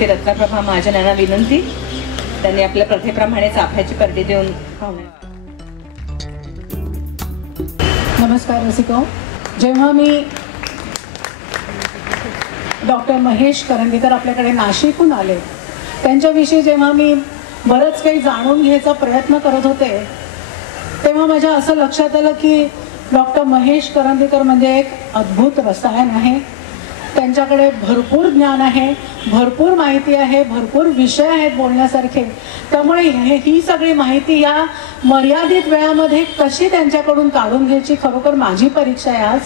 श्रीमती रत्नप्रभा महाजन यांना विनंती, त्यांनी आपल्या प्रथेप्रमाणे चाफ्याची पर्दी देऊन पाहुण्या. नमस्कार रसिको. जेव्हा मी डॉक्टर महेश करंदीकर आपल्याकडे नाशिकहून आले, त्यांच्याविषयी जेव्हा मी बरंच काही जाणून घ्यायचा प्रयत्न करत होते, तेव्हा माझ्या असं लक्षात आलं की डॉक्टर महेश करंदीकर म्हणजे एक अद्भुत रसायन आहे. त्यांच्याकडे भरपूर ज्ञान आहे, भरपूर माहिती आहे, भरपूर विषय आहेत बोलण्यासारखे. त्यामुळे ही सगळी माहिती या मर्यादित वेळामध्ये कशी त्यांच्याकडून काढून घ्यायची खरोखर माझी परीक्षा आहे आज.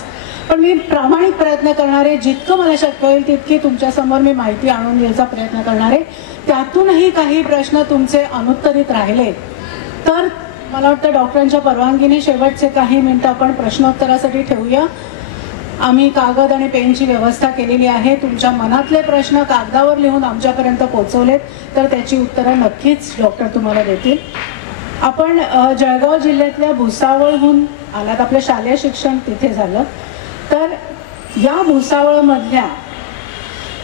पण मी प्रामाणिक प्रयत्न करणार आहे, जितकं मला शक्य होईल तितकी तुमच्यासमोर मी माहिती आणून द्यायचा प्रयत्न करणार आहे. त्यातूनही काही प्रश्न तुमचे अनुत्तरित राहिले तर मला वाटतं डॉक्टरांच्या परवानगीने शेवटचे काही मिनिटं आपण प्रश्नोत्तरासाठी ठेवूया. आम्ही कागद आणि पेनची व्यवस्था केलेली आहे. तुमच्या मनातले प्रश्न कागदावर लिहून आमच्यापर्यंत पोहोचवलेत तर त्याची उत्तरं नक्कीच डॉक्टर तुम्हाला देतील. आपण जळगाव जिल्ह्यातल्या भुसावळहून आलात, आपलं शालेय शिक्षण तिथे झालं. तर या भुसावळमधल्या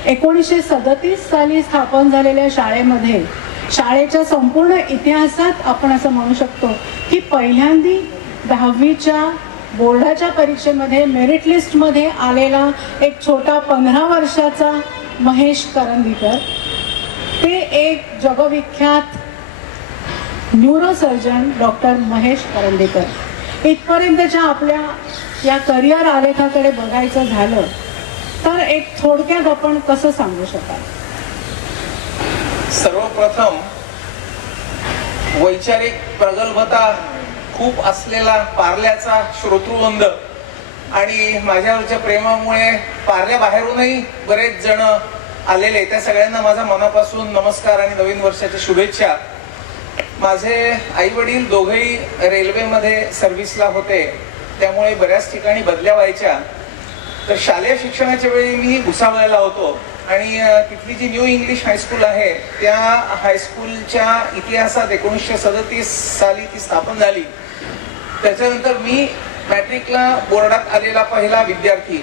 1937 साली स्थापन झालेल्या शाळेमध्ये, शाळेच्या संपूर्ण इतिहासात आपण असं म्हणू शकतो की पहिल्यांदी 10वीच्या बोर्डाच्या परीक्षेमध्ये मेरिट लिस्टमध्ये आलेला एक छोटा 15 वर्षाचा महेश करंदीकर, ते एक जगविख्यात न्यूरोसर्जन डॉक्टर महेश करंदीकर. इथपर्यंतच्या आपल्या या करिअर आलेखाकडे बघायचं झालं तर एक थोडक्यात आपण कसं सांगू शकाल? सर्वप्रथम वैचारिक प्रगल्भता खूप असलेला पार्ल्याचा श्रोतृवृंद आणि माझ्यावरच्या प्रेमामुळे पार्ल्या बाहेरूनही बरेच जण आलेले, त्या सगळ्यांना माझा मनापासून नमस्कार आणि नवीन वर्षाच्या शुभेच्छा. माझे आई वडील दोघेही रेल्वेमध्ये सर्व्हिसला होते, त्यामुळे बऱ्याच ठिकाणी बदल्या व्हायच्या. तर शालेय शिक्षणाच्या वेळी मी भुसावळला होतो आणि तिथली जी न्यू इंग्लिश हायस्कूल आहे त्या हायस्कूलच्या इतिहासात 1937 साली ती स्थापन झाली. त्याच्यानंतर मी मॅट्रिकला बोर्डात आलेला पहिला विद्यार्थी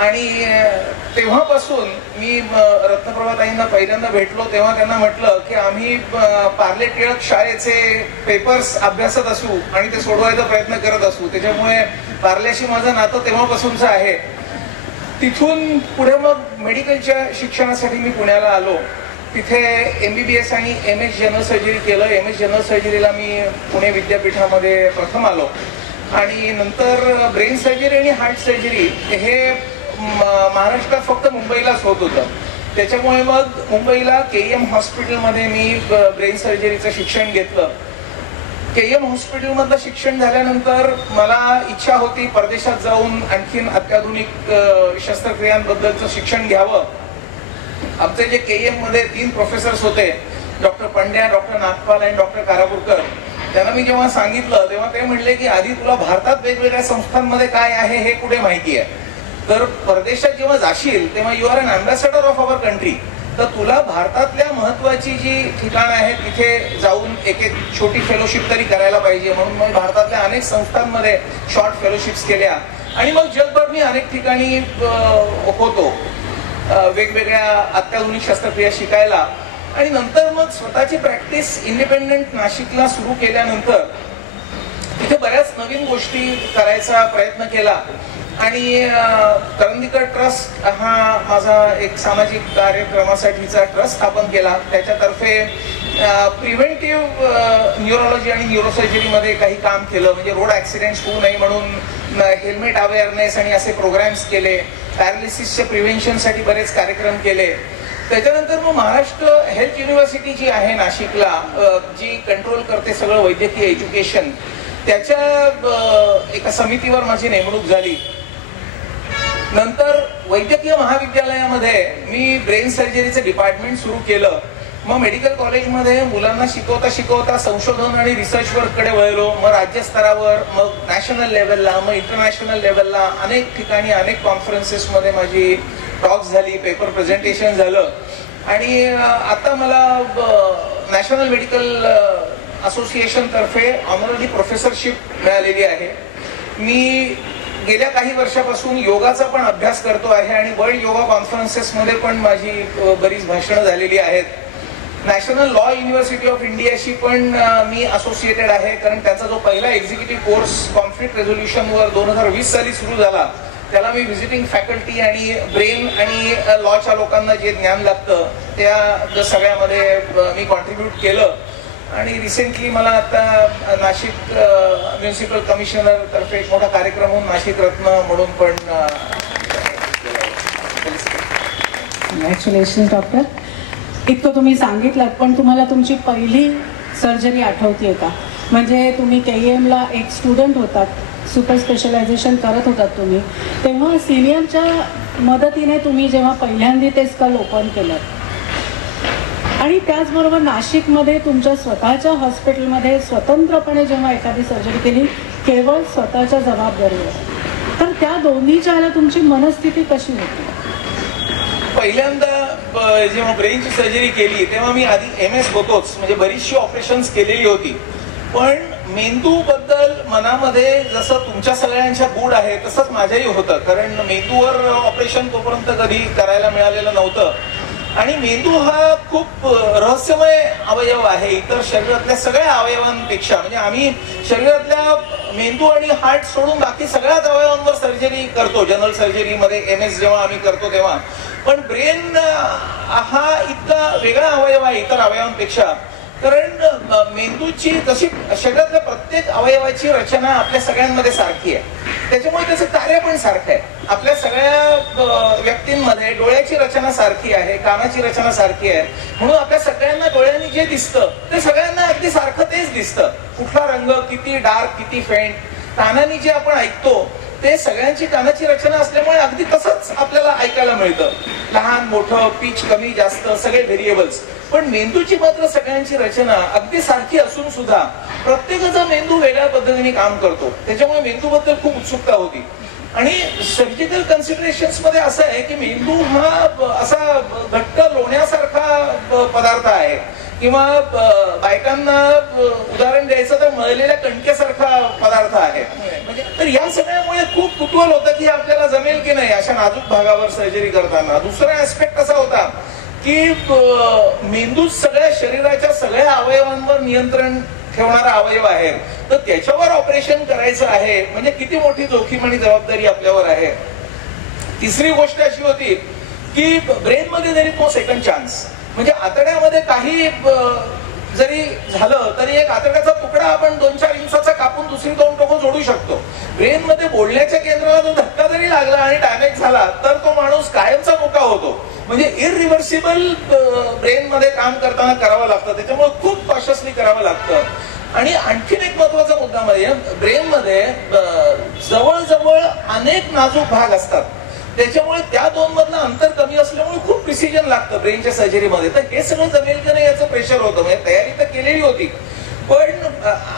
आणि तेव्हापासून मी रत्नप्रभाताईंना पहिल्यांदा भेटलो तेव्हा त्यांना म्हटलं की आम्ही पार्ले टिळक शाळेचे पेपर्स अभ्यासत असू आणि ते सोडवायचा प्रयत्न करत असू. त्याच्यामुळे पार्ल्याशी माझं नातं तेव्हापासूनच आहे. तिथून पुढे मग मेडिकलच्या शिक्षणासाठी मी पुण्याला आलो. तिथे MBBS आणि MS जनरल सर्जरी केलं. MS जनरल सर्जरीला मी पुणे विद्यापीठामध्ये प्रथम आलो आणि नंतर ब्रेन सर्जरी आणि हार्ट सर्जरी हे महाराष्ट्रात फक्त मुंबईलाच होत होतं. त्याच्यामुळे मग मुंबईला KM हॉस्पिटलमध्ये मी ब्रेन सर्जरीचं शिक्षण घेतलं. KM हॉस्पिटलमधलं शिक्षण झाल्यानंतर मला इच्छा होती परदेशात जाऊन आणखीन अत्याधुनिक शस्त्रक्रियांबद्दलचं शिक्षण घ्यावं. आमचे जे KM मध्ये 3 प्रोफेसर्स होते, डॉक्टर पंड्या, डॉक्टर नागपाल आणि डॉक्टर कारापूरकर, त्यांना मी जेव्हा सांगितलं तेव्हा ते म्हणले की आधी तुला भारतात वेगवेगळ्या संस्थांमध्ये काय आहे हे कुठे माहिती आहे, तर परदेशात जेव्हा जाशील तेव्हा you are an ambassador of our country, तर तुला भारतातल्या महत्वाची जी ठिकाणं आहेत तिथे जाऊन एक छोटी फेलोशिप तरी करायला पाहिजे. म्हणून मग भारतातल्या अनेक संस्थांमध्ये शॉर्ट फेलोशिप्स केल्या आणि मग जगभर मी अनेक ठिकाणी होतो वेगवेगळ्या अत्याधुनिक शस्त्रक्रिया शिकायला. आणि नंतर मग स्वतःची प्रॅक्टिस इंडिपेंडेंट नाशिकला सुरू केल्यानंतर तिथे बऱ्याच नवीन गोष्टी करायचा प्रयत्न केला आणि करंदीकर ट्रस्ट हा माझा एक सामाजिक कार्यक्रमासाठीचा ट्रस्ट स्थापन केला. त्याच्यातर्फे प्रिव्हेंटिव्ह न्यूरोलॉजी आणि न्यूरोसर्जरीमध्ये काही काम केलं. म्हणजे रोड ऍक्सिडेंट्स होऊ नये म्हणून हेल्मेट अवेअरनेस आणि असे प्रोग्राम्स केले. पॅरालिसिसच्या प्रिव्हेन्शनसाठी बरेच कार्यक्रम केले. त्याच्यानंतर मग महाराष्ट्र हेल्थ युनिव्हर्सिटी जी आहे नाशिकला, जी कंट्रोल करते सगळं वैद्यकीय एज्युकेशन, त्याच्या एका समितीवर माझी नेमणूक झाली. नंतर वैद्यकीय महाविद्यालयामध्ये मी ब्रेन सर्जरीचं डिपार्टमेंट सुरू केलं. मग मेडिकल कॉलेजमध्ये मुलांना शिकवता शिकवता संशोधन आणि रिसर्च वर्ककडे वळलो. मग राज्यस्तरावर, मग नॅशनल लेवलला, मग इंटरनॅशनल लेवलला अनेक ठिकाणी अनेक कॉन्फरन्सेसमध्ये माझी टॉक्स झाली, पेपर प्रेझेंटेशन झालं. आणि आता मला नॅशनल मेडिकल असोसिएशन तर्फे ऑनररी प्रोफेसरशिप मिळालेली आहे. मी गेल्या काही वर्षापासून योगाचा पण अभ्यास करतो आहे आणि वर्ल्ड योगा कॉन्फरन्सेसमध्ये पण माझी बरीच भाषणं झालेली आहेत. नॅशनल लॉ युनिव्हर्सिटी ऑफ इंडियाशी पण मी असोसिएटेड आहे, कारण त्याचा जो पहिला एक्झिक्युटिव्ह कोर्स कॉन्फ्लिक्ट रेझोल्युशनवर 2020 साली सुरू झाला, त्याला मी व्हिजिटिंग फॅकल्टी आणि ब्रेन आणि लॉच्या लोकांना जे ज्ञान लागतं त्या सगळ्यामध्ये मी कॉन्ट्रीब्यूट केलं. आणि रिसेंटली मला आता नाशिक म्युन्सिपल कमिशनर तर्फे एक मोठा कार्यक्रम होऊन नाशिक रत्न म्हणून पण कॉंग्रॅच्युलेशन डॉक्टर. इतकं तुम्ही सांगितलं, पण तुम्हाला तुमची पहिली सर्जरी आठवतीये का? म्हणजे तुम्ही KEM ला एक स्टुडंट होतात, सुपर स्पेशलायझेशन करत होतात तुम्ही, तेव्हा सिनियरच्या मदतीने तुम्ही जेव्हा पहिल्यांदा ते स्कल ओपन केलं आणि त्याचबरोबर नाशिकमध्ये तुमच्या स्वतःच्या हॉस्पिटलमध्ये स्वतंत्रपणे जेव्हा एखादी सर्जरी केली केवळ स्वतःच्या जबाबदारीवर, तर त्या दोन्हीच्या वेळेला तुमची मनस्थिती कशी होती? पहिल्यांदा जेव्हा ब्रेनची सर्जरी केली तेव्हा मी आधी MS होतोच, म्हणजे बरीचशी ऑपरेशन्स केलेली होती, पण मेंदू बद्दल मनामध्ये जसं तुमच्या सगळ्यांच्या गूढ आहे तसंच माझ्याही होतं, कारण मेंदूवर ऑपरेशन तोपर्यंत कधी करायला मिळालेलं नव्हतं. आणि मेंदू हा खूप रहस्यमय अवयव आहे इतर शरीरातल्या सगळ्या अवयवांपेक्षा. म्हणजे आम्ही शरीरातल्या मेंदू आणि हार्ट सोडून बाकी सगळ्याच अवयवांवर सर्जरी करतो, जनरल सर्जरीमध्ये MS जेव्हा आम्ही करतो तेव्हा, पण ब्रेन हा इतका वेगळा अवयव आहे इतर अवयवांपेक्षा, कारण मेंदूची जशी शरीरातल्या प्रत्येक अवयवाची रचना आपल्या सगळ्यांमध्ये सारखी आहे, त्याच्यामुळे त्याचं कार्य पण सारखं आहे. आपल्या सगळ्या व्यक्तींमध्ये डोळ्याची रचना सारखी आहे, कानाची रचना सारखी आहे, म्हणून आपल्या सगळ्यांना डोळ्यांनी जे दिसतं ते सगळ्यांना अगदी सारखं तेच दिसतं. कुठला रंग किती डार्क किती फेंट, कानाने जे आपण ऐकतो ते सगळ्यांची कानाची रचना असल्यामुळे अगदी तसंच आपल्याला ऐकायला मिळतं, लहान मोठं, पिच कमी जास्त सगळे व्हेरिएबल्स. पण मेंदूची मात्र सगळ्यांची रचना अगदी सारखी असून सुद्धा प्रत्येकाचा मेंदू वेगळ्या पद्धतीने काम करतो, त्याच्यामुळे मेंदूबद्दल खूप उत्सुकता होती. आणि सर्जिकल कन्सिडरेशन्स मध्ये असं आहे की मेंदू हा असा घट्ट लोण्यासारखा पदार्थ आहे, किंवा बायकांना उदाहरण द्यायचं तर मळलेल्या कणकेसारखा पदार्थ आहे. म्हणजे तर या सगळ्यामुळे खूप कुतूहल होतं की आपल्याला जमेल की नाही अशा नाजूक भागावर सर्जरी करताना. दुसरा ऍस्पेक्ट असा होता की मेंदू सगळ्या शरीराच्या सगळ्या अवयवांवर नियंत्रण ठेवणारा अवयव आहे, तर त्याच्यावर ऑपरेशन करायचं आहे म्हणजे किती मोठी जोखीम आणि जबाबदारी आपल्यावर आहे. तिसरी गोष्ट अशी होती की ब्रेन मध्ये there is no second chance. म्हणजे आतड्यामध्ये काही जरी झालं तरी एक आतड्याचा तुकडा आपण 2-4 इंचाचा कापून दुसरी 2 टोकं जोडू शकतो. ब्रेन मध्ये बोलण्याच्या केंद्राला जो धक्का जरी लागला आणि डॅमेज झाला तर तो माणूस कायमचा मोठा होतो. म्हणजे इरिव्हर्सिबल ब्रेन मध्ये काम करताना करावं लागतं, त्याच्यामुळे खूप कॉशियसली करावं लागतं. आणि आणखीन एक महत्वाचा मुद्दा म्हणजे ब्रेन मध्ये जवळजवळ अनेक नाजूक भाग असतात, त्याच्यामुळे त्या 2 मधलं अंतर कमी असल्यामुळे खूप प्रिसिजन लागतं ब्रेनच्या सर्जरीमध्ये. तर हे सगळं जमेल की नाही याचं प्रेशर होतं. म्हणजे तयारी तर केलेली होती, पण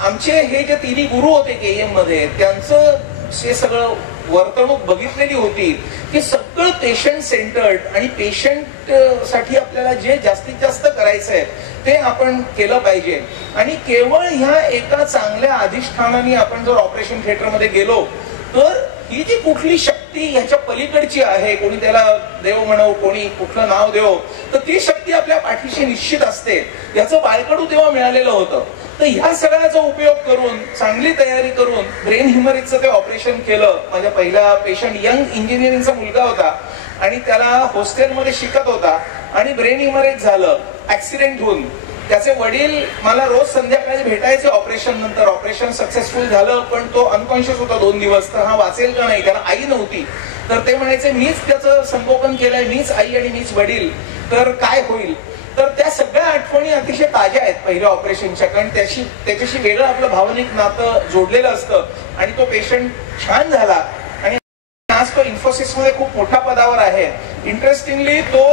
आमचे हे जे 3 गुरु होते KEM मध्ये त्यांचं हे सगळं वर्तणूक बघितलेली होती की सगळं पेशंट सेंटर्ड आणि पेशंट साठी आपल्याला जे जास्तीत जास्त करायचंय ते आपण केलं पाहिजे. आणि केवळ ह्या एका चांगल्या अधिष्ठानाने आपण जर ऑपरेशन थिएटरमध्ये गेलो तर ही जी कुठली शक्ती ह्याच्या पलीकडची आहे, कोणी त्याला देव म्हणव कोणी कुठलं नाव देव, तर ती शक्ती आपल्या पाठीशी निश्चित असते. याचं बाळकडू तेव्हा मिळालेलं होतं. तर ह्या सगळ्याचा उपयोग करून चांगली तयारी करून ब्रेन हिमरेजचं ते ऑपरेशन केलं. माझ्या पहिला पेशंट यंग इंजिनिअरिंगचा मुलगा होता आणि त्याला हॉस्टेलमध्ये शिकत होता आणि ब्रेन हिमरेज झालं ऍक्सिडेंट होऊन. त्याचे वडील मला रोज संध्याकाळी भेटायचे ऑपरेशन नंतर. ऑपरेशन सक्सेसफुल झालं पण तो अनकॉन्शियस होता 2 दिवस. तर हा वाचेल का नाही, त्याला आई नव्हती. तर ते म्हणायचे मीच त्याचं संगोपन केलंय, मीच आई आणि मीच वडील, तर काय होईल. तर त्या सगळ्या आठवणी अतिशय ताज्या आहेत पहिल्या ऑपरेशनच्या, कारण त्याच्याशी वेगळं आपलं भावनिक नातं जोडलेलं असतं. आणि तो पेशंट छान झाला आणि आज तो इन्फोसिस मध्ये खूप मोठ्या पदावर आहे. इंटरेस्टिंगली तो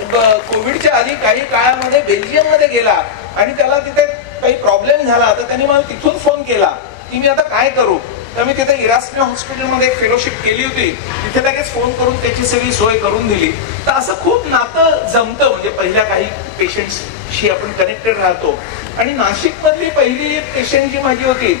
कोविडच्या आधी काही काळामध्ये बेल्जियम मध्ये गेला आणि त्याला तिथे काही प्रॉब्लेम झाला, तर त्यांनी मला तिथून फोन केला की मी आता काय करू. तर मी तिथे इरास्मिया हॉस्पिटलमध्ये एक फेलोशिप केली होती, तिथे लगेच फोन करून त्याची सगळी सोय करून दिली. तर असं खूप नातं जमतं, म्हणजे पहिल्या काही पेशंट्सशी आपण कनेक्टेड राहतो. आणि नाशिक मधली पहिली पेशंट जी माझी होती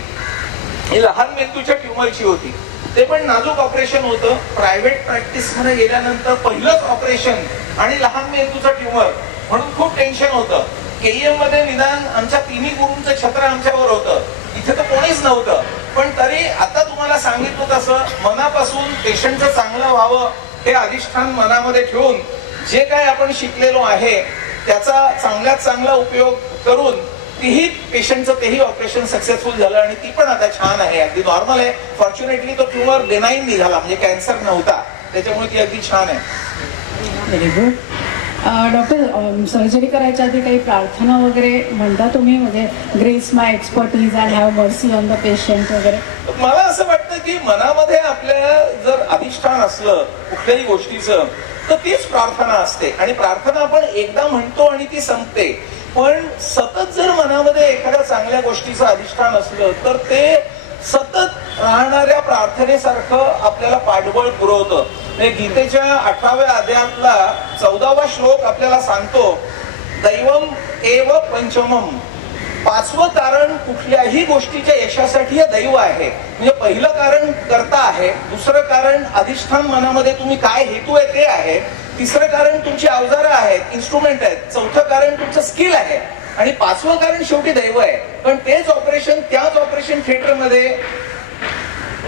ही लहान मेंदूच्या ट्युमरची होती ते पण नाजूक ऑपरेशन होतं. प्रायव्हेट प्रॅक्टिस मध्ये गेल्यानंतर पहिलंच ऑपरेशन आणि लहान मेंदूचा ट्युमर म्हणून खूप टेन्शन होतं. केईएम मध्ये निदान आमच्या तिन्ही गुरूंचं छत्र आमच्यावर होतं, इथे तर कोणीच नव्हतं. पण तरी आता तुम्हाला सांगितलं तसं मनापासून पेशंटचं चांगलं व्हावं हे अधिष्ठान मनामध्ये ठेवून जे काय आपण शिकलेलो आहे त्याचा चांगल्यात चांगला उपयोग करून पेशंटचं तेही ऑपरेशन सक्सेसफुल झालं आणि ती पण आता छान आहे, अगदी नॉर्मल आहे. फॉर्च्युनेटली तो ट्युमर बेनाईन निघाला, म्हणजे कॅन्सर नव्हता, त्याच्यामुळे ती अगदी छान आहे. Very good. डॉक्टर, सर्जरी करायच्या आधी काही प्रार्थना वगैरे म्हणता तुम्ही, म्हणजे grace my expertise and have mercy on the patient वगैरे? मला असं वाटतं की मनामध्ये आपल्या जर अधिष्ठान असलं कुठल्याही गोष्टीचं तर तीच प्रार्थना असते. आणि प्रार्थना आपण एकदा म्हणतो आणि ती संपते, पण सतत जर मनामध्ये एखाद्या चांगल्या गोष्टीचं अधिष्ठान असलं तर ते सतत राहणाऱ्या प्रार्थनेसारखं आपल्याला पाठबळ पुरवतं. गीतेच्या 18व्या अध्यायातला 14वा श्लोक आपल्याला सांगतो, दैवम एव पंचमम. 5वं कारण कुठल्याही गोष्टीच्या यशासाठी हे दैव आहे. म्हणजे पहिलं कारण कर्ता आहे, दुसरं कारण अधिष्ठान मनामध्ये तुम्ही काय हेतू आहे ते आहे, तिसरं कारण तुमची अवजारं आहेत, इन्स्ट्रुमेंट आहेत, चौथं कारण तुमचं स्किल आहे आणि 5वं कारण शेवटी दैव आहे. पण तेच ऑपरेशन त्याच ऑपरेशन थिएटरमध्ये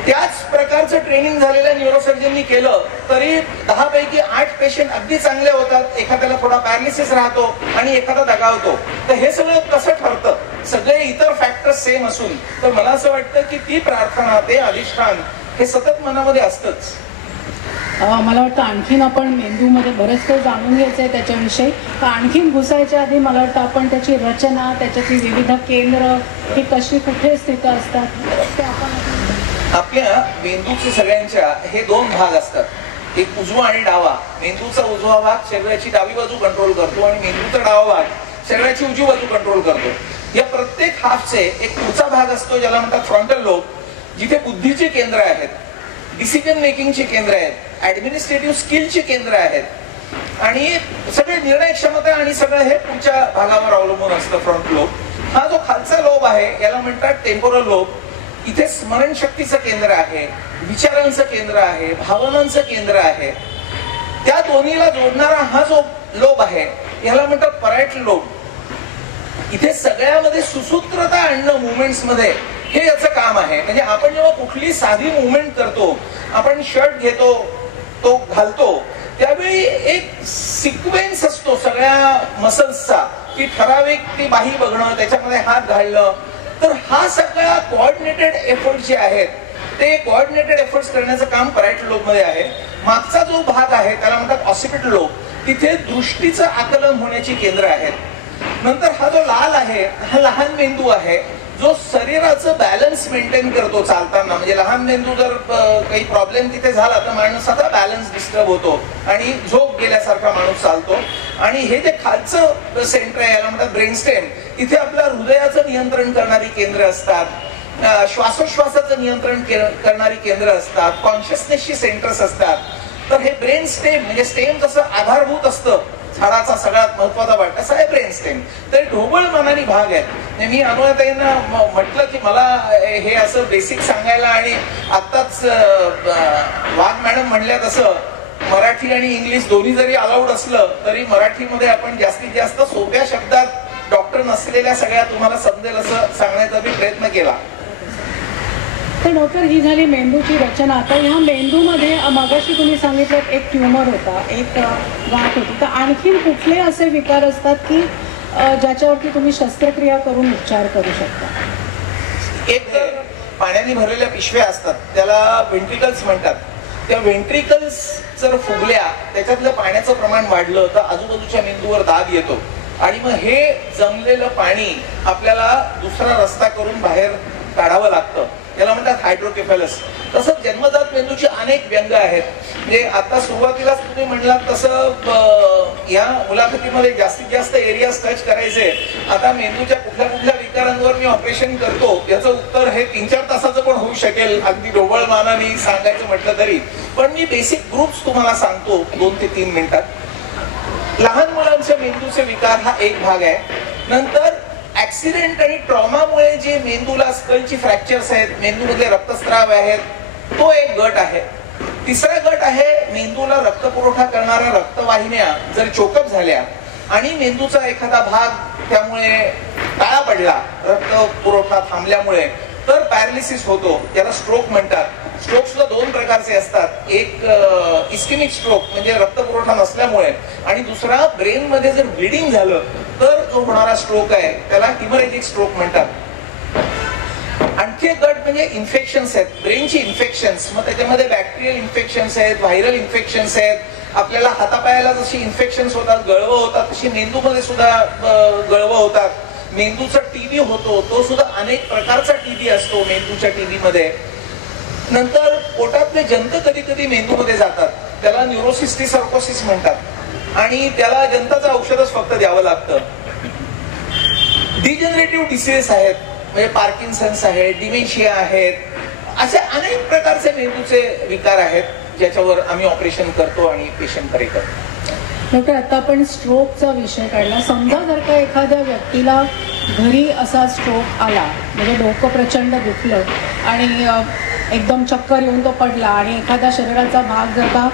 त्याच प्रकारचं ट्रेनिंग झालेल्या न्यूरोसर्जननी केलं तरी 10 पैकी 8 पेशंट अगदी चांगले होतात, एखाद्याला थोडा पॅरालिसिस राहतो आणि एखादा दगावतो. तर हे सगळं कसं ठरतं, सगळे इतर फॅक्टर्स सेम असून. तर मला असं वाटतं की ती प्रार्थना, ते अधिष्ठान हे सतत मनामध्ये असतंच. मला वाटतं आणखीन आपण मेंदूमध्ये बरंच काही जाणून घ्यायचं आहे त्याच्याविषयी. तर आणखीन घुसायच्या आधी मला वाटतं आपण त्याची रचना, त्याच्यातली विविध केंद्र ही कशी कुठे स्थित असतात ते आपण. आपल्या मेंदूचे सगळ्यांच्या हे 2 भाग असतात, एक उजवा आणि डावा. मेंदूचा उजवा भाग शरीराची डावी बाजू कंट्रोल करतो आणि मेंदूचा डावा भाग शरीराची उजवी बाजू कंट्रोल करतो. या प्रत्येक हाफचे एक पुढचा भाग असतो ज्याला म्हणतात फ्रंटल लोब, जिथे बुद्धीची केंद्र आहेत, डिसिजन मेकिंगची केंद्र आहेत, ऍडमिनिस्ट्रेटिव्ह स्किलची केंद्र आहेत आणि सगळे निर्णय क्षमता आणि सगळं हे पुढच्या भागावर अवलंबून असतं फ्रंट लोब. हा जो खालचा लोब आहे याला म्हणतात टेम्पोरल लोब. इथे स्मरणशक्तीचं केंद्र आहे, विचारांचं केंद्र आहे, भावनांचं केंद्र आहे. त्या दोन्हीला जोडणारा हा जो लोब आहे याला म्हणतात परायटल लोब. इथे सगळ्यामध्ये सुसूत्रता आणणं मुवमेंट्स मध्ये हे याचं काम आहे. म्हणजे आपण जेव्हा कुठली साधी मुवमेंट करतो, आपण शर्ट घेतो, तो घालतो, त्यावेळी एक सिक्वेन्स असतो सगळ्या मसल्सचा, की ठराविक ती बाही बघणं, त्याच्यामध्ये हात घालणं. तर हा सगळा कोऑर्डिनेटेड एफर्ट जे आहेत ते कोऑर्डिनेटेड एफर्ट्स करण्याचं काम परायटल लोब मध्ये आहे. मागचा जो भाग आहे त्याला म्हणतात ऑसिपिटल लोब, तिथे दृष्टीचं आकलन होण्याची केंद्र आहेत. नंतर हा जो लाल आहे हा लहान मेंदू आहे जो शरीराचं बॅलन्स मेंटेन करतो चालताना. म्हणजे लहान मेंदू जर काही प्रॉब्लेम तिथे झाला तर माणसाचा बॅलन्स डिस्टर्ब होतो आणि झोप गेल्यासारखा माणूस चालतो. आणि हे जे खालचं सेंटर आहे याला म्हणतात ब्रेन स्टेम, इथे आपल्या हृदयाचं नियंत्रण करणारी केंद्र असतात, श्वासोश्वासाचं नियंत्रण करणारी केंद्र असतात, कॉन्शियसनेसची सेंटर्स असतात. तर हे ब्रेन स्टेम, म्हणजे स्टेम जसं आधारभूत असतं झाडाचा सगळ्यात महत्वाचा भाग, तसा आहे ब्रेन स्टेम. तर ढोबळ मनानी भाग आहेत. मी अनुयाताईंना म्हटलं की मला हे असं बेसिक सांगायला, आणि आत्ताच वाघ मॅडम म्हणल्या तसं मराठी आणि इंग्लिश दोन्ही जरी अलाउड असलं तरी मराठीमध्ये आपण जास्तीत जास्त सोप्या शब्दात डॉक्टर नसलेल्या सगळ्या तुम्हाला समजेल असं सांगण्याचा मी प्रयत्न केला. तर डॉक्टर, ही झाली मेंदूची रचना. आता ह्या मेंदूमध्ये मगाशी तुम्ही सांगितलं एक ट्युमर होता, एक गाठ होती, तर आणखीन कुठले असे विकार असतात की ज्याच्यावरती तुम्ही शस्त्रक्रिया करून उपचार करू शकता? एक तर पाण्याने भरलेल्या पिशव्या असतात, त्याला व्हेंट्रिकल्स म्हणतात. त्या व्हेंट्रिकल्स जर फुगल्या, त्याच्यातलं पाण्याचं प्रमाण वाढलं तर आजूबाजूच्या मेंदूवर दाब येतो आणि मग हे जमलेलं पाणी आपल्याला दुसरा रस्ता करून बाहेर काढावं लागतं. याला म्हणतात हायड्रोकेफेलस. तसंच जन्मजात मेंदूची अनेक व्यंग आहेत. म्हणजे आता सुरुवातीलाच तुम्ही म्हणलात तसं या मुलाखतीमध्ये जास्तीत जास्त एरियाज टच करायचे. आता मेंदूच्या कुठल्या कुठल्या विकारांवर मी ऑपरेशन करतो याचं उत्तर हे 3-4 तासाचं पण होऊ शकेल, अगदी ढोबळ मानाने सांगायचं म्हटलं तरी. पण मी बेसिक ग्रुप्स तुम्हाला सांगतो 2 ते 3 मिनिटात. लहान मुलांच्या मेंदूचे विकार हा एक भाग आहे. नंतर ऍक्सिडेंट आणि ट्रॉमामुळे जे मेंदूला स्कलची फ्रॅक्चर्स आहेत, मेंदूमध्ये रक्तस्राव आहेत, तो एक गट आहे. तिसरा गट आहे मेंदूला रक्तपुरवठा करणाऱ्या रक्तवाहिन्या जर चोकअप झाल्या आणि मेंदूचा एखादा भाग त्यामुळे काळा पडला, रक्त पुरवठा थांबल्यामुळे, तर पॅरालिसिस होतो. त्याला स्ट्रोक म्हणतात. स्ट्रोक सुद्धा दोन प्रकारचे असतात. एक इस्केमिक स्ट्रोक म्हणजे रक्तपुरवठा नसल्यामुळे, आणि दुसरा ब्रेन मध्ये जर ब्लिडिंग झालं तर जो होणारा स्ट्रोक आहे त्याला हिमोरेजिक स्ट्रोक म्हणतात. आणखी एक गट म्हणजे इन्फेक्शन्स आहेत, ब्रेनची इन्फेक्शन्स. मग त्याच्यामध्ये बॅक्टेरियल इन्फेक्शन्स आहेत, व्हायरल इन्फेक्शन्स आहेत. आपल्याला हातापायाला जशी इन्फेक्शन्स होतात, गळवं होतात, तशी मेंदूमध्ये सुद्धा गळवं होतात. मेंदूचा टीबी होतो, तो सुद्धा अनेक प्रकारचा टीबी असतो मेंदूच्या टीबी मध्ये. नंतर पोटातले जंत कधी कधी मेंदूमध्ये जातात, त्याला न्यूरोसिस्टिस सर्कोसिस म्हणतात, आणि त्याला जंताचं औषधच फक्त द्यावं लागतं. डिजनरेटिव्ह डिसीज आहेत, म्हणजे पार्किन्सन्स आहेत, डिमेन्शिया आहेत, असे अनेक प्रकारचे मेंदूचे विकार आहेत ज्याच्यावर आम्ही ऑपरेशन करतो आणि पेशंट बरे करतो. डॉक्टर, आता आपण स्ट्रोकचा विषय काढला. समजा जर का एखाद्या व्यक्तीला घरी असा स्ट्रोक आला, म्हणजे डोकं प्रचंड दुखलं आणि एकदम चक्कर येऊन तो पडला आणि एखाद्या शरीराचा भाग जर का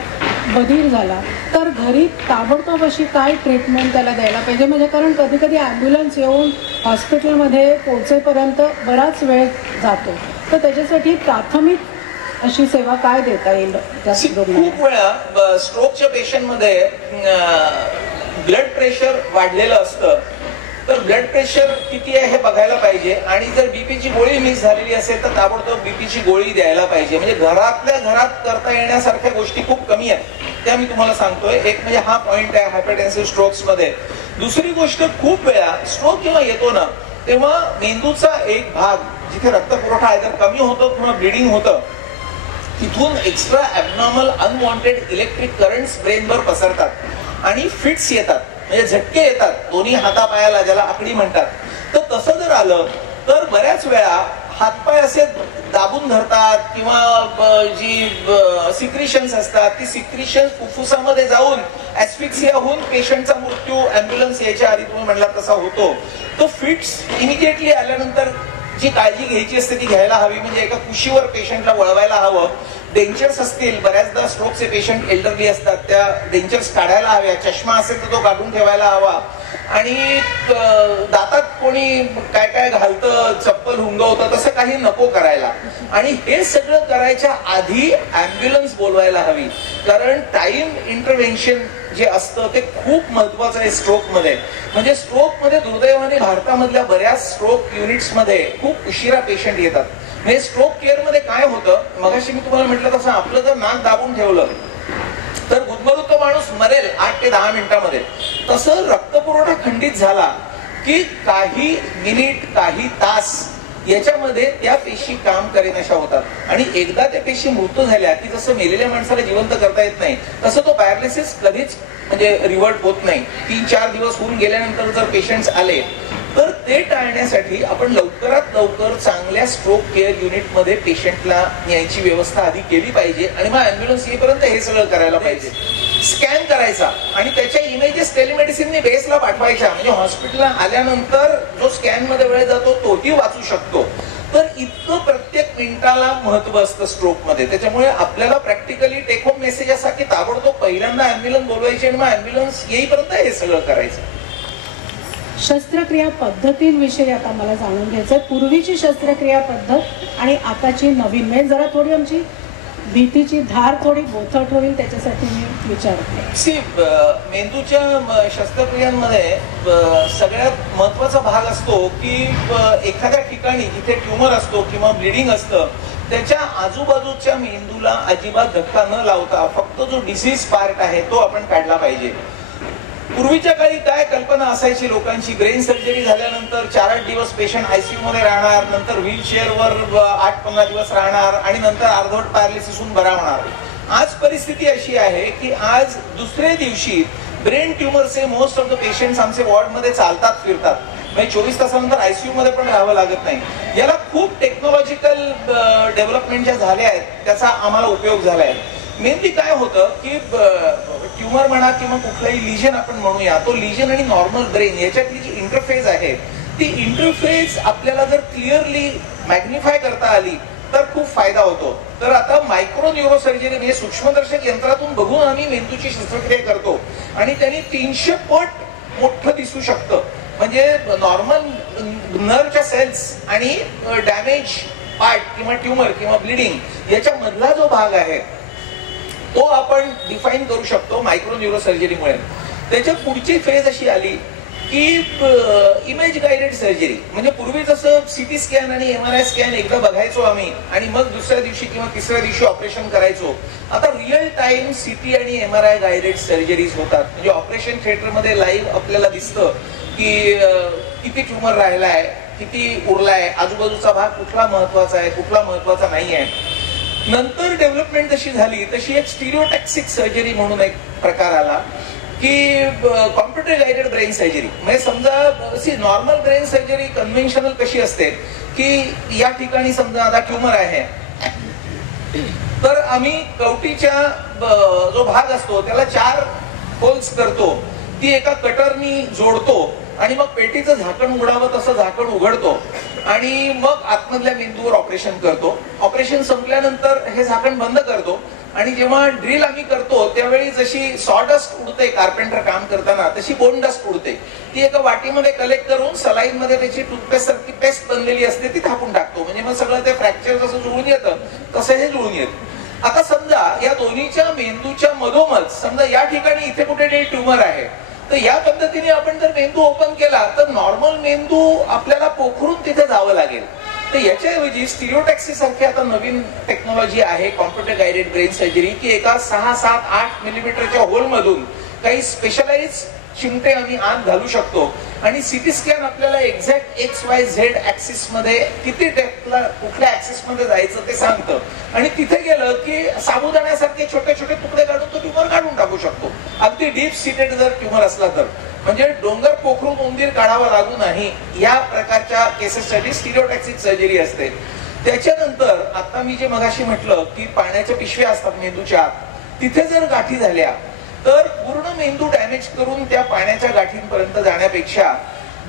बधीर झाला, तर घरी ताबडतोब अशी काय ट्रीटमेंट त्याला द्यायला पाहिजे? म्हणजे कारण कधी कधी ॲम्ब्युलन्स येऊन हॉस्पिटलमध्ये पोहोचेपर्यंत बराच वेळ जातो, तर त्याच्यासाठी प्राथमिक अशी सेवा काय देता येईल? खूप वेळा स्ट्रोकच्या पेशंटमध्ये ब्लड प्रेशर वाढलेलं असतं, तर ब्लड प्रेशर किती आहे हे बघायला पाहिजे, आणि जर बीपीची गोळी मिस झालेली असेल तर ताबडतोब बीपीची गोळी द्यायला पाहिजे. म्हणजे घरातल्या घरात करता येण्यासारख्या गोष्टी खूप कमी आहेत, त्या मी तुम्हाला सांगतोय. एक म्हणजे हा पॉइंट आहे हायपरटेन्सिव्ह स्ट्रोक्स मध्ये. दुसरी गोष्ट, खूप वेळा स्ट्रोक जेव्हा येतो ना, तेव्हा मेंदूचा एक भाग जिथे रक्तपुरवठा आहे कमी होतो किंवा ब्लिडिंग होतं, तिथून extra abnormal unwanted electric currents ब्रेनवर पसरतात आणि फिट्स येतात, म्हणजे झटके येतात दोन्ही हातापायाला, ज्याला आकडी म्हणतात. तर तसं जर आलं तर बऱ्याच वेळा हातपाय असे दाबून धरतात, किंवा जी सिक्रिशन्स असतात ती सिक्रिशन्स फुफ्फुसामध्ये जाऊन ऍस्फिक्सिया होऊन पेशंटचा मृत्यू ॲम्ब्युलन्स यायच्या आधी तुम्ही म्हणला तसा होतो. तो फिट्स इमिडिएटली आल्यानंतर जी काळजी घ्यायची असते ती घ्यायला हवी. म्हणजे एका कुशीवर पेशंटला वळवायला हवं. डेंचर्स असतील, बऱ्याचदा स्ट्रोकचे पेशंट एल्डरली असतात, त्या डेंचर्स काढायला हव्या. चष्मा असेल तर तो काढून ठेवायला हवा. आणि दातात कोणी काय काय घालतं, चप्पल हुंगवतं, तसं काही नको करायला. आणि हे सगळं करायच्या आधी ॲम्ब्युलन्स बोलवायला हवी, कारण टाइम इंटरव्हेन्शन जे असतं ते खूप महत्वाचं आहे स्ट्रोक मध्ये. म्हणजे स्ट्रोक मध्ये दुर्दैवाने भारतामधल्या बऱ्याच स्ट्रोक युनिट्स मध्ये खूप उशिरा पेशंट येतात. म्हणजे स्ट्रोक केअर मध्ये काय होतं, मगाशी मी तुम्हाला म्हटलं तसं, आपलं जर नाक दाबून ठेवलं तर गुदमरून तो माणूस मरेल 8 ते 10 मिनिटांमध्ये. तसं रक्तपुरवठा खंडित झाला की काही मिनिट, काही तास याच्यामध्ये त्या पेशी काम करेनाशा होतात. आणि एकदा त्या पेशी मृत्यू झाल्या की जसं मेलेल्या माणसाला जिवंत करता येत नाही, तसं तो पॅरालिसिस कधीच म्हणजे रिव्हर्ट होत नाही. 3-4 दिवस होऊन गेल्यानंतर जर पेशंट्स आले तर ते टाळण्यासाठी आपण लवकरात लवकर चांगल्या स्ट्रोक केअर युनिट मध्ये पेशंटला न्यायची व्यवस्था आधी केली पाहिजे. आणि मग ॲम्ब्युलन्स येईपर्यंत हे सगळं करायला पाहिजे. स्कॅन करायचा आणि त्याच्या इमेजेस टेलिमेडिसिनने बेसला पाठवायच्या, म्हणजे हॉस्पिटलला आल्यानंतर जो स्कॅन मध्ये वेळ जातो तोही वाचू शकतो. तर इतकं प्रत्येक मिनिटाला महत्व असतं स्ट्रोक मध्ये. त्याच्यामुळे आपल्याला प्रॅक्टिकली टेक होम मेसेज असा की ताबडतोब पहिल्यांदा ॲम्ब्युलन्स बोलवायची आणि मग ॲम्ब्युलन्स येईपर्यंत हे सगळं करायचं. शस्त्रक्रिया पद्धतींविषयी आता मला जाणून घ्यायचं. पूर्वीची शस्त्रक्रिया पद्धत आणि आताची नवीन, म्हणजे जरा थोडी आमची भीतीची धार थोडी बोथट होईल त्याच्यासाठी मी विचारते. मेंदूच्या शस्त्रक्रियांमध्ये सगळ्यात महत्वाचा भाग असतो की एखाद्या ठिकाणी जिथे ट्युमर असतो किंवा ब्लिडिंग असतं त्याच्या आजूबाजूच्या मेंदूला अजिबात धक्का न लावता फक्त जो डिसीज पार्ट आहे तो आपण काढला पाहिजे. पूर्वीच्या काळी काय कल्पना असायची लोकांची, ब्रेन सर्जरी झाल्यानंतर 4-8 दिवस पेशंट आयसीयू मध्ये राहणार, नंतर व्हीलचेअरवर 8-15 दिवस राहणार आणि नंतर अर्धवट पॅरालिसिस होऊन बरा होणार. आज परिस्थिती अशी आहे की आज दुसऱ्या दिवशी ब्रेन ट्युमरचे मोस्ट ऑफ द पेशंट्स आमचे वॉर्ड मध्ये चालतात फिरतात. म्हणजे 24 तासानंतर आयसीयू मध्ये पण राहावं लागत नाही. याला खूप टेक्नॉलॉजिकल डेव्हलपमेंट ज्या झाल्या आहेत त्याचा आम्हाला उपयोग झालाय. मेनली काय होतं की ट्युमर म्हणा किंवा कुठलाही लिजन आपण म्हणूया, तो लिजन आणि नॉर्मल ब्रेन याच्यातली जी इंटरफेस आहे ती इंटरफेस आपल्याला जर क्लिअरली मॅग्निफाय करता आली तर खूप फायदा होतो. तर आता मायक्रो न्यूरोसर्जरी म्हणजे सूक्ष्मदर्शक यंत्रातून बघून आम्ही मेंदूची शस्त्रक्रिया करतो आणि त्यांनी 300 पट मोठं दिसू शकतं. म्हणजे नॉर्मल नर्वच्या सेल्स आणि डॅमेज पार्ट किंवा ट्युमर किंवा ब्लिडिंग याच्या मधला जो भाग आहे तो आपण डिफाईन करू शकतो मायक्रो न्यूरोसर्जरीमुळे. त्याच्या पुढची फेज अशी आली की इमेज गायडेड सर्जरी. म्हणजे पूर्वी जसं सीटी स्कॅन आणि MRI स्कॅन एकदा बघायचो आम्ही आणि मग दुसऱ्या दिवशी किंवा तिसऱ्या दिवशी ऑपरेशन करायचो. आता रिअल टाइम सीटी आणि MRI गायडेड सर्जरीज होतात. म्हणजे ऑपरेशन थिएटरमध्ये लाईव्ह आपल्याला दिसतं की किती ट्युमर राहिलाय, किती उरलाय, आजूबाजूचा भाग कुठला महत्वाचा आहे, कुठला महत्वाचा नाही आहे. नंतर डेव्हलपमेंट जशी झाली तशी एक स्टिरिओटॅक्सिक सर्जरी म्हणून एक प्रकार आला की कॉम्प्युटर गायडेड ब्रेन सर्जरी. म्हणजे समजा नॉर्मल ब्रेन सर्जरी कन्व्हेन्शनल कशी असते की या ठिकाणी समजा आता ट्युमर आहे तर आम्ही कवटीच्या जो भाग असतो त्याला 4 होल्स करतो, ती एका कटरनी जोडतो आणि मग पेटीचं झाकण उघडावं तसं झाकण उघडतो आणि मग आतमधल्या मेंदूवर ऑपरेशन करतो. ऑपरेशन संपल्यानंतर हे झाकण बंद करतो आणि जेव्हा ड्रिल आम्ही करतो त्यावेळी जशी सॉडस्ट उडते कार्पेंटर काम करताना तशी बोन डस्ट उडते. ती एका वाटीमध्ये कलेक्ट करून सलाईन मध्ये त्याची टूथपेस्ट सारखी पेस्ट बनलेली असते ती थापून टाकतो. म्हणजे मग सगळं ते फ्रॅक्चर जसं जुळून येतं तसं हे जुळून येतं. आता समजा या दोन्हीच्या मेंदूच्या मधोमध समजा या ठिकाणी इथे कुठे ट्युमर आहे तर या पद्धतीने आपण जर मेंदू ओपन केला तर नॉर्मल मेंदू आपल्याला पोखरून तिथे जावं लागेल. तर याच्याऐवजी स्टिरिओटॅक्सी सारखी आता नवीन टेक्नॉलॉजी आहे कॉम्प्युटर गायडेड ब्रेन सर्जरी की एका 6, 7, 8 मिलीमीटरच्या होल मधून काही स्पेशलाइज चिमटे आम्ही आत घालू शकतो आणि सीटी स्कॅन आपल्याला एक्झॅक्ट XYZ ऍक्सिस मध्ये किती डेप्थला कुठल्या ऍक्सिस मध्ये जायचं ते सांगतं आणि तिथे गेलं की साबुदाण्यासारखे छोटे छोटे तुकडे काढून तो ट्युमर काढून टाकू शकतो. अगदी डीप सीटेड जर ट्युमर असला तर. म्हणजे डोंगर पोखरून उंदीर काढावा लागू नाही या प्रकारच्या केसेससाठी स्टिरिओटॅक्सिक सर्जरी असते. त्याच्यानंतर आता मी जे मगाशी म्हटलं की पाण्याच्या पिशव्या असतात मेंदूच्या तिथे जर गाठी झाल्या तर पूर्ण मेंदू डॅमेज करून त्या पाण्याच्या गाठींपर्यंत जाण्यापेक्षा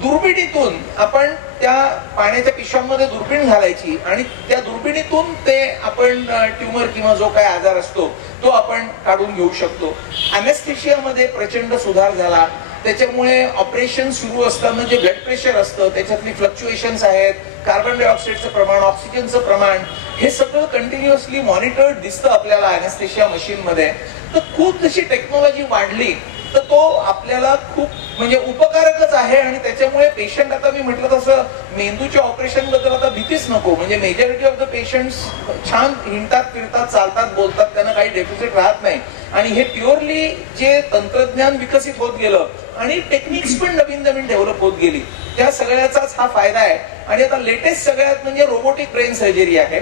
दुर्बिणीतून आपण त्या पाण्याच्या पिशव्यांमध्ये दुर्बीण घालायची आणि त्या दुर्बिणीतून ते आपण ट्युमर किंवा जो काय आजार असतो तो आपण काढून घेऊ शकतो. अनेस्थेशियामध्ये प्रचंड सुधार झाला. त्याच्यामुळे ऑपरेशन सुरू असताना जे ब्लड प्रेशर असतं त्याच्यातली फ्लक्च्युएशन्स आहेत, कार्बन डायऑक्साईडचं प्रमाण, ऑक्सिजनचं प्रमाण हे सगळं कंटिन्युअसली मॉनिटर्ड दिसतं आपल्याला अनेस्थेशिया मशीन मध्ये. तर खूप जशी टेक्नॉलॉजी वाढली तर तो आपल्याला खूप म्हणजे उपकारकच आहे आणि त्याच्यामुळे पेशंट आता मी म्हटलं तसं मेंदूच्या ऑपरेशन बद्दल आता भीतीच नको. म्हणजे मेजॉरिटी ऑफ द पेशंट्स छान हिंडतात, फिरतात, चालतात, बोलतात, त्यांना काही डेफिसिट राहत नाही. आणि हे प्युअरली जे तंत्रज्ञान विकसित होत गेलं आणि टेक्निक्स पण नवीन नवीन डेव्हलप होत गेली त्या सगळ्याचाच हा फायदा आहे. आणि आता लेटेस्ट सगळ्यात म्हणजे रोबोटिक ब्रेन सर्जरी आहे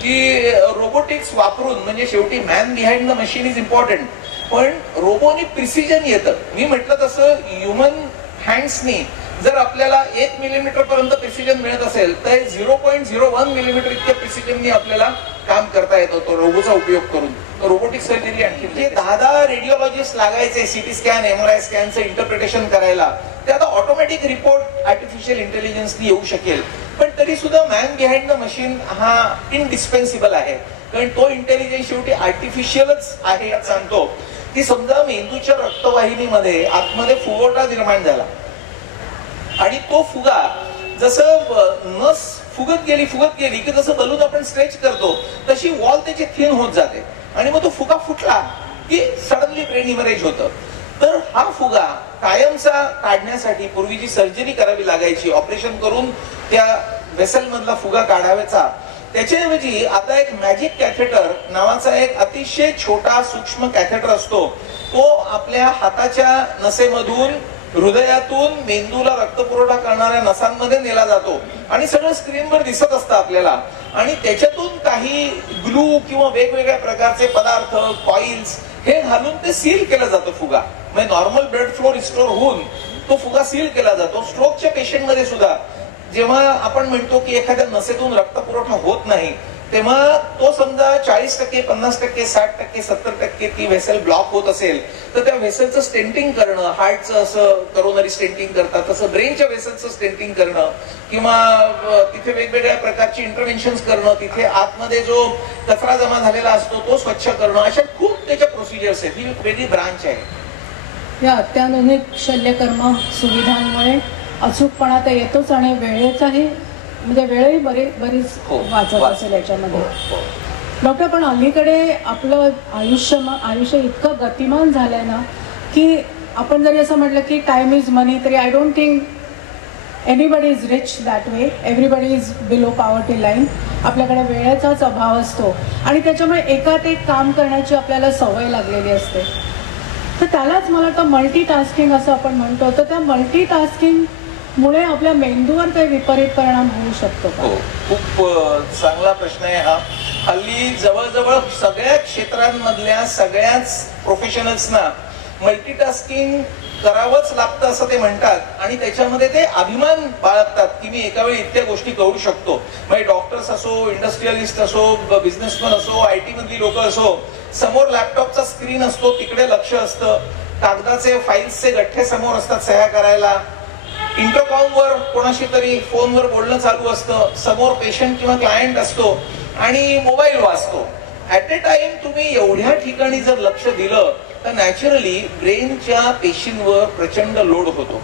की रोबोटिक्स वापरून म्हणजे शेवटी man behind the machine is important पण रोबोनी प्रिसिजन येतं. मी म्हटलं तसं ह्युमन हँड्सनी जर आपल्याला 1 मिलीमीटर पर्यंत प्रिसिजन मिळत असेल तर 0.01 मिलीमीटर इतक्या प्रिसिजननी आपल्याला काम करता येतो तो रोबोचा उपयोग करून. रोबोटिक सर्जरी आणखी जे 10 रेडिओलॉजिस्ट लागायचे सीटी स्कॅन MRI स्कॅनचं इंटरप्रिटेशन करायला ते आता ऑटोमॅटिक रिपोर्ट आर्टिफिशियल इंटेलिजन्सनी येऊ शकेल. पण तरी सुद्धा मॅन बिहाइंड द मशीन हा इनडिस्पेन्सिबल आहे कारण तो इंटेलिजन्स शेवटी आर्टिफिशियलच आहे. सांगतो की समजा मेंदूच्या रक्तवाहिनीमध्ये आतमध्ये फुगवटा निर्माण झाला आणि तो फुगा जसं नस फुगत गेली की जसं बलून आपण स्ट्रेच करतो तशी वॉल त्याची थिन होत जाते आणि मग तो फुगा फुटला की सडनली ब्रेन इमरेज होतं. तर हा फुगा कायमचा काढण्यासाठी पूर्वी जी सर्जरी करावी लागायची ऑपरेशन करून त्या वेसल मधला फुगा काढावायचा त्याच्याऐवजी आता एक मॅजिक कॅथेटर नावाचा एक अतिशय छोटा सूक्ष्म कॅथेटर असतो. तो आपल्या हाताच्या नसेमधून हृदयातून मेंदूला रक्तपुरवठा करणाऱ्या नसांमध्ये नेला जातो आणि सगळं स्क्रीनवर दिसत असतं आपल्याला आणि त्याच्यातून काही ग्लू किंवा वेगवेगळ्या प्रकारचे पदार्थ कॉइल्स हे घालून ते सील केलं जातं फुगा. म्हणजे नॉर्मल ब्लड फ्लो रिस्टोर होऊन तो फुगा सील केला जातो. स्ट्रोकच्या पेशंटमध्ये सुद्धा जेव्हा आपण म्हणतो की एखाद्या नसेतून रक्तपुरवठा होत नाही तेव्हा तो समजा 40%, 50%, 60%, 70% ती व्हेसल ब्लॉक होत असेल तर त्या व्हेसलचं स्टेंटिंग करणं, हार्टचं असं करोनरी स्टेंटिंग करतात तसं ब्रेनच्या व्हेसलचं स्टेंटिंग करणं किंवा तिथे वेगवेगळ्या प्रकारची इंटरव्हेन्शन्स करणं, तिथे आतमध्ये जो कचरा जमा झालेला असतो तो स्वच्छ करणं, अशा खूप त्याच्या प्रोसिजर्स आहेत. ही वेगळी ब्रांच आहे. या अत्याधुनिक शल्यकर्म सुविधांमुळे अचूकपणा तर येतोच आणि वेळेचाही म्हणजे वेळही बरीच वाचत असेल याच्यामध्ये. डॉक्टर, पण अलीकडे आपलं आयुष्य इतकं गतिमान झालंय ना की आपण जरी असं म्हटलं की टाइम इज मनी, तरी I don't think anybody is rich that way. Everybody is below poverty line. आपल्याकडे वेळेचाच अभाव असतो आणि त्याच्यामुळे एकात एक काम करण्याची आपल्याला सवय लागलेली असते. तर त्यालाच मला वाटतं मल्टीटास्किंग असं आपण म्हणतो. तर त्या मल्टीटास्किंग मुळे आपल्या मेंदूवर काही विपरीत परिणाम होऊ शकतो का? खूप चांगला प्रश्न आहे हा. हल्ली जवळजवळ सगळ्या क्षेत्रांमधल्या सगळ्याच प्रोफेशनल्सना मल्टीटास्किंग करावंच लागतं असं ते म्हणतात आणि त्याच्यामध्ये ते अभिमान बाळगतात की मी एका वेळी इतक्या गोष्टी करू शकतो. म्हणजे डॉक्टर्स असो, इंडस्ट्रियलिस्ट असो, बिझनेसमॅन असो, IT मधली लोक असो, समोर लॅपटॉपचा स्क्रीन असतो, तिकडे लक्ष असतं, कागदाचे फाईल्सचे गठ्ठे समोर असतात सह्या करायला, इंटरकॉमवर कोणाशी तरी फोनवर बोलणं चालू असतं, समोर पेशंट किंवा क्लायंट असतो आणि मोबाईल वाजतो. ऍट ए टाइम तुम्ही एवढ्या ठिकाणी जर लक्ष दिलं तर नॅचरली ब्रेनच्या पेशींवर प्रचंड लोड होतो.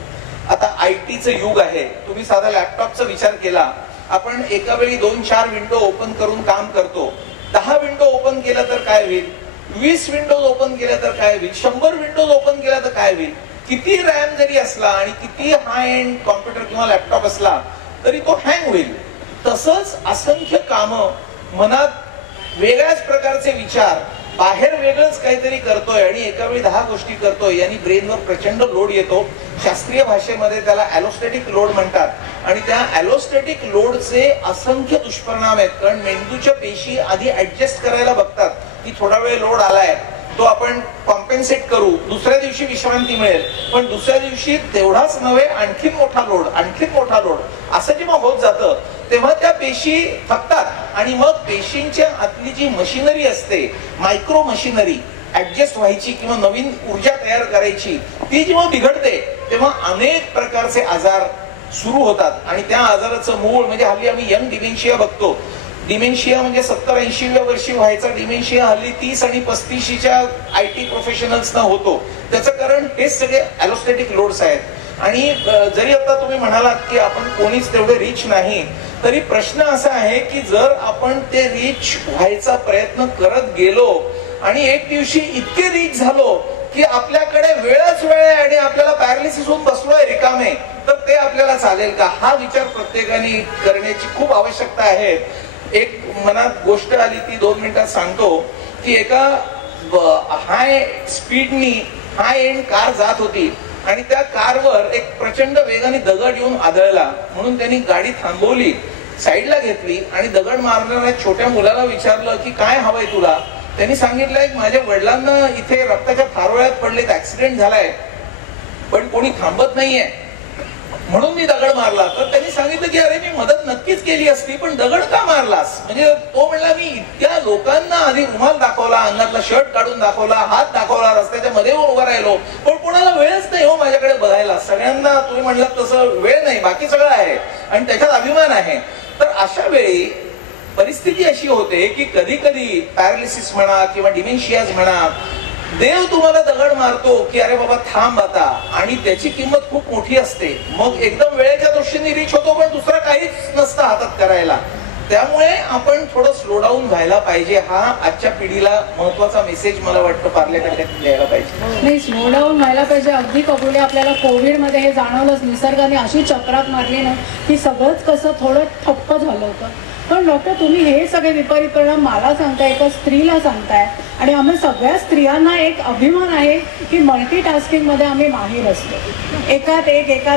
आता IT चं युग आहे. तुम्ही साधा लॅपटॉपचा विचार केला, आपण एका वेळी 2-4 विंडो ओपन करून काम करतो. 10 विंडो ओपन केला तर काय होईल, 20 विंडोज ओपन केल्या तर काय होईल, 100 विंडोज ओपन केल्या तर काय होईल. किती रॅम जरी असला आणि किती हाय एंड कॉम्प्युटर किंवा लॅपटॉप असला तरी तो हँग होईल. तसंच असंख्य कामं, मनात वेगळ्याच प्रकारचे विचार, बाहेर वेगळंच काहीतरी करतोय आणि एका वेळी 10 गोष्टी करतोय यांनी ब्रेनवर प्रचंड लोड येतो. शास्त्रीय भाषेमध्ये त्याला ॲलोस्टॅटिक लोड म्हणतात आणि त्या ॲलोस्टॅटिक लोडचे असंख्य दुष्परिणाम आहेत. कारण मेंदूच्या पेशी आधी ऍडजस्ट करायला बघतात की थोडा वेळ लोड आलाय तो आपण कॉम्पेन्सेट करू, दुसऱ्या दिवशी विश्रांती मिळेल, पण दुसऱ्या दिवशी तेवढाच नव्हे आणखीन मोठा लोड असं जेव्हा होत जातं तेव्हा त्या पेशी थकतात आणि मग पेशींच्या आतली जी मशिनरी असते, मायक्रो मशिनरी ऍडजस्ट व्हायची किंवा नवीन ऊर्जा तयार करायची, ती जेव्हा बिघडते तेव्हा अनेक प्रकारचे आजार सुरू होतात आणि त्या आजाराचं मूळ म्हणजे हल्ली आम्ही यंग डिमेन्शिया बघतो. डिमेन्शिया म्हणजे 70-80व्या वर्षी व्हायचा डिमेन्शिया हल्ली 30 आणि 35च्या IT प्रोफेशनल्सना होतो. त्याचं कारण हे सगळे ॲलोस्टॅटिक लोड्स आहेत. आणि जरी आता तुम्ही म्हणालात की आपण कोणीच तेवढे रिच नाही, तरी प्रश्न असा आहे की जर आपण ते रिच व्हायचा प्रयत्न करत गेलो आणि एक दिवशी इतके रिच झालो की आपल्याकडे वेळच वेळ आहे आणि आपल्याला पॅरालिसिस होऊन बसलोय रिकामे, तर ते आपल्याला चालेल का? हा विचार प्रत्येकाने करण्याची खूप आवश्यकता आहे. एक मनात गोष्ट आली ती 2 मिनिटात सांगतो की एका हाय स्पीडनी हाय एंड कार जात होती आणि त्या कारवर एक प्रचंड वेगाने दगड येऊन आदळला. म्हणून त्यांनी गाडी थांबवली, साईडला घेतली आणि दगड मारणाऱ्या छोट्या मुलाला विचारलं की काय हवंय तुला. त्यांनी सांगितलंय की माझ्या वडिलांना इथे रक्ताच्या थारोळ्यात पडलेत, ऍक्सिडेंट झालाय, पण कोणी थांबत नाहीये म्हणून मी दगड मारला. तर त्यांनी सांगितलं की अरे मी मदत नक्कीच केली असती, पण दगड का मारलास? म्हणजे तो म्हणला मी इतक्या लोकांना आधी रुमाल दाखवला, अंगातला शर्ट काढून दाखवला, हात दाखवला, रस्त्याच्या मध्ये उभा राहिलो, पण कोणाला वेळच नाही हो माझ्याकडे बघायला. सगळ्यांना तुम्ही म्हणलात तसं वेळ नाही, बाकी सगळं आहे आणि त्याच्यात अभिमान आहे. तर अशा वेळी परिस्थिती अशी होते की कधी कधी पॅरालिसिस म्हणा किंवा डिमेन्शियाज म्हणा, देव तुम्हाला दगड मारतो की अरे बाबा थांब आता, आणि त्याची किंमत खूप मोठी असते. मग एकदम वेळेच्या दृष्टीने रिच होतो पण दुसरा काहीच नसतं हातात करायला. त्यामुळे आपण थोडं स्लो डाऊन व्हायला पाहिजे. हा आजच्या पिढीला महत्वाचा मेसेज मला वाटतं पार्ल्याकडे द्यायला पाहिजे. नाही, स्लो डाऊन व्हायला पाहिजे. अगदी कबुले. आपल्याला कोविडमध्ये हे जाणवलंच, निसर्गाने अशी चक्रात मारली ना की सगळंच कसं थोडं ठप्प झालं होतं. पण डॉक्टर, तुम्ही हे सगळे विपरीत परिणाम मला सांगताय, एका स्त्रीला सांगताय, आणि आम्ही सगळ्या स्त्रियांना एक अभिमान आहे की मल्टीटास्किंग मध्ये आम्ही माहीर असतो. एकात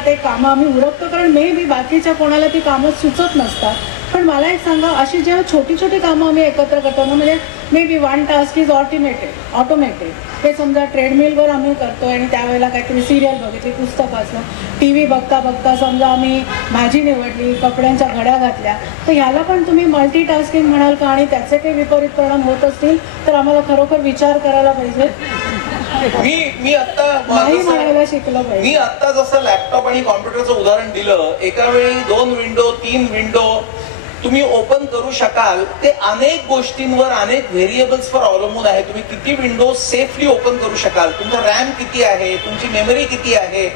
एक कामं आम्ही उरकतो, कारण मे बी बाकीच्या कोणाला ती कामं सुचत नसतात. पण मला एक सांगा, अशी जेव्हा छोटी छोटी कामं आम्ही एकत्र करतो ना, म्हणजे may be one task is automated. हे समजा ट्रेडमिलवर आम्ही करतोय आणि त्यावेळेला काहीतरी सिरियल बघितली, पुस्तक वाचलं, टी व्ही बघता बघता समजा आम्ही भाजी निवडली, कपड्यांच्या घड्या घातल्या, तर ह्याला पण तुम्ही मल्टीटास्किंग म्हणाल का? आणि त्याचे काही विपरीत परिणाम होत असतील तर आम्हाला खरोखर विचार करायला पाहिजे. मी आता नाही म्हणायला शिकलं पाहिजे. मी आता जसं लॅपटॉप आणि कॉम्प्युटरचं उदाहरण दिलं, एका वेळी 2 विंडो 3 विंडो तुम्ही ओपन करू शकाल. ते अनेक गोष्टींवर, अनेक व्हेरिएबल्सवर अवलंबून आहे. तुम्ही किती विंडो सेफली ओपन करू शकाल, तुमचा रॅम किती आहे, तुमची मेमरी किती आहे,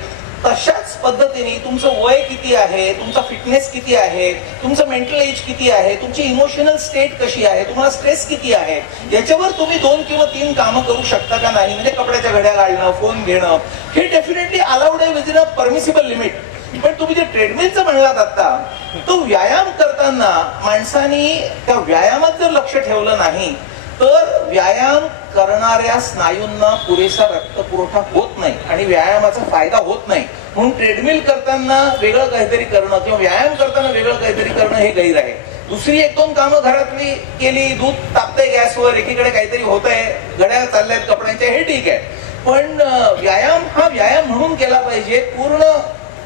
तशाच पद्धतीने तुमचं वय किती आहे, तुमचा फिटनेस किती आहे, तुमचं मेंटल एज किती आहे, तुमची इमोशनल स्टेट कशी आहे, तुम्हाला स्ट्रेस किती आहे, याच्यावर तुम्ही 2 किंवा 3 कामं करू शकता का नाही. म्हणजे कपड्याच्या घड्या घालणं, फोन घेणं, हे डेफिनेटली अलाउड आहे विदिन अ परमिसिबल लिमिट. पण तुम्ही जे ट्रेडमिलचं म्हणलात आता, तो व्यायाम करताना माणसानी त्या व्यायामात जर लक्ष ठेवलं नाही तर व्यायाम करणाऱ्या स्नायूंना पुरेसा रक्तपुरवठा होत नाही आणि व्यायामाचा फायदा होत नाही. म्हणून ट्रेडमिल करताना वेगळं काहीतरी करणं किंवा व्यायाम करताना वेगळं काहीतरी करणं हे गैर आहे. दुसरी 1-2 कामं घरातली केली, दूध तापतंय गॅसवर, एकीकडे काहीतरी होत आहे, घड्या चालल्यात कपड्यांच्या, हे ठीक आहे. पण व्यायाम हा व्यायाम म्हणून केला पाहिजे, पूर्ण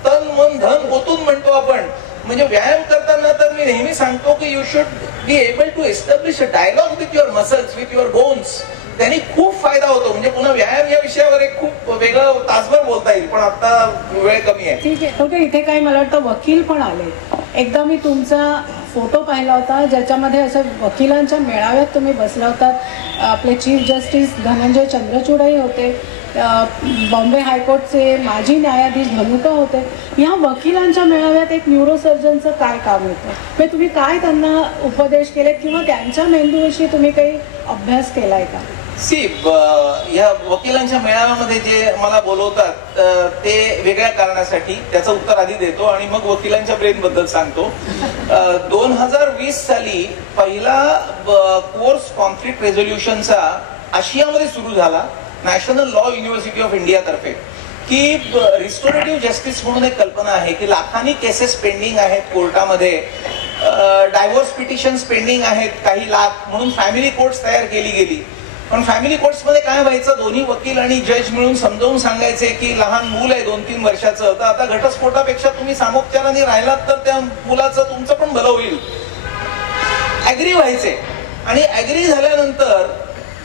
तन मन धन ओतून म्हणतो आपण. म्हणजे व्यायाम करताना तर मी नेहमी सांगतो की you should be able to establish a dialogue with your muscles, with your bones. त्यांनी खूप फायदा होतो. म्हणजे पुन्हा व्यायाम या विषयावर एक खूप वेगळं तासभर बोलता येईल, पण आता वेळ कमी आहे. ठीक आहे. ओके, इथे काही मला वाटतं वकील पण आले. एकदा मी तुमचा फोटो पाहिला होता ज्याच्यामध्ये असं वकिलांच्या मेळाव्यात तुम्ही बसला होता. आपले चीफ जस्टिस धनंजय चंद्रचूडही होते, बॉम्बे हायकोर्टचे माजी न्यायाधीश धनुका होते. या वकिलांच्या मेळाव्यात एक न्यूरोसर्जनचं काय काम होतं? म्हणजे तुम्ही काय त्यांना उपदेश केले किंवा त्यांच्या मेंदूविषयी तुम्ही काही अभ्यास केलाय का? या वकिलांच्या मेळाव्यामध्ये जे मला बोलवतात ते वेगळ्या कारणासाठी, त्याचं उत्तर आधी देतो आणि मग वकिलांच्या ब्रेन बद्दल सांगतो. 2020 साली पहिला कोर्स कॉन्फ्लिक्ट रेझोल्युशनचा आशियामध्ये सुरू झाला national law university of India तर्फे. की रिस्टोरेटिव्ह जस्टिस म्हणून एक कल्पना आहे की लाखांनी केसेस पेंडिंग आहेत कोर्टामध्ये, डायव्होर्स पिटिशन्स पेंडिंग आहेत काही लाख, म्हणून फॅमिली कोर्ट्स तयार केली गेली. पण फॅमिली कोर्ट्समध्ये काय व्हायचं, दोन्ही वकील आणि जज मिळून समजावून सांगायचे की लहान मूल आहे 2-3 वर्षाचं, तर आता घटस्फोटापेक्षा तुम्ही सामोपचाराने राहिलात तर त्या मुलाचं तुमचं पण भलं होईल. ऍग्री व्हायचे आणि ऍग्री झाल्यानंतर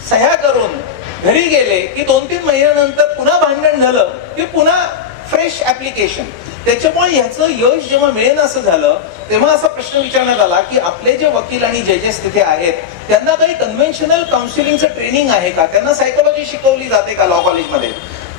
सह्या करून घरी गेले की 2-3 महिन्यानंतर पुन्हा भांडण झालं की पुन्हा फ्रेश ऍप्लिकेशन. त्याच्यामुळे ह्याचं यश जेव्हा मिळेल असं झालं तेव्हा असा प्रश्न विचारण्यात आला की आपले जे वकील आणि जजेस तिथे आहेत त्यांना काही कन्व्हेन्शनल काउन्सिलिंगचं ट्रेनिंग आहे का, त्यांना सायकोलॉजी शिकवली जाते का लॉ कॉलेजमध्ये.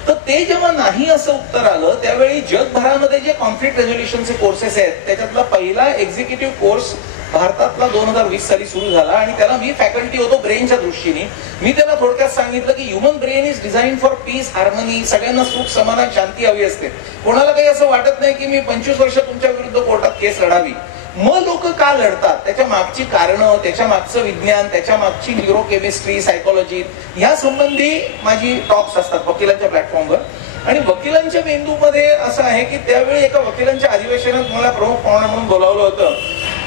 तर ते जेव्हा नाही असं उत्तर आलं त्यावेळी जगभरामध्ये जे कॉन्फ्लिक्ट रेझोल्युशनचे कोर्सेस आहेत त्याच्यातला पहिला एक्झिक्युटिव्ह कोर्स भारतातला 2020 साली सुरू झाला आणि त्याला मी फॅकल्टी होतो ब्रेनच्या दृष्टीने. मी त्याला थोडक्यात सांगितलं की human brain is design for piece, harmony, सगळ्यांना सुख समाधान शांती हवी असते. कोणाला काही असं वाटत नाही की मी 25 वर्ष तुमच्या विरुद्ध कोर्टात केस लढावी. मग लोक का लढतात, त्याच्या मागची कारणं, त्याच्या मागचं विज्ञान, त्याच्या मागची न्यूरोकेमिस्ट्री, सायकोलॉजी, या संबंधी माझी टॉक्स असतात वकिलांच्या प्लॅटफॉर्मवर. आणि वकिलांच्या मेंदूमध्ये असं आहे की त्यावेळी एका वकिलांच्या अधिवेशनात मला प्रमुख पाहुणा म्हणून बोलावलं होतं.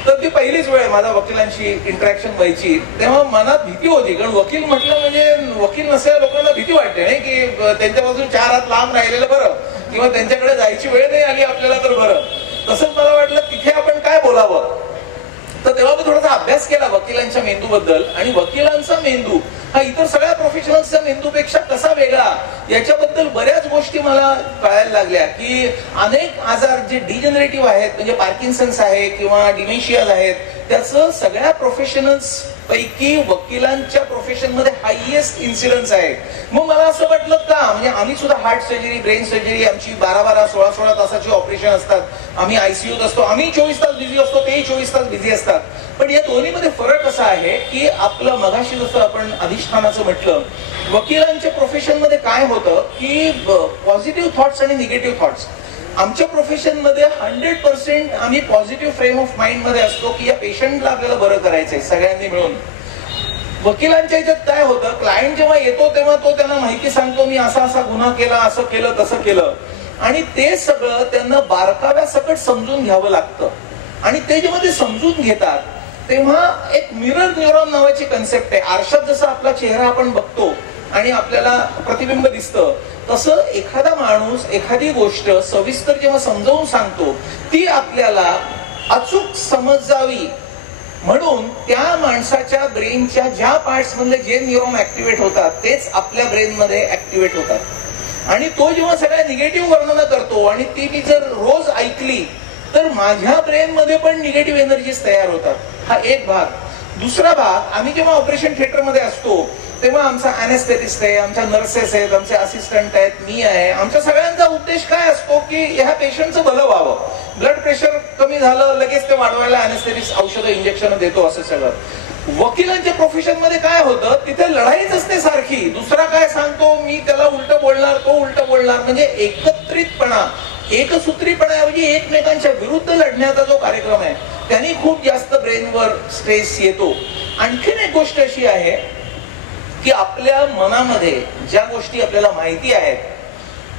तर ती पहिलीच वेळ माझा वकिलांशी इंटरॅक्शन व्हायची. तेव्हा मनात भीती होती, कारण वकील म्हटलं म्हणजे वकील नसलेल्या लोकांना भीती वाटते नाही की त्यांच्यापासून 4 हात लांब राहिलेलं बरं किंवा त्यांच्याकडे जायची वेळ नाही आली आपल्याला तर बरं. तसंच मला वाटलं तिथे आपण काय बोलावं. तर तेव्हा मी थोडासा अभ्यास केला वकिलांच्या मेंदूबद्दल. आणि वकिलांचा मेंदू हा इतर सगळ्या प्रोफेशनल्सच्या मेंदूपेक्षा कसा वेगळा याच्याबद्दल बऱ्याच गोष्टी मला कळायला लागल्या. की अनेक आजार जे डिजनरेटिव्ह आहेत, म्हणजे पार्किन्सन्स आहे किंवा डिमेन्शियाज आहेत, त्याचं सगळ्या प्रोफेशनल्स पैकी वकिलांच्या प्रोफेशनमध्ये हायएस्ट इन्सिडन्स आहे. मग मला असं वाटलं का, म्हणजे आम्ही सुद्धा हार्ट सर्जरी, ब्रेन सर्जरी, आमची 12-12, 16-16 तासाची ऑपरेशन असतात, आम्ही आयसीयूत असतो, आम्ही 24 तास बिझी असतो, तेही 24 तास बिझी असतात. पण या दोन्हीमध्ये फरक असा आहे की आपलं मगाशी जसं आपण अधिष्ठानाचं म्हटलं, वकिलांच्या प्रोफेशनमध्ये काय होतं की पॉझिटिव्ह थॉट्स आणि निगेटिव्ह थॉट्स. आमच्या प्रोफेशनमध्ये 100% आम्ही पॉझिटिव्ह फ्रेम ऑफ माइंड मध्ये असतो की या पेशंटला आपल्याला बरं करायचंय सगळ्यांनी मिळून. वकिलांच्या याच्यात काय होतं, क्लायंट जेव्हा येतो तेव्हा तो त्यांना माहिती सांगतो मी असा असा गुन्हा केला, असं केलं तसं केलं, आणि ते सगळं त्यांना बारकाव्या सकट समजून घ्यावं लागतं. आणि ते जेव्हा ते समजून घेतात तेव्हा एक मिरर न्यूरॉन नावाची कन्सेप्ट आहे. आरशात जसा आपला चेहरा आपण बघतो आणि आपल्याला प्रतिबिंब दिसतं, तसं एखादा माणूस एखादी गोष्ट सविस्तर जेव्हा समजावून सांगतो ती आपल्याला अचूक समजावी म्हणून त्या माणसाच्या ब्रेनच्या ज्या पार्ट्स मधले जे न्यूरॉन ऍक्टिव्हेट होतात तेच आपल्या ब्रेन मध्ये ऍक्टिव्हेट होतात. आणि तो जेव्हा सगळ्या निगेटिव्ह वर्णनं करतो आणि ती मी जर रोज ऐकली तर माझ्या ब्रेन मध्ये पण निगेटिव्ह एनर्जीज तयार होतात. हा एक भाग. दुसरा भाग, आम्ही जेव्हा ऑपरेशन थिएटर मध्ये असतो तेव्हा आमचा अॅनेस्थेटिस्ट आहे, आमच्या नर्सेस आहेत, आमचे असिस्टंट आहेत, मी आहे. आमच्या सगळ्यांचा उद्देश काय असतो की ह्या पेशंटचं भलं व्हावं. ब्लड प्रेशर कमी झालं लगेच ते वाढवायला अॅनेस्थेटिस्ट औषधं इंजेक्शन देतो असं सगळं. वकिलांच्या प्रोफेशन मध्ये काय होतं, तिथे लढाईच असते सारखी. दुसरा काय सांगतो मी त्याला उलट बोलणार, तो उलट बोलणार. म्हणजे एकत्रितपणा, एकसूत्रीपणाऐवजी एकमेकांच्या विरुद्ध लढण्याचा जो कार्यक्रम आहे त्यांनी खूप जास्त ब्रेनवर स्ट्रेस येतो. आणखीन एक गोष्ट अशी आहे की आपल्या मनामध्ये ज्या गोष्टी आपल्याला माहिती आहेत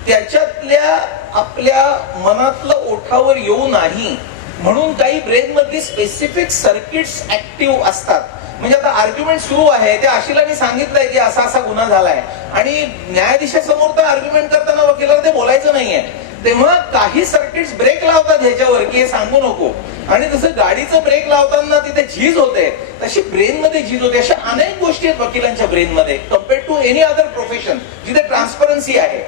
त्याच्यातल्या आपल्या मनातलं ओठावर येऊ नाही म्हणून काही ब्रेन मधली स्पेसिफिक सर्किट्स ऍक्टिव्ह असतात. म्हणजे आता आर्ग्युमेंट सुरू आहे, त्या आशिलाने सांगितलंय की असा असा गुन्हा झालाय आणि न्यायाधीशासमोर तर आर्ग्युमेंट करताना वकिलाला ते बोलायचं नाहीये, तेव्हा काही सर्किट्स ब्रेक लावतात ह्याच्यावर की हे सांगू नको. आणि जसं गाडीचं ब्रेक लावताना तिथे झीज होते तशी ब्रेन मध्ये झीज होते. अशा अनेक गोष्टी आहेत वकिलांच्या ब्रेन मध्ये compare to any other profession जिथे ट्रान्सपरन्सी आहे.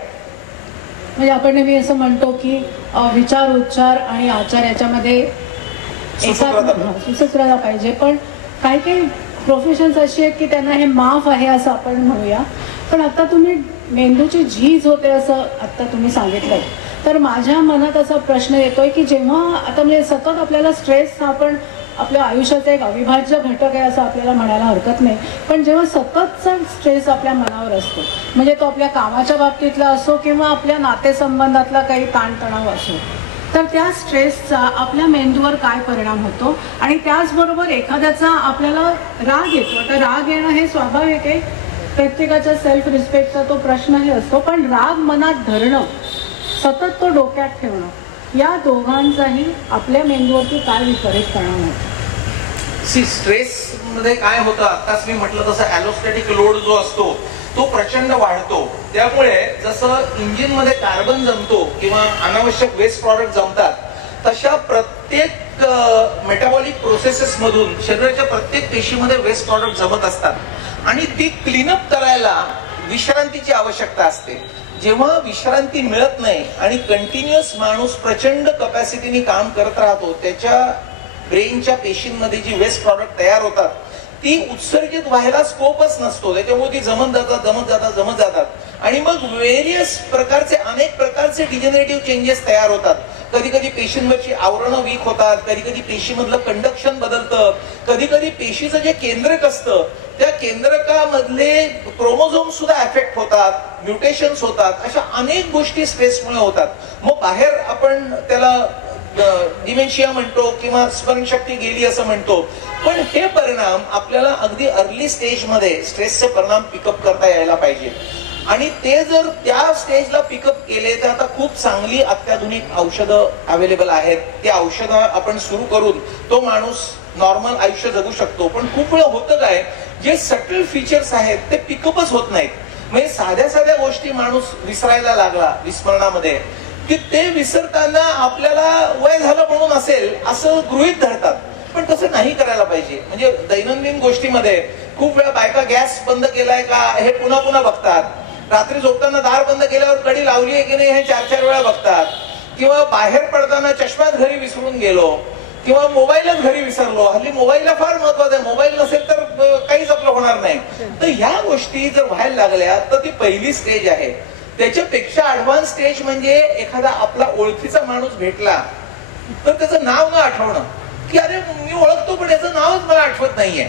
म्हणजे आपण नेहमी असं म्हणतो की विचार, उच्चार आणि आचार याच्यामध्ये सुसूत्रता पाहिजे, पण काही काही प्रोफेशन्स अशी आहेत की त्यांना हे माफ आहे असं आपण म्हणूया. पण आता तुम्ही मेंदूची झीज होते असं आता तुम्ही सांगितलंय, तर माझ्या मनात असा प्रश्न येतोय की जेव्हा आता म्हणजे सतत आपल्याला स्ट्रेस हा पण आपल्या आयुष्याचा एक अविभाज्य घटक आहे असं आपल्याला म्हणायला हरकत नाही, पण जेव्हा सततचा स्ट्रेस आपल्या मनावर असतो, म्हणजे तो आपल्या कामाच्या बाबतीतला असो किंवा आपल्या नातेसंबंधातला काही ताणतणाव असो, तर त्या स्ट्रेसचा आपल्या मेंदूवर काय परिणाम होतो. आणि त्याचबरोबर एखाद्याचा आपल्याला राग येतो. आता राग येणं हे स्वाभाविक आहे, प्रत्येकाच्या सेल्फ रिस्पेक्टचा तो प्रश्नही असतो, पण राग मनात धरणं, सतत तो डोक्यात ठेवणं, या दोघांचाही आपल्या मेंदूवरती काय विपरीत परिणाम होतो. स्ट्रेस मध्ये काय होतं, आताच मी म्हटलं तसं ॲलोस्टॅटिक लोड जो असतो तो प्रचंड वाढतो. त्यामुळे जसं इंजिन मध्ये कार्बन जमतो किंवा अनावश्यक वेस्ट प्रॉडक्ट जमतात, तशा प्रत्येक मेटाबॉलिक प्रोसेसेस मधून शरीराच्या प्रत्येक पेशीमध्ये वेस्ट प्रॉडक्ट जमत असतात आणि ती क्लीनअप करायला विश्रांतीची आवश्यकता असते. जेव्हा विश्रांती मिळत नाही आणि कंटिन्युअस माणूस प्रचंड कपॅसिटीने काम करत राहतो, त्याच्या ब्रेनच्या पेशींमध्ये जी वेस्ट प्रॉडक्ट तयार होतात ती उत्सर्जित व्हायला स्कोपच नसतो. त्याच्यामुळे ती जमत जातात आणि मग व्हेरियस प्रकारचे अनेक प्रकारचे डिजेनरेटिव्ह चेंजेस तयार होतात. कधी कधी पेशींवरची आवरणं वीक होतात, कधी कधी पेशीमधलं कंडक्शन बदलतं, कधी कधी पेशीचं जे केंद्रक असतं त्या केंद्रकामधले क्रोमोझोम सुद्धा अफेक्ट होतात, म्युटेशन्स होतात. अशा अनेक गोष्टी स्ट्रेसमुळे होतात. मग बाहेर आपण त्याला डिमेन्शिया म्हणतो किंवा स्मरणशक्ती गेली असं म्हणतो, पण हे परिणाम आपल्याला अगदी अर्ली स्टेजमध्ये स्ट्रेसचे परिणाम पिकअप करता यायला पाहिजे. आणि ते जर त्या स्टेजला पिकअप केले तर आता खूप चांगली अत्याधुनिक औषधं अवेलेबल आहेत. ते औषधं आपण सुरू करून तो माणूस नॉर्मल आयुष्य जगू शकतो. पण खूप वेळा होतं काय, जे सटल फीचर्स आहेत ते पिकअपच होत नाहीत. म्हणजे साध्या साध्या गोष्टी माणूस विसरायला लागला विस्मरणामध्ये की ते विसरताना आपल्याला वय झालं म्हणून असेल असं गृहीत धरतात, पण तसं नाही करायला पाहिजे. म्हणजे दैनंदिन गोष्टीमध्ये खूप वेळा बायका गॅस बंद केलाय का हे पुन्हा पुन्हा बघतात. रात्री झोपताना दार बंद केल्यावर कडी लावली आहे की नाही हे 4-4 वेळा बघतात. किंवा बाहेर पडताना चष्माच घरी विसरून गेलो किंवा मोबाईलच घरी विसरलो. हल्ली मोबाईलला फार महत्वाचं आहे, मोबाईल नसेल तर काहीच आपलं होणार नाही. तर ह्या गोष्टी जर व्हायला लागल्या तर ती पहिली स्टेज आहे. त्याच्यापेक्षा ऍडव्हान्स स्टेज म्हणजे एखादा आपला ओळखीचा माणूस भेटला तर त्याचं नाव न आठवणं की अरे मी ओळखतो पण याचं नावच मला आठवत नाहीये,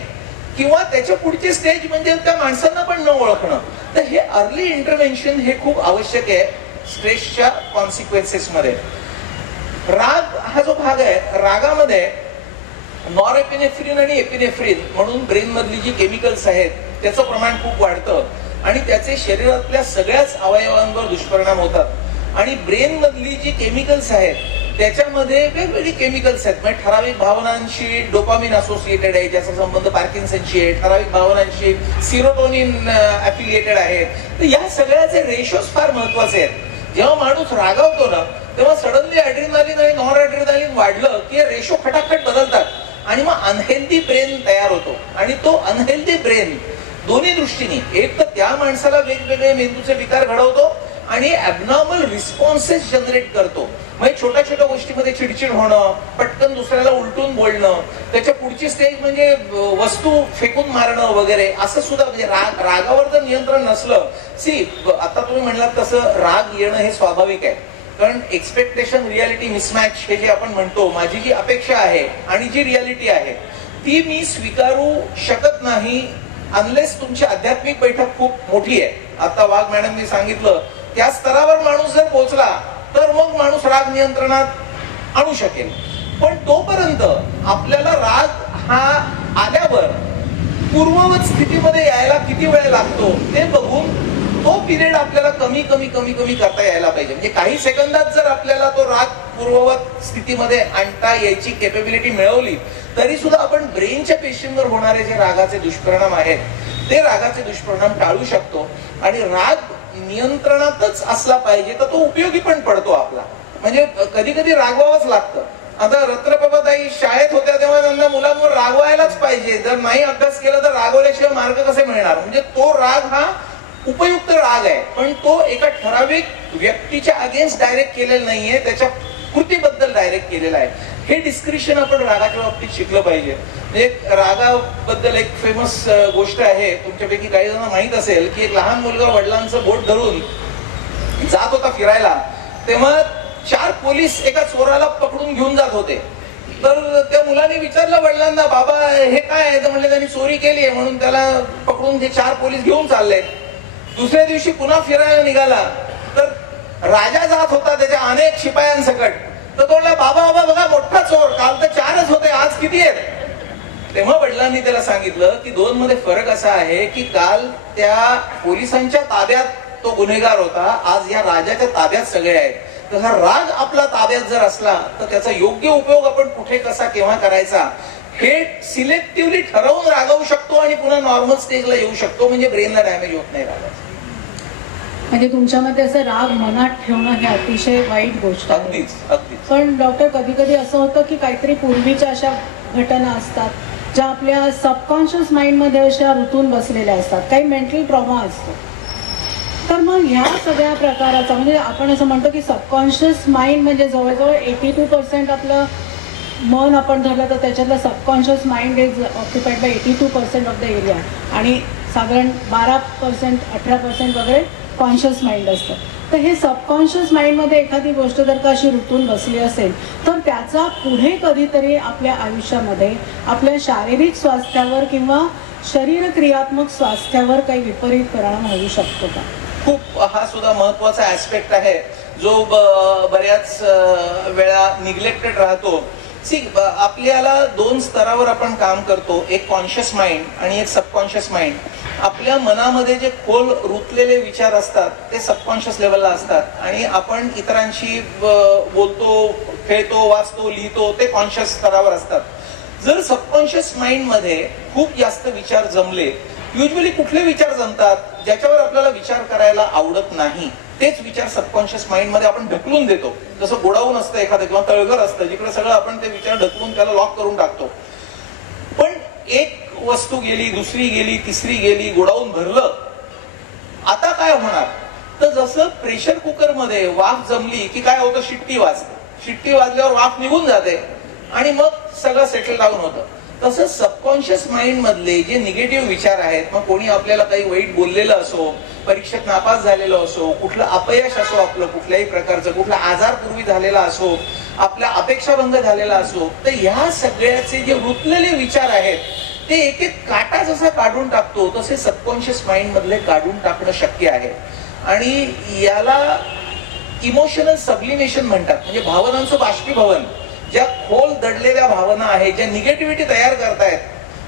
किंवा त्याच्या पुढची स्टेज म्हणजे त्या माणसांना पण न ओळखणं. तर हे अर्ली इंटरव्हेन्शन हे खूप आवश्यक आहे स्ट्रेसच्या कॉन्सिक्वेन्सेस मध्ये. राग हा जो भाग आहे, रागामध्ये नॉरएपिनेफ्रिन आणि एपिनेफ्रिन म्हणून ब्रेन मधली जी केमिकल्स आहेत त्याचं प्रमाण खूप वाढतं आणि त्याचे शरीरातल्या सगळ्याच अवयवांवर दुष्परिणाम होतात. आणि ब्रेन मधली जी केमिकल्स आहेत त्याच्यामध्ये वेगवेगळी केमिकल्स आहेत. म्हणजे ठराविक भावनांशी डोपामिन असोसिएटेड आहे, ज्याचा संबंध पार्किन्सनशी आहे. ठराविक भावनांशी सिरोटोनिन ऍफिलिएटेड आहे. तर या सगळ्याचे रेशोज फार महत्वाचे आहेत. जेव्हा माणूस रागावतो ना, तेव्हा सडनली ॲड्रिनालिन आणि नॉन ॲड्रिनालिन वाढलं की रेशो खटाखट बदलतात आणि मग अनहेल्दी ब्रेन तयार होतो. आणि तो अनहेल्दी ब्रेन दोन्ही दृष्टीने, एक तर त्या माणसाला वेगवेगळे मेंदूचे विकार घडवतो आणि ॲबनॉर्मल रिस्पॉन्सेस जनरेट करतो. म्हणजे छोट्या छोट्या गोष्टीमध्ये चिडचिड होणं, पटकन दुसऱ्याला उलटून बोलणं, त्याच्या पुढची स्टेज म्हणजे वस्तू फेकून मारणं वगैरे, असं सुद्धा. म्हणजे रागावर जर नियंत्रण नसलं, आता तुम्ही म्हणलात तसं राग येणं हे स्वाभाविक आहे. कारण एक्सपेक्टेशन रियालिटी मिसमॅच हे जे आपण म्हणतो, माझी जी अपेक्षा आहे आणि जी रियालिटी आहे ती मी स्वीकारू शकत नाही अनलेस तुमची आध्यात्मिक बैठक खूप मोठी आहे. आता वाघ मॅडमनी सांगितलं त्या स्तरावर माणूस जर पोहोचला तर मग माणूस राग नियंत्रणात आणू शकेल. पण तोपर्यंत आपल्याला राग हा आल्यावर पूर्ववत स्थितीमध्ये यायला किती वेळ लागतो ते बघून तो पिरियड आपल्याला कमी कमी कमी कमी करता यायला पाहिजे. म्हणजे काही सेकंदात जर आपल्याला तो राग पूर्ववत स्थितीमध्ये आणता यायची केपेबिलिटी मिळवली तरी सुद्धा आपण ब्रेनच्या पेशींवर होणारे जे रागाचे दुष्परिणाम आहेत ते रागाचे दुष्परिणाम टाळू शकतो. आणि राग नियंत्रणातच असला पाहिजे तर तो उपयोगी पण पडतो आपला. म्हणजे कधी कधी रागवावंच लागतं. आता रत्नप्रभाताई शाळेत होत्या तेव्हा त्यांना मुलांवर रागवायलाच पाहिजे. जर नाही अभ्यास केला तर रागवल्याशिवाय मार्क कसे मिळणार. म्हणजे तो राग हा उपयुक्त राग आहे, पण तो एका ठराविक व्यक्तीच्या अगेन्स्ट डायरेक्ट केलेला नाहीये, त्याच्या कृतीबद्दल डायरेक्ट केलेला आहे. हे डिस्क्रिप्शन आपण रागाच्या बाबतीत शिकलं पाहिजे. एक रागाबद्दल एक फेमस गोष्ट आहे, तुमच्यापैकी काही जण माहित असेल की एक लहान मुलगा वडिलांचं बोट धरून जात होता फिरायला, तेव्हा 4 पोलीस एका चोराला पकडून घेऊन जात होते. तर त्या मुलाने विचारलं वडिलांना, बाबा हे काय आहे? तर म्हणले त्यांनी चोरी केली आहे म्हणून त्याला पकडून ते 4 पोलीस घेऊन चालले. दुसऱ्या दिवशी पुन्हा फिरायला निघाला तर राजा जात होता त्याच्या अनेक शिपायांसकट. तर तो म्हणला, बाबा बाबा बघा मोठा चोर, काल तर 4च होते, आज किती आहेत? तेव्हा वडिलांनी त्याला सांगितलं की 2 मध्ये फरक असा आहे की काल त्या पोलिसांच्या ताब्यात तो गुन्हेगार होता, आज या राजाच्या ताब्यात सगळे आहेत. तसा राग आपला ताब्यात जर असला तर त्याचा योग्य उपयोग आपण कुठे कसा केव्हा करायचा हे सिलेक्टिव्हली ठरवून रागवू शकतो आणि पुन्हा नॉर्मल स्टेजला येऊ शकतो. म्हणजे ब्रेनला डॅमेज होत नाही रागाचा. म्हणजे तुमच्यामध्ये असं राग मनात ठेवणं हे अतिशय वाईट गोष्ट आहे. अगदीच अगदीच. पण डॉक्टर कधी कधी असं होतं की काहीतरी पूर्वीच्या अशा घटना असतात ज्या आपल्या सबकॉन्शियस माइंडमध्ये अशा रुतून बसलेल्या असतात, काही मेंटल ट्रॉमा असतो. तर मग ह्या सगळ्या प्रकाराचा म्हणजे आपण असं म्हणतो की सबकॉन्शियस माइंड म्हणजे जवळजवळ 82% आपलं मन आपण धरलं तर त्याच्यातलं subconscious mind is occupied by 82% of the area आणि साधारण 12% 18% वगैरे कॉन्शियस माइंड असतं. तर हे सबकॉन्शियस माइंडमध्ये एखादी गोष्ट जर का अशी रुतून बसली असेल तर त्याचा पुढे कधीतरी आपल्या आयुष्यामध्ये आपल्या शारीरिक स्वास्थ्यावर किंवा शरीर क्रियात्मक स्वास्थ्यावर काही विपरीत परिणाम होऊ शकतो का? खूप हा सुद्धा महत्वाचा ऍस्पेक्ट आहे जो बऱ्याच वेळा निग्लेक्टेड राहतो. आपल्याला 2 स्तरावर आपण काम करतो, एक कॉन्शियस माइंड आणि एक सबकॉन्शियस माइंड. आपल्या मनामध्ये जे खोल रुतलेले विचार असतात ते सबकॉन्शियस लेवलला असतात आणि आपण इतरांशी बोलतो, खेळतो, वाचतो, लिहितो ते कॉन्शियस स्तरावर असतात. जर सबकॉन्शियस माइंड मध्ये खूप जास्त विचार जमले, युजली कुठले विचार जमतात ज्याच्यावर आपल्याला विचार करायला आवडत नाही तेच विचार सबकॉन्शियस माइंड मध्ये आपण ढकलून देतो. जसं गोडाऊन असतं एखादं किंवा तळघर असतं जिकडे सगळं आपण ते विचार ढकलून त्याला लॉक करून टाकतो. पण एक वस्तू गेली, दुसरी गेली, तिसरी गेली, गोडाऊन भरलं, आता काय होणार? तर जसं प्रेशर कुकर मध्ये वाफ जमली की काय होतं, शिट्टी वाजते. शिट्टी वाजल्यावर वाफ निघून जाते आणि मग सगळं सेटल डाऊन होतं. तसं सबकॉन्शियस माइंड मधले जे निगेटिव्ह विचार आहेत, मग कोणी आपल्याला काही वाईट बोललेलं असो, परीक्षेत नापास झालेलं असो, कुठलं अपयश असो, आपलं कुठल्याही प्रकारचं कुठला आजार पूर्वी झालेला असो, आपल्या अपेक्षाभंग झालेला असो, तर ह्या सगळ्याचे जे रुतलेले विचार आहेत ते एक एक काटा जसा काढून टाकतो तसे सबकॉन्शियस माइंड मधले काढून टाकणं शक्य आहे. आणि याला इमोशनल सबलिमेशन म्हणतात. म्हणजे भावनांचं बाष्पीभवन. ज्या खोल दडलेल्या भावना आहेत, ज्या निगेटिव्हिटी तयार करतायत,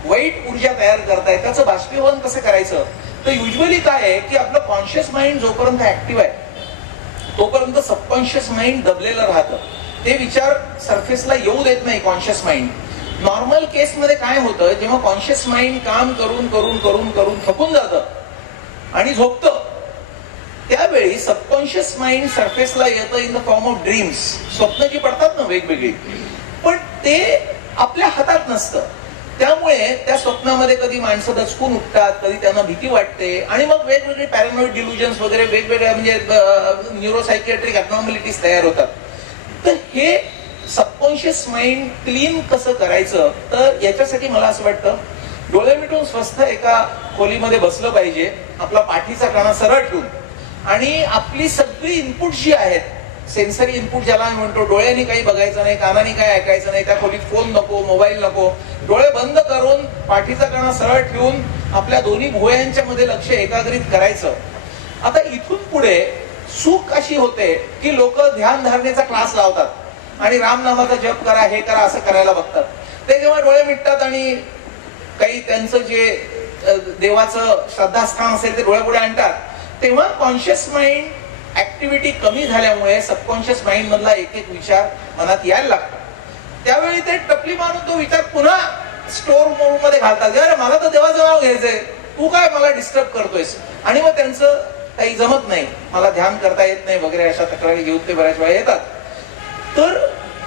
वाईट ऊर्जा तयार करतायत, त्याचं बाष्पीभवन कसं करायचं? तर युजली काय आहे की आपलं कॉन्शियस माइंड जोपर्यंत ऍक्टिव्ह आहे तोपर्यंत सबकॉन्शियस माइंड दबलेलं राहतं. ते विचार सरफेसला येऊ देत नाही कॉन्शियस माइंड. नॉर्मल केसमध्ये काय होतं, जेव्हा कॉन्शियस माइंड काम करून करून करून करून थकून जातं आणि झोपतं, त्यावेळी सबकॉन्शियस माइंड सरफेसला येतं in the form of dreams. स्वप्न जी पडतात ना वेगवेगळी, पण ते आपल्या हातात नसतं. त्यामुळे त्या स्वप्नामध्ये कधी माणसं दचकून उठतात, कधी त्यांना भीती वाटते आणि मग वेगवेगळे पॅरानॉइड डिल्युजन्स वगैरे वेगवेगळ्या म्हणजे न्यूरोसायकियाट्रिक ॲबनॉर्मॅलिटीज तयार होतात. तर हे सबकॉन्शियस माइंड क्लीन कसं करायचं, तर याच्यासाठी मला असं वाटतं डोळे मिटून स्वस्थ एका खोलीमध्ये बसलं पाहिजे, आपला पाठीचा कणा सरळ ठेवून, आणि आपली सगळी इनपुट जी आहेत, सेन्सरी इनपुट ज्याला आम्ही म्हणतो, डोळ्यांनी काही बघायचं नाही, कानाने काही ऐकायचं नाही, त्या खोलीत फोन नको, मोबाईल नको, डोळे बंद करून पाठीचा कणा सरळ ठेवून आपल्या दोन्ही भुवयांच्या मध्ये लक्ष एकाग्रित करायचं. आता इथून पुढे चूक अशी होते की लोक ध्यान धारणेचा क्लास लावतात आणि रामनामाचा जप करा, हे करा, असं करायला बघतात. ते जेव्हा डोळे मिटतात आणि काही त्यांचं जे देवाचं श्रद्धास्थान असेल ते डोळ्यापुढे आणतात, तेव्हा कॉन्शियस माइंड ऍक्टिव्हिटी कमी झाल्यामुळे सबकॉन्शियस माइंड मधला एक एक विचार मनात यायला लागतो. त्यावेळी ते टपली मारून तो विचार पुन्हा स्टोर मोड मध्ये घालतात, अरे मला तर देवाचं नाव घ्यायचंय, तू काय मला डिस्टर्ब करतोयस, आणि मग त्यांचं काही जमत नाही, मला ध्यान करता येत नाही वगैरे अशा तक्रारी घेऊन ते बऱ्याच वेळा येतात. तर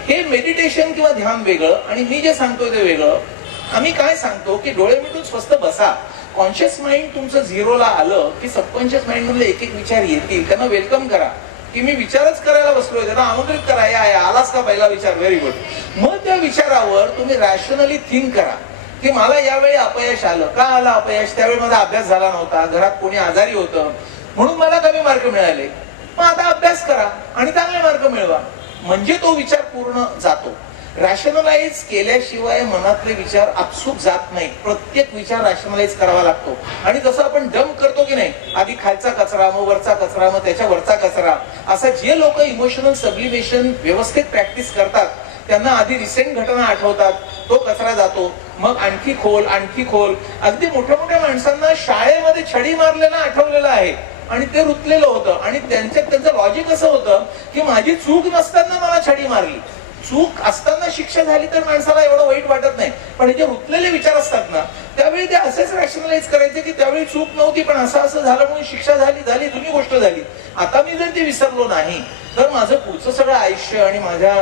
हे मेडिटेशन किंवा ध्यान वेगळं आणि मी जे सांगतोय ते वेगळं. आम्ही काय सांगतो की डोळे मिटून स्वस्थ बसा, कॉन्शियस माइंड तुमचं झिरोला आलं की सबकॉन्शियस माइंड मधले एक एक विचार येतील, त्यांना वेलकम करा की मी विचारच करायला बसलोय, त्यांना आमंत्रित करा, या आलाच का पहिला विचार, व्हेरी गुड. मग त्या विचारावर तुम्ही रॅशनली थिंक करा की मला यावेळी अपयश आलं, का आलं अपयश, त्यावेळी माझा अभ्यास झाला नव्हता, घरात कोणी आजारी होतं म्हणून मला कमी मार्क मिळाले, मग आता अभ्यास करा आणि चांगले मार्क मिळवा. म्हणजे तो विचार पूर्ण जातो. रॅशनलाइज केल्याशिवाय मनातले विचार आपसूक जात नाही. प्रत्येक विचार रॅशनलाइज करावा लागतो. आणि जसं आपण डंप करतो की नाही, आधी खालचा कचरा, मग वरचा कचरा, मग त्याच्या वरचा कचरा, असं जे लोक इमोशनल सब्लिमेशन व्यवस्थित प्रॅक्टिस करतात त्यांना आधी रिसेंट घटना आठवतात, तो कचरा जातो, मग आणखी खोल आणखी खोल. अगदी मोठ्या मोठ्या माणसांना शाळेमध्ये छडी मारलेलं आठवलेलं आहे आणि ते रुतलेलं होतं आणि त्यांचं लॉजिक असं होतं की माझी चूक नसताना मला छडी मारली. चूक असताना शिक्षा झाली तर माणसाला एवढं वाईट वाटत नाही, पण हे जे रुतलेले विचार असतात ना, त्यावेळी ते असेच रॅशनलाइज करायचे की त्यावेळी चूक नव्हती पण असं झालं म्हणून शिक्षा झाली, जुनी गोष्ट झाली. आता मी जर ते विसरलो नाही तर माझं पुढचं सगळं आयुष्य आणि माझ्या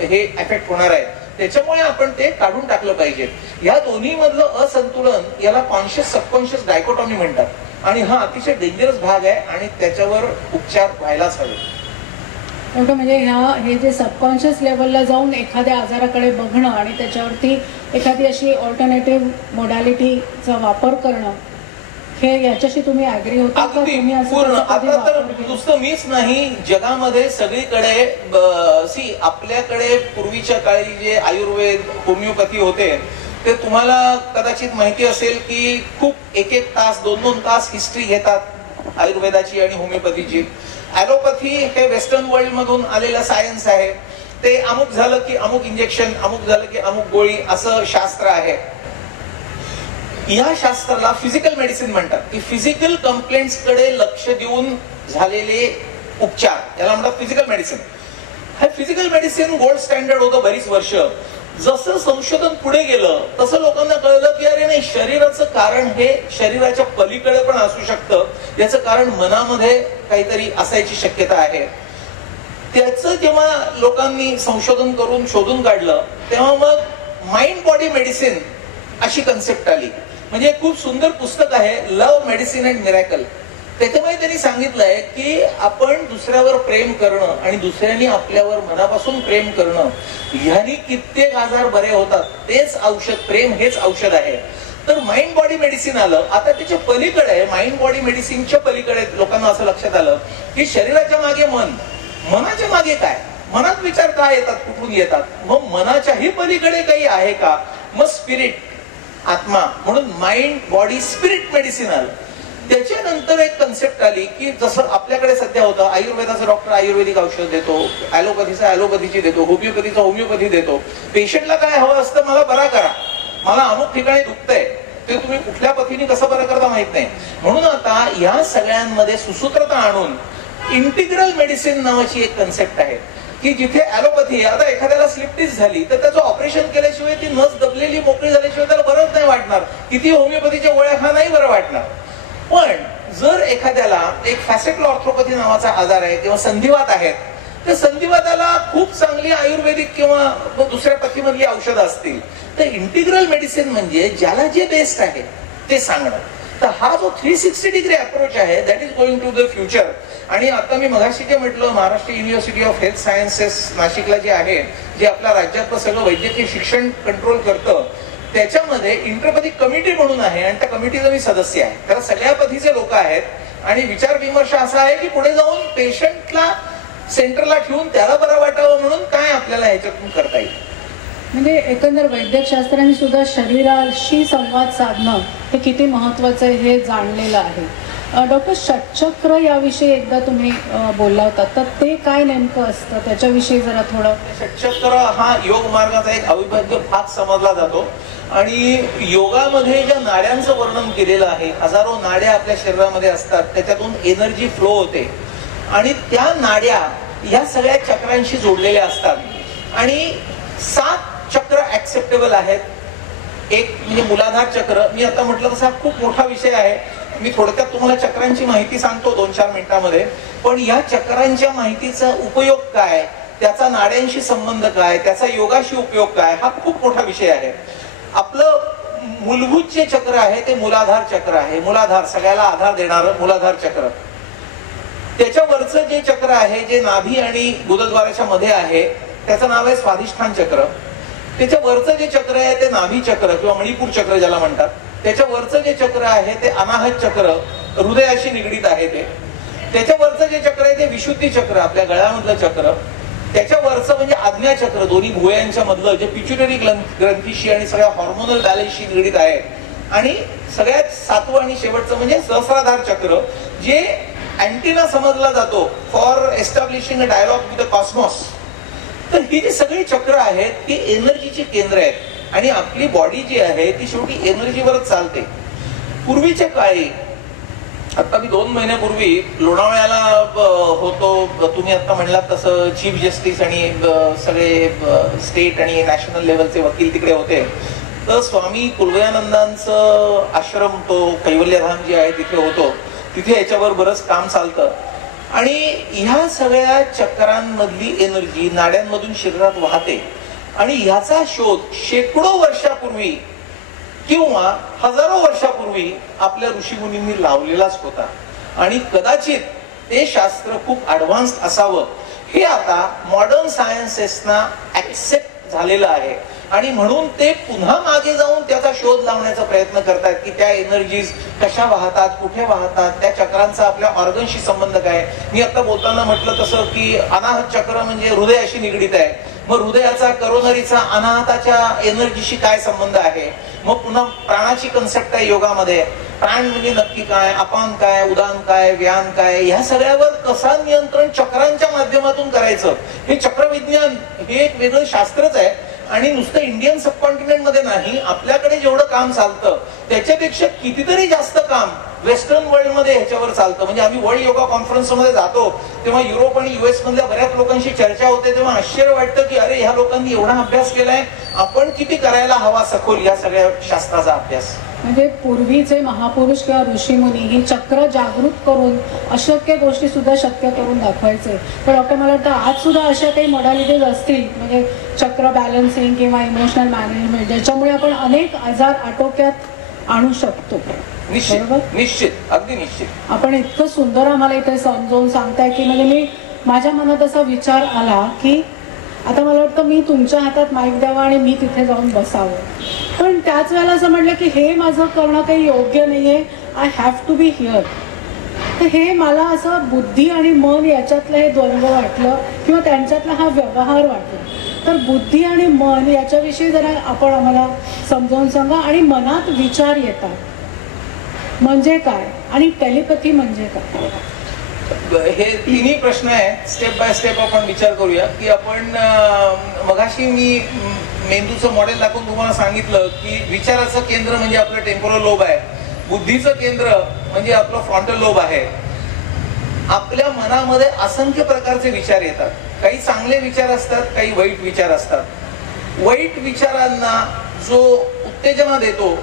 हे इफेक्ट होणार आहे. त्याच्यामुळे आपण ते काढून टाकलं पाहिजे. या दोन्ही मधलं असंतुलन याला कॉन्शियस सबकॉन्शियस डायकोटॉमी म्हणतात आणि हा अतिशय डेंजरस भाग आहे आणि त्याच्यावर उपचार व्हायलाच हवे. एवढं म्हणजे हे जे सबकॉन्शियस लेवलला जाऊन एखाद्या आजाराकडे बघणं आणि त्याच्यावरती एखादी अशी ऑल्टरनेटिव्ह मोडॅलिटीचा वापर करणं, हे याच्याशी तुम्ही ऍग्री होता का? तुम्ही पूर्ण. आता तर नुसतं मीच नाही, जगामध्ये सगळीकडे आपल्याकडे पूर्वीच्या काळी जे आयुर्वेद होमिओपॅथी होते ते तुम्हाला कदाचित माहिती असेल की खूप एक तास 2-2 तास हिस्ट्री घेतात आयुर्वेदाची आणि होमिओपॅथीची. ॲलोपॅथी हे वेस्टर्न वर्ल्ड मधून आलेलं सायन्स आहे. ते अमुक झालं की अमुक इंजेक्शन, अमुक झालं की अमुक गोळी, असं शास्त्र आहे. या शास्त्राला फिजिकल मेडिसिन म्हणतात की फिजिकल कंप्लेंट्स कडे लक्ष देऊन झालेले उपचार, याला म्हणतात फिजिकल मेडिसिन. हे फिजिकल मेडिसिन गोल्ड स्टँडर्ड होतं बरीच वर्ष. जसं संशोधन पुढे गेलं तसं लोकांना कळलं की अरे नाही, शरीराचं कारण हे शरीराच्या पलीकडे पण असू शकतं, याचं कारण मनामध्ये काहीतरी असायची शक्यता आहे. त्याचं जेव्हा लोकांनी संशोधन करून शोधून काढलं तेव्हा मग माइंड बॉडी मेडिसिन अशी कन्सेप्ट आली. म्हणजे खूप सुंदर पुस्तक आहे, लव्ह मेडिसिन अँड मिरॅकल. त्याच्यामुळे त्यांनी सांगितलंय की आपण दुसऱ्यावर प्रेम करणं आणि दुसऱ्यांनी आपल्यावर मनापासून प्रेम करणं, ह्यानी कित्येक आजार बरे होतात. तेच औषध, प्रेम हेच औषध आहे. तर माइंड बॉडी मेडिसिन आलं. आता त्याच्या पलीकडे, माइंड बॉडी मेडिसिनच्या पलीकडे लोकांना असं लक्षात आलं की शरीराच्या मागे मन, मनाच्या मागे काय, मनात विचार काय येतात, कुठून येतात, मग मनाच्याही पलीकडे काही आहे का, मग स्पिरिट, आत्मा, म्हणून माइंड बॉडी स्पिरिट मेडिसिन आलं. त्याच्यानंतर एक कन्सेप्ट आली की जसं आपल्याकडे सध्या होतं, आयुर्वेदाचा डॉक्टर आयुर्वेदिक औषध देतो, ॲलोपॅथीचा ॲलोपॅथीची देतो, होमिओपॅथीचा होमिओपॅथी देतो. पेशंटला काय हवं असतं, मला बरा करा, मला अमुक ठिकाणी दुखतंय, ते तुम्ही कुठल्या पद्धतीने कसं बरं करता माहित नाही. म्हणून आता या सगळ्यांमध्ये सुसूत्रता आणून इंटिग्रल मेडिसिन नावाची एक कन्सेप्ट आहे. की जिथे ऍलोपॅथी, आता एखाद्याला स्लिप डिस्क झाली तर त्याचं ऑपरेशन केल्याशिवाय ती नस दबलेली मोकळी झाल्याशिवाय त्याला बरंच नाही वाटणार, किती होमिओपॅथीच्या गोळ्या खा नाही बरं वाटणार. पण जर एखाद्याला एक फॅसेटल ऑर्थोपॅथी नावाचा आजार आहे किंवा संधिवात आहेत, तर संधिवाताला खूप चांगली आयुर्वेदिक किंवा दुसऱ्या पथीमधली औषधं असतील. तर इंटिग्रल मेडिसिन म्हणजे ज्याला जे बेस्ट आहे ते सांगणं. तर हा जो 360 डिग्री अप्रोच आहे, that is going to the future. आणि आता मी मगाशी जे म्हटलं, Maharashtra university of health sciences नाशिकला जे आहे, जे आपल्या राज्यातलं सगळं वैद्यकीय शिक्षण कंट्रोल करतं, त्याच्यामध्ये इंटरपॅथिक कमिटी म्हणून आहे आणि त्या कमिटीचा मी सदस्य आहे. त्याला सगळ्या पथीचे लोक आहेत आणि विचार विमर्श असा आहे की पुढे जाऊन पेशंटला सेंटरला ठेवून त्याला बरं वाटावं म्हणून काय आपल्याला ह्याच्यातून करता येईल. म्हणजे एकंदर वैद्यकशास्त्राने सुद्धा शरीराशी संवाद साधणं हे किती महत्वाचं आहे हे जाणलेलं आहे. डॉक्टर षटचक्र याविषयी एकदा तुम्ही बोलला होता, तर ते काय नेमकं असतं त्याच्याविषयी जरा थोडं. षटचक्र हा योग मार्गाचा एक अविभाज्य भाग समजला जातो आणि योगामध्ये ज्या नाड्यांचं वर्णन केलेलं आहे, हजारो नाड्या आपल्या शरीरामध्ये असतात, त्याच्यातून एनर्जी फ्लो होते आणि त्या नाड्या ह्या सगळ्या चक्रांशी जोडलेल्या असतात. आणि 7 चक्र ऍक्सेप्टेबल आहेत. एक म्हणजे मूलाधार चक्र. मी आता म्हटलं तसा खूप मोठा विषय आहे, मी थोडक्यात तुम्हाला चक्रांची माहिती सांगतो 2-4 मिनिटांमध्ये. पण या चक्रांच्या माहितीचा उपयोग काय, त्याचा नाड्यांशी संबंध काय, त्याचा योगाशी उपयोग काय, हा खूप मोठा विषय आहे. आपलं मूलभूत जे चक्र आहे ते मूलाधार चक्र आहे. मूलाधार, सगळ्याला आधार देणारं मूलाधार चक्र. त्याच्यावरचं जे चक्र आहे, जे नाभी आणि गुदद्वाराच्या मध्ये आहे, त्याचं नाव आहे स्वाधिष्ठान चक्र. त्याच्या वरचं जे चक्र आहे ते नाभी चक्र किंवा मणिपूर चक्र ज्याला म्हणतात. त्याच्या वरचं जे चक्र आहे ते अनाहत चक्र, हृदयाशी निगडीत आहे ते. त्याच्या वरचं जे चक्र आहे ते विशुद्धी चक्र, आपल्या गळ्यामधलं चक्र. त्याच्या वरचं म्हणजे आज्ञा चक्र, दोन्ही भुवयांच्या मधलं, जे पिच्युटरी ग्रंथीशी आणि सगळ्या हॉर्मोनल बॅलन्सशी निगडीत आहे. आणि सगळ्यात 7वं आणि शेवटचं म्हणजे सहस्राधार चक्र, जे अँटिना समजला जातो for establishing a dialogue with the cosmos. तर ही जी सगळी चक्र आहेत ती एनर्जीची केंद्र आहेत आणि आपली बॉडी जी आहे ती शेवटी एनर्जीवरच चालते. पूर्वीच्या काळी, आता मी 2 महिन्यापूर्वी लोणावळ्याला होतो, तुम्ही आता म्हणलात तसं चीफ जस्टिस आणि सगळे स्टेट आणि नॅशनल लेवलचे वकील तिकडे होते. तर स्वामी कुलवयानंदांचं आश्रम, तो कैवल्यधाम जे आहे तिथे होतो. तिथे याच्यावर बरंच काम चालतं आणि ह्या सगळ्या चक्रांमधली एनर्जी नाड्यांमधून शरीरात वाहते आणि ह्याचा शोध शेकडो वर्षापूर्वी किंवा हजारो वर्षापूर्वी आपल्या ऋषीमुनींनी लावलेलाच होता. आणि कदाचित ते शास्त्र खूप ऍडव्हान्स असावं हे आता मॉडर्न सायन्सेसना ऍक्सेप्ट झालेलं आहे आणि म्हणून ते पुन्हा मागे जाऊन त्याचा शोध लावण्याचा प्रयत्न करतात की त्या एनर्जीज कशा वाहतात, कुठे वाहतात, त्या चक्रांचा आपल्या ऑर्गनशी संबंध काय. मी आता बोलताना म्हटलं तसं की अनाहत चक्र म्हणजे हृदयाशी निगडीत आहे. मग हृदयाचा, करोनरीचा अनाहताच्या एनर्जीशी काय संबंध आहे. मग पुन्हा प्राणाची कन्सेप्ट आहे योगामध्ये. प्राण म्हणजे नक्की काय, अपान काय, उदान काय, व्यान काय, ह्या सगळ्यावर कसा नियंत्रण चक्रांच्या माध्यमातून करायचं, हे चक्रविज्ञान हे एक वेगळं शास्त्रच आहे. आणि नुसतं इंडियन सबकॉन्टिनेंट मध्ये नाही, आपल्याकडे जेवढं काम चालतं त्याच्यापेक्षा कितीतरी जास्त काम वेस्टर्न वर्ल्ड मध्ये ह्याच्यावर चालतं. म्हणजे आम्ही वर्ल्ड योगा कॉन्फरन्स मध्ये जातो तेव्हा युरोप आणि US मधल्या बऱ्याच लोकांशी चर्चा होते, तेव्हा आश्चर्य वाटतं की अरे ह्या लोकांनी एवढा अभ्यास केलाय, आपण किती करायला हवा सखोल या सगळ्या शास्त्राचा अभ्यास. म्हणजे पूर्वीचे महापुरुष किंवा ऋषीमुनी ही चक्र जागृत करून अशक्य गोष्टी सुद्धा शक्य करून दाखवायचे. पण डॉक्टर, मला वाटतं आज सुद्धा अशा काही मॉडॅलिटीज असतील, म्हणजे चक्र बॅलन्सिंग किंवा इमोशनल मॅनेजमेंट, ज्याच्यामुळे आपण अनेक आजार आटोक्यात आणू शकतो. निश्चित, निश्चित, अगदी निश्चित. आपण इतकं सुंदर आम्हाला इथे समजावून सांगताय की म्हणजे माझ्या मनात असा विचार आला की आता मला वाटतं मी तुमच्या हातात माईक द्यावा आणि मी तिथे जाऊन बसावं. पण त्याच वेळेला असं म्हटलं की हे माझं करणं काही योग्य नाहीये, I have to be here. तर हे मला असं बुद्धी आणि मन याच्यातलं हे द्वंद्व वाटलं किंवा त्यांच्यातला हा व्यवहार वाटला. तर बुद्धी आणि मन याच्याविषयी जरा आपण आम्हाला समजावून सांगा. आणि मनात विचार येतात म्हणजे काय आणि टेलिपॅथी म्हणजे काय, हे तिन्ही प्रश्न आहेत. स्टेप बाय स्टेप आपण विचार करूया. की आपण मगाशी मी मेंदूचं मॉडेल दाखवून तुम्हाला सांगितलं की विचाराचं केंद्र म्हणजे आपलं टेम्पोरल लोब आहे, बुद्धीचं केंद्र म्हणजे आपलं फ्रंटल लोब आहे. आपल्या मनामध्ये असंख्य प्रकारचे विचार येतात. काही चांगले विचार असतात, काही वाईट विचार असतात. वाईट विचारांना जो उत्तेजना देतो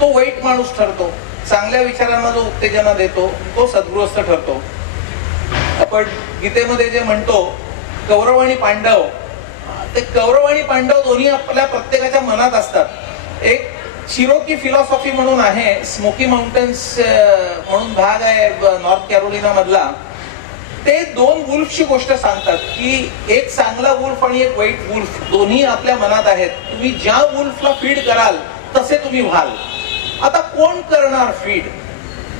तो वाईट माणूस ठरतो. चांगल्या विचारांना जो उत्तेजना देतो तो सद्गृहस्थ ठरतो. आपण गीतेमध्ये जे म्हणतो कौरव आणि पांडव, ते कौरव आणि पांडव दोन्ही आपल्या प्रत्येकाच्या मनात असतात. एक चिरोकी फिलॉसॉफी म्हणून आहे, स्मोकी माउंटन्स म्हणून भाग आहे नॉर्थ कॅरोलिना मधला. ते दोन वुल्फची गोष्ट सांगतात की एक चांगला वुल्फ आणि एक वाईट वुल्फ दोन्ही आपल्या मनात आहेत. तुम्ही ज्या वुल्फला फीड कराल तसे तुम्ही व्हाल. आता कोण करणार फीड?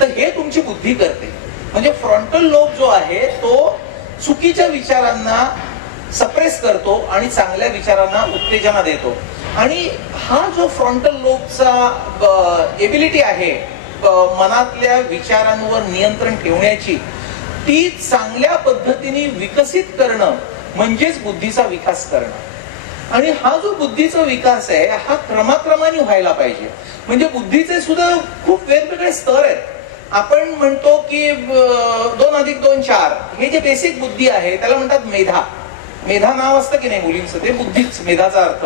तर हे तुमची बुद्धी करते. म्हणजे फ्रंटल लोब जो आहे तो चुकीच्या विचारांना सप्रेस करतो आणि चांगल्या विचारांना उत्तेजना देतो. आणि हा जो फ्रंटल लोबचा एबिलिटी आहे मनातल्या विचारांवर नियंत्रण ठेवण्याची, ती चांगल्या पद्धतीने विकसित करणं म्हणजेच बुद्धीचा विकास करणं. आणि हा जो बुद्धीचा विकास आहे हा क्रमाक्रमाने व्हायला पाहिजे. म्हणजे बुद्धीचे सुद्धा खूप वेगवेगळे स्तर आहेत. आपण म्हणतो की 2 + 2 = 4 हे जे बेसिक बुद्धी आहे त्याला म्हणतात मेधा. मेधा नाव असतं की नाही मुलींचं, ते बुद्धीच मेधाचा अर्थ.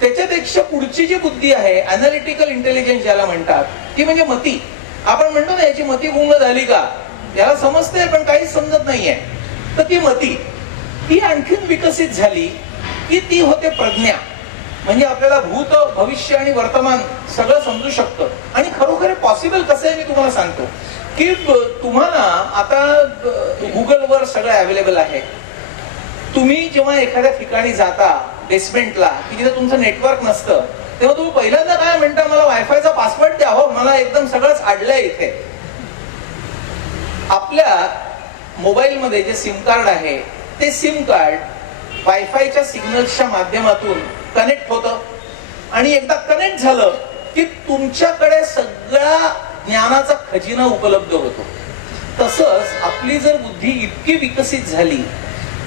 त्याच्यापेक्षा पुढची जी बुद्धी आहे अनालिटिकल इंटेलिजन्स ज्याला म्हणतात, ती म्हणजे मती. आपण म्हणतो ना याची मती गुंग झाली का, याला समजते पण काहीच समजत नाहीये. तर ती मती ती आणखीन विकसित झाली की ती होते प्रज्ञा. म्हणजे आपल्याला भूत भविष्य आणि वर्तमान सगळं समजू शकतं. आणि खरोखर पॉसिबल कसं आहे मी तुम्हाला सांगतो की तुम्हाला आता गुगलवर सगळं अवेलेबल आहे. तुम्ही जेव्हा एखाद्या ठिकाणी जाता बेसमेंटला की जिथे तुमचं नेटवर्क नसतं, तेव्हा तुम्ही पहिल्यांदा काय म्हणता, मला वायफायचा पासवर्ड द्या हो, मला एकदम सगळंच अडलंय इथे. आपल्या मोबाईलमध्ये जे सिम कार्ड आहे ते सिम कार्ड वायफायच्या सिग्नल्सच्या माध्यमातून कनेक्ट होतं. आणि एकदा कनेक्ट झालं की तुमच्याकडे सगळा ज्ञानाचा खजिना उपलब्ध होतो. तसंच आपली जर बुद्धी इतकी विकसित झाली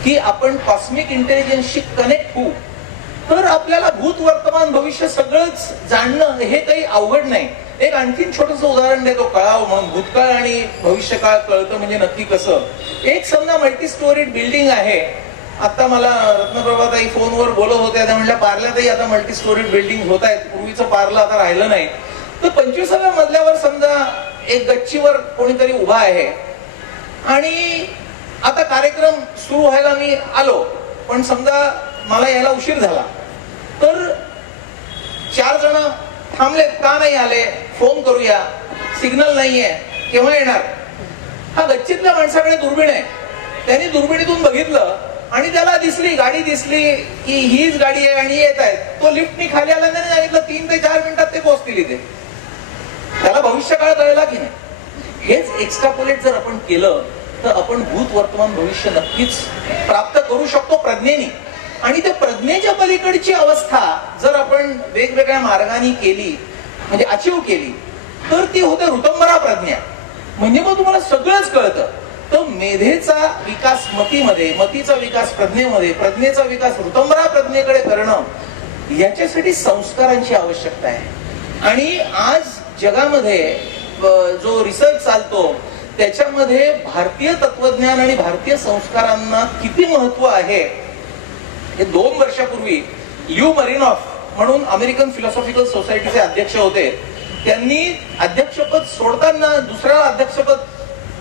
की आपण कॉस्मिक इंटेलिजन्सशी कनेक्ट होऊ, तर आपल्याला भूत वर्तमान भविष्य सगळंच जाणणं हे काही अवघड नाही. एक आणखीन छोटस उदाहरण देतो कळावं म्हणून. भूतकाळ आणि भविष्यकाळ कळतं म्हणजे नक्की कसं. एक समजा मल्टी स्टोरीड बिल्डिंग आहे. आता मला रत्नप्रभाताई फोनवर बोलत होत्या, त्या म्हणल्या पार्ल्यातही आता मल्टी स्टोरीड बिल्डिंग होत आहेत, पूर्वीचं पार्लं आता राहिलं नाही. तर 25व्या मजल्यावर समजा एक गच्चीवर कोणीतरी उभा आहे आणि आता कार्यक्रम सुरू व्हायला मी आलो, पण समजा मला यायला उशीर झाला. तर 4 जण थांबलेत, का नाही आले, फोन करूया, सिग्नल नाहीये, केव्हा येणार. हा गच्चीतल्या माणसाकडे दुर्बीण आहे. त्यांनी दुर्बिणीतून बघितलं आणि त्याला दिसली, गाडी दिसली की हीच गाडी आहे आणि येत आहेत. तो लिफ्टनी खाली आला, त्याने सांगितलं 3 ते 4 मिनिटात ते पोहोचतील इथे. त्याला भविष्यकाळ कळला की नाही. हेच एक्स्ट्रापोलेट जर आपण केलं तर आपण भूत वर्तमान भविष्य नक्कीच प्राप्त करू शकतो प्रज्ञेने. आणि त्या प्रज्ञेच्या पलीकडची अवस्था जर आपण वेगवेगळ्या मार्गाने केली, म्हणजे अचीव केली, तर ती होते ऋतंबरा प्रज्ञा. म्हणजे मग तुम्हाला सगळंच कळतं. तर मेधेचा विकास मतीमध्ये, मतीचा विकास प्रज्ञेमध्ये, प्रज्ञेचा विकास ऋतंबरा प्रज्ञेकडे करणं, याच्यासाठी संस्कारांची आवश्यकता आहे. आणि आज जगामध्ये जो रिसर्च चालतो त्याच्यामध्ये भारतीय तत्वज्ञान आणि भारतीय संस्कारांना किती महत्व आहे. हे 2 वर्षापूर्वी ल्यू मरिनॉफ म्हणून अमेरिकन फिलॉसॉफिकल सोसायटीचे अध्यक्ष होते. त्यांनी अध्यक्षपद सोडताना दुसऱ्या अध्यक्षपद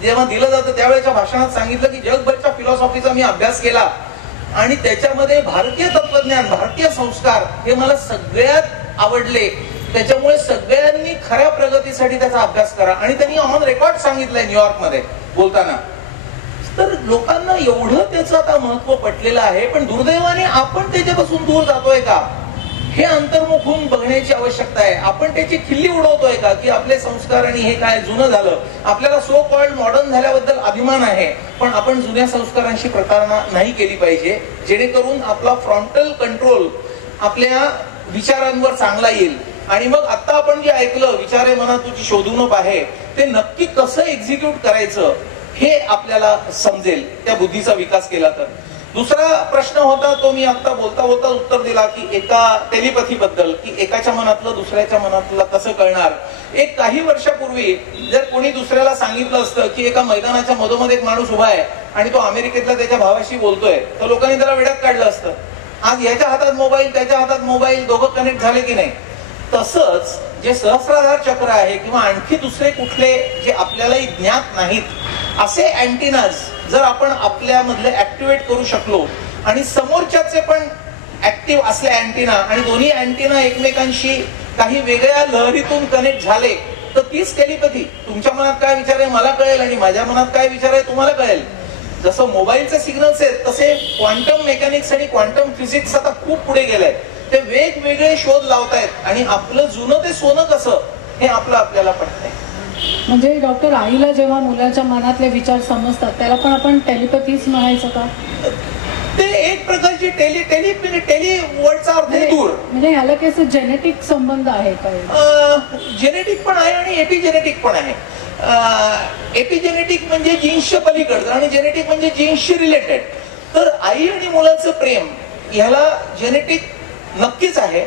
जेव्हा दिलं जातं त्यावेळेच्या भाषणात सांगितलं की जगभरच्या फिलॉसॉफीचा मी अभ्यास केला आणि त्याच्यामध्ये भारतीय तत्वज्ञान, भारतीय संस्कार हे मला सगळ्यात आवडले. त्याच्यामुळे सगळ्यांनी खऱ्या प्रगतीसाठी त्याचा अभ्यास करा. आणि त्यांनी ऑन रेकॉर्ड सांगितलंय न्यूयॉर्क मध्ये बोलताना. तर लोकांना एवढं त्याचं आता महत्व पटलेलं आहे. पण दुर्दैवाने आपण त्याच्यापासून दूर जातोय का, हे अंतर्मुख होऊन बघण्याची आवश्यकता आहे. आपण त्याची खिल्ली उडवतोय का की आपले संस्कार आणि हे काय जुनं झालं. आपल्याला सो कॉल्ड मॉडर्न झाल्याबद्दल अभिमान आहे, पण आपण जुन्या संस्कारांशी प्रतारणा नाही केली पाहिजे, जेणेकरून आपला फ्रंटल कंट्रोल आपल्या विचारांवर चांगला येईल. आणि मग आता आपण जे ऐकलं, विचारे मना तुझी शोधून आहे, ते नक्की कसं एक्झिक्यूट करायचं हे आपल्याला समजेल त्या बुद्धीचा विकास केला तर. दुसरा प्रश्न होता तो मी आता बोलता बोलता उत्तर दिला की एका टेलिपॅथी बद्दल, की एकाच्या मनातलं दुसऱ्याच्या मनातलं कसं कळणार. एक काही वर्षापूर्वी जर कोणी दुसऱ्याला सांगितलं असतं की एका मैदानाच्या मधोमध एक माणूस उभा आहे आणि तो अमेरिकेतला त्याच्या भावाशी बोलतोय, तर लोकांनी त्याला वेड्यात काढलं असतं. आज याच्या हातात मोबाईल, त्याच्या हातात मोबाईल, दोघं कनेक्ट झाले की नाही. तसंच जे सहस्राधार चक्र आहे किंवा आणखी दुसरे कुठले जे आपल्यालाही ज्ञात नाहीत असे अँटिनाज जर आपण आपल्यामधले ऍक्टिव्हेट करू शकलो आणि समोरच्याचे पण ऍक्टिव्ह असले अँटिना आणि दोन्ही अँटिना एकमेकांशी काही वेगळ्या लहरीतून कनेक्ट झाले, तर तीच टेलिपॅथी. तुमच्या मनात काय विचार आहे मला कळेल आणि माझ्या मनात काय विचार आहे तुम्हाला कळेल. जसं मोबाईलचे सिग्नल्स आहेत तसे क्वांटम मेकॅनिक्स आणि क्वांटम फिजिक्स आता खूप पुढे गेलंय. ते वेगवेगळे शोध लावतायत आणि आपलं जुनं ते सोनं कसं हे आपल्याला पटतंय. म्हणजे डॉक्टर, आईला जेव्हा मुलाच्या मनातले विचार समजतात त्याला पण आपण टेलिपॅथीच म्हणायचं का? ते एक प्रकारची टेली वर्डचा अर्थ आहे दूर. म्हणजे ह्याला काही असं जेनेटिक संबंध आहे का? जेनेटिक पण आहे आणि एपिजेनेटिक पण आहे. एपिजेनेटिक म्हणजे जीन्सच्या पलीकडचं आणि जेनेटिक म्हणजे जीन्सशी रिलेटेड. तर आई आणि मुलाचं प्रेम ह्याला जेनेटिक नक्कीच आहे,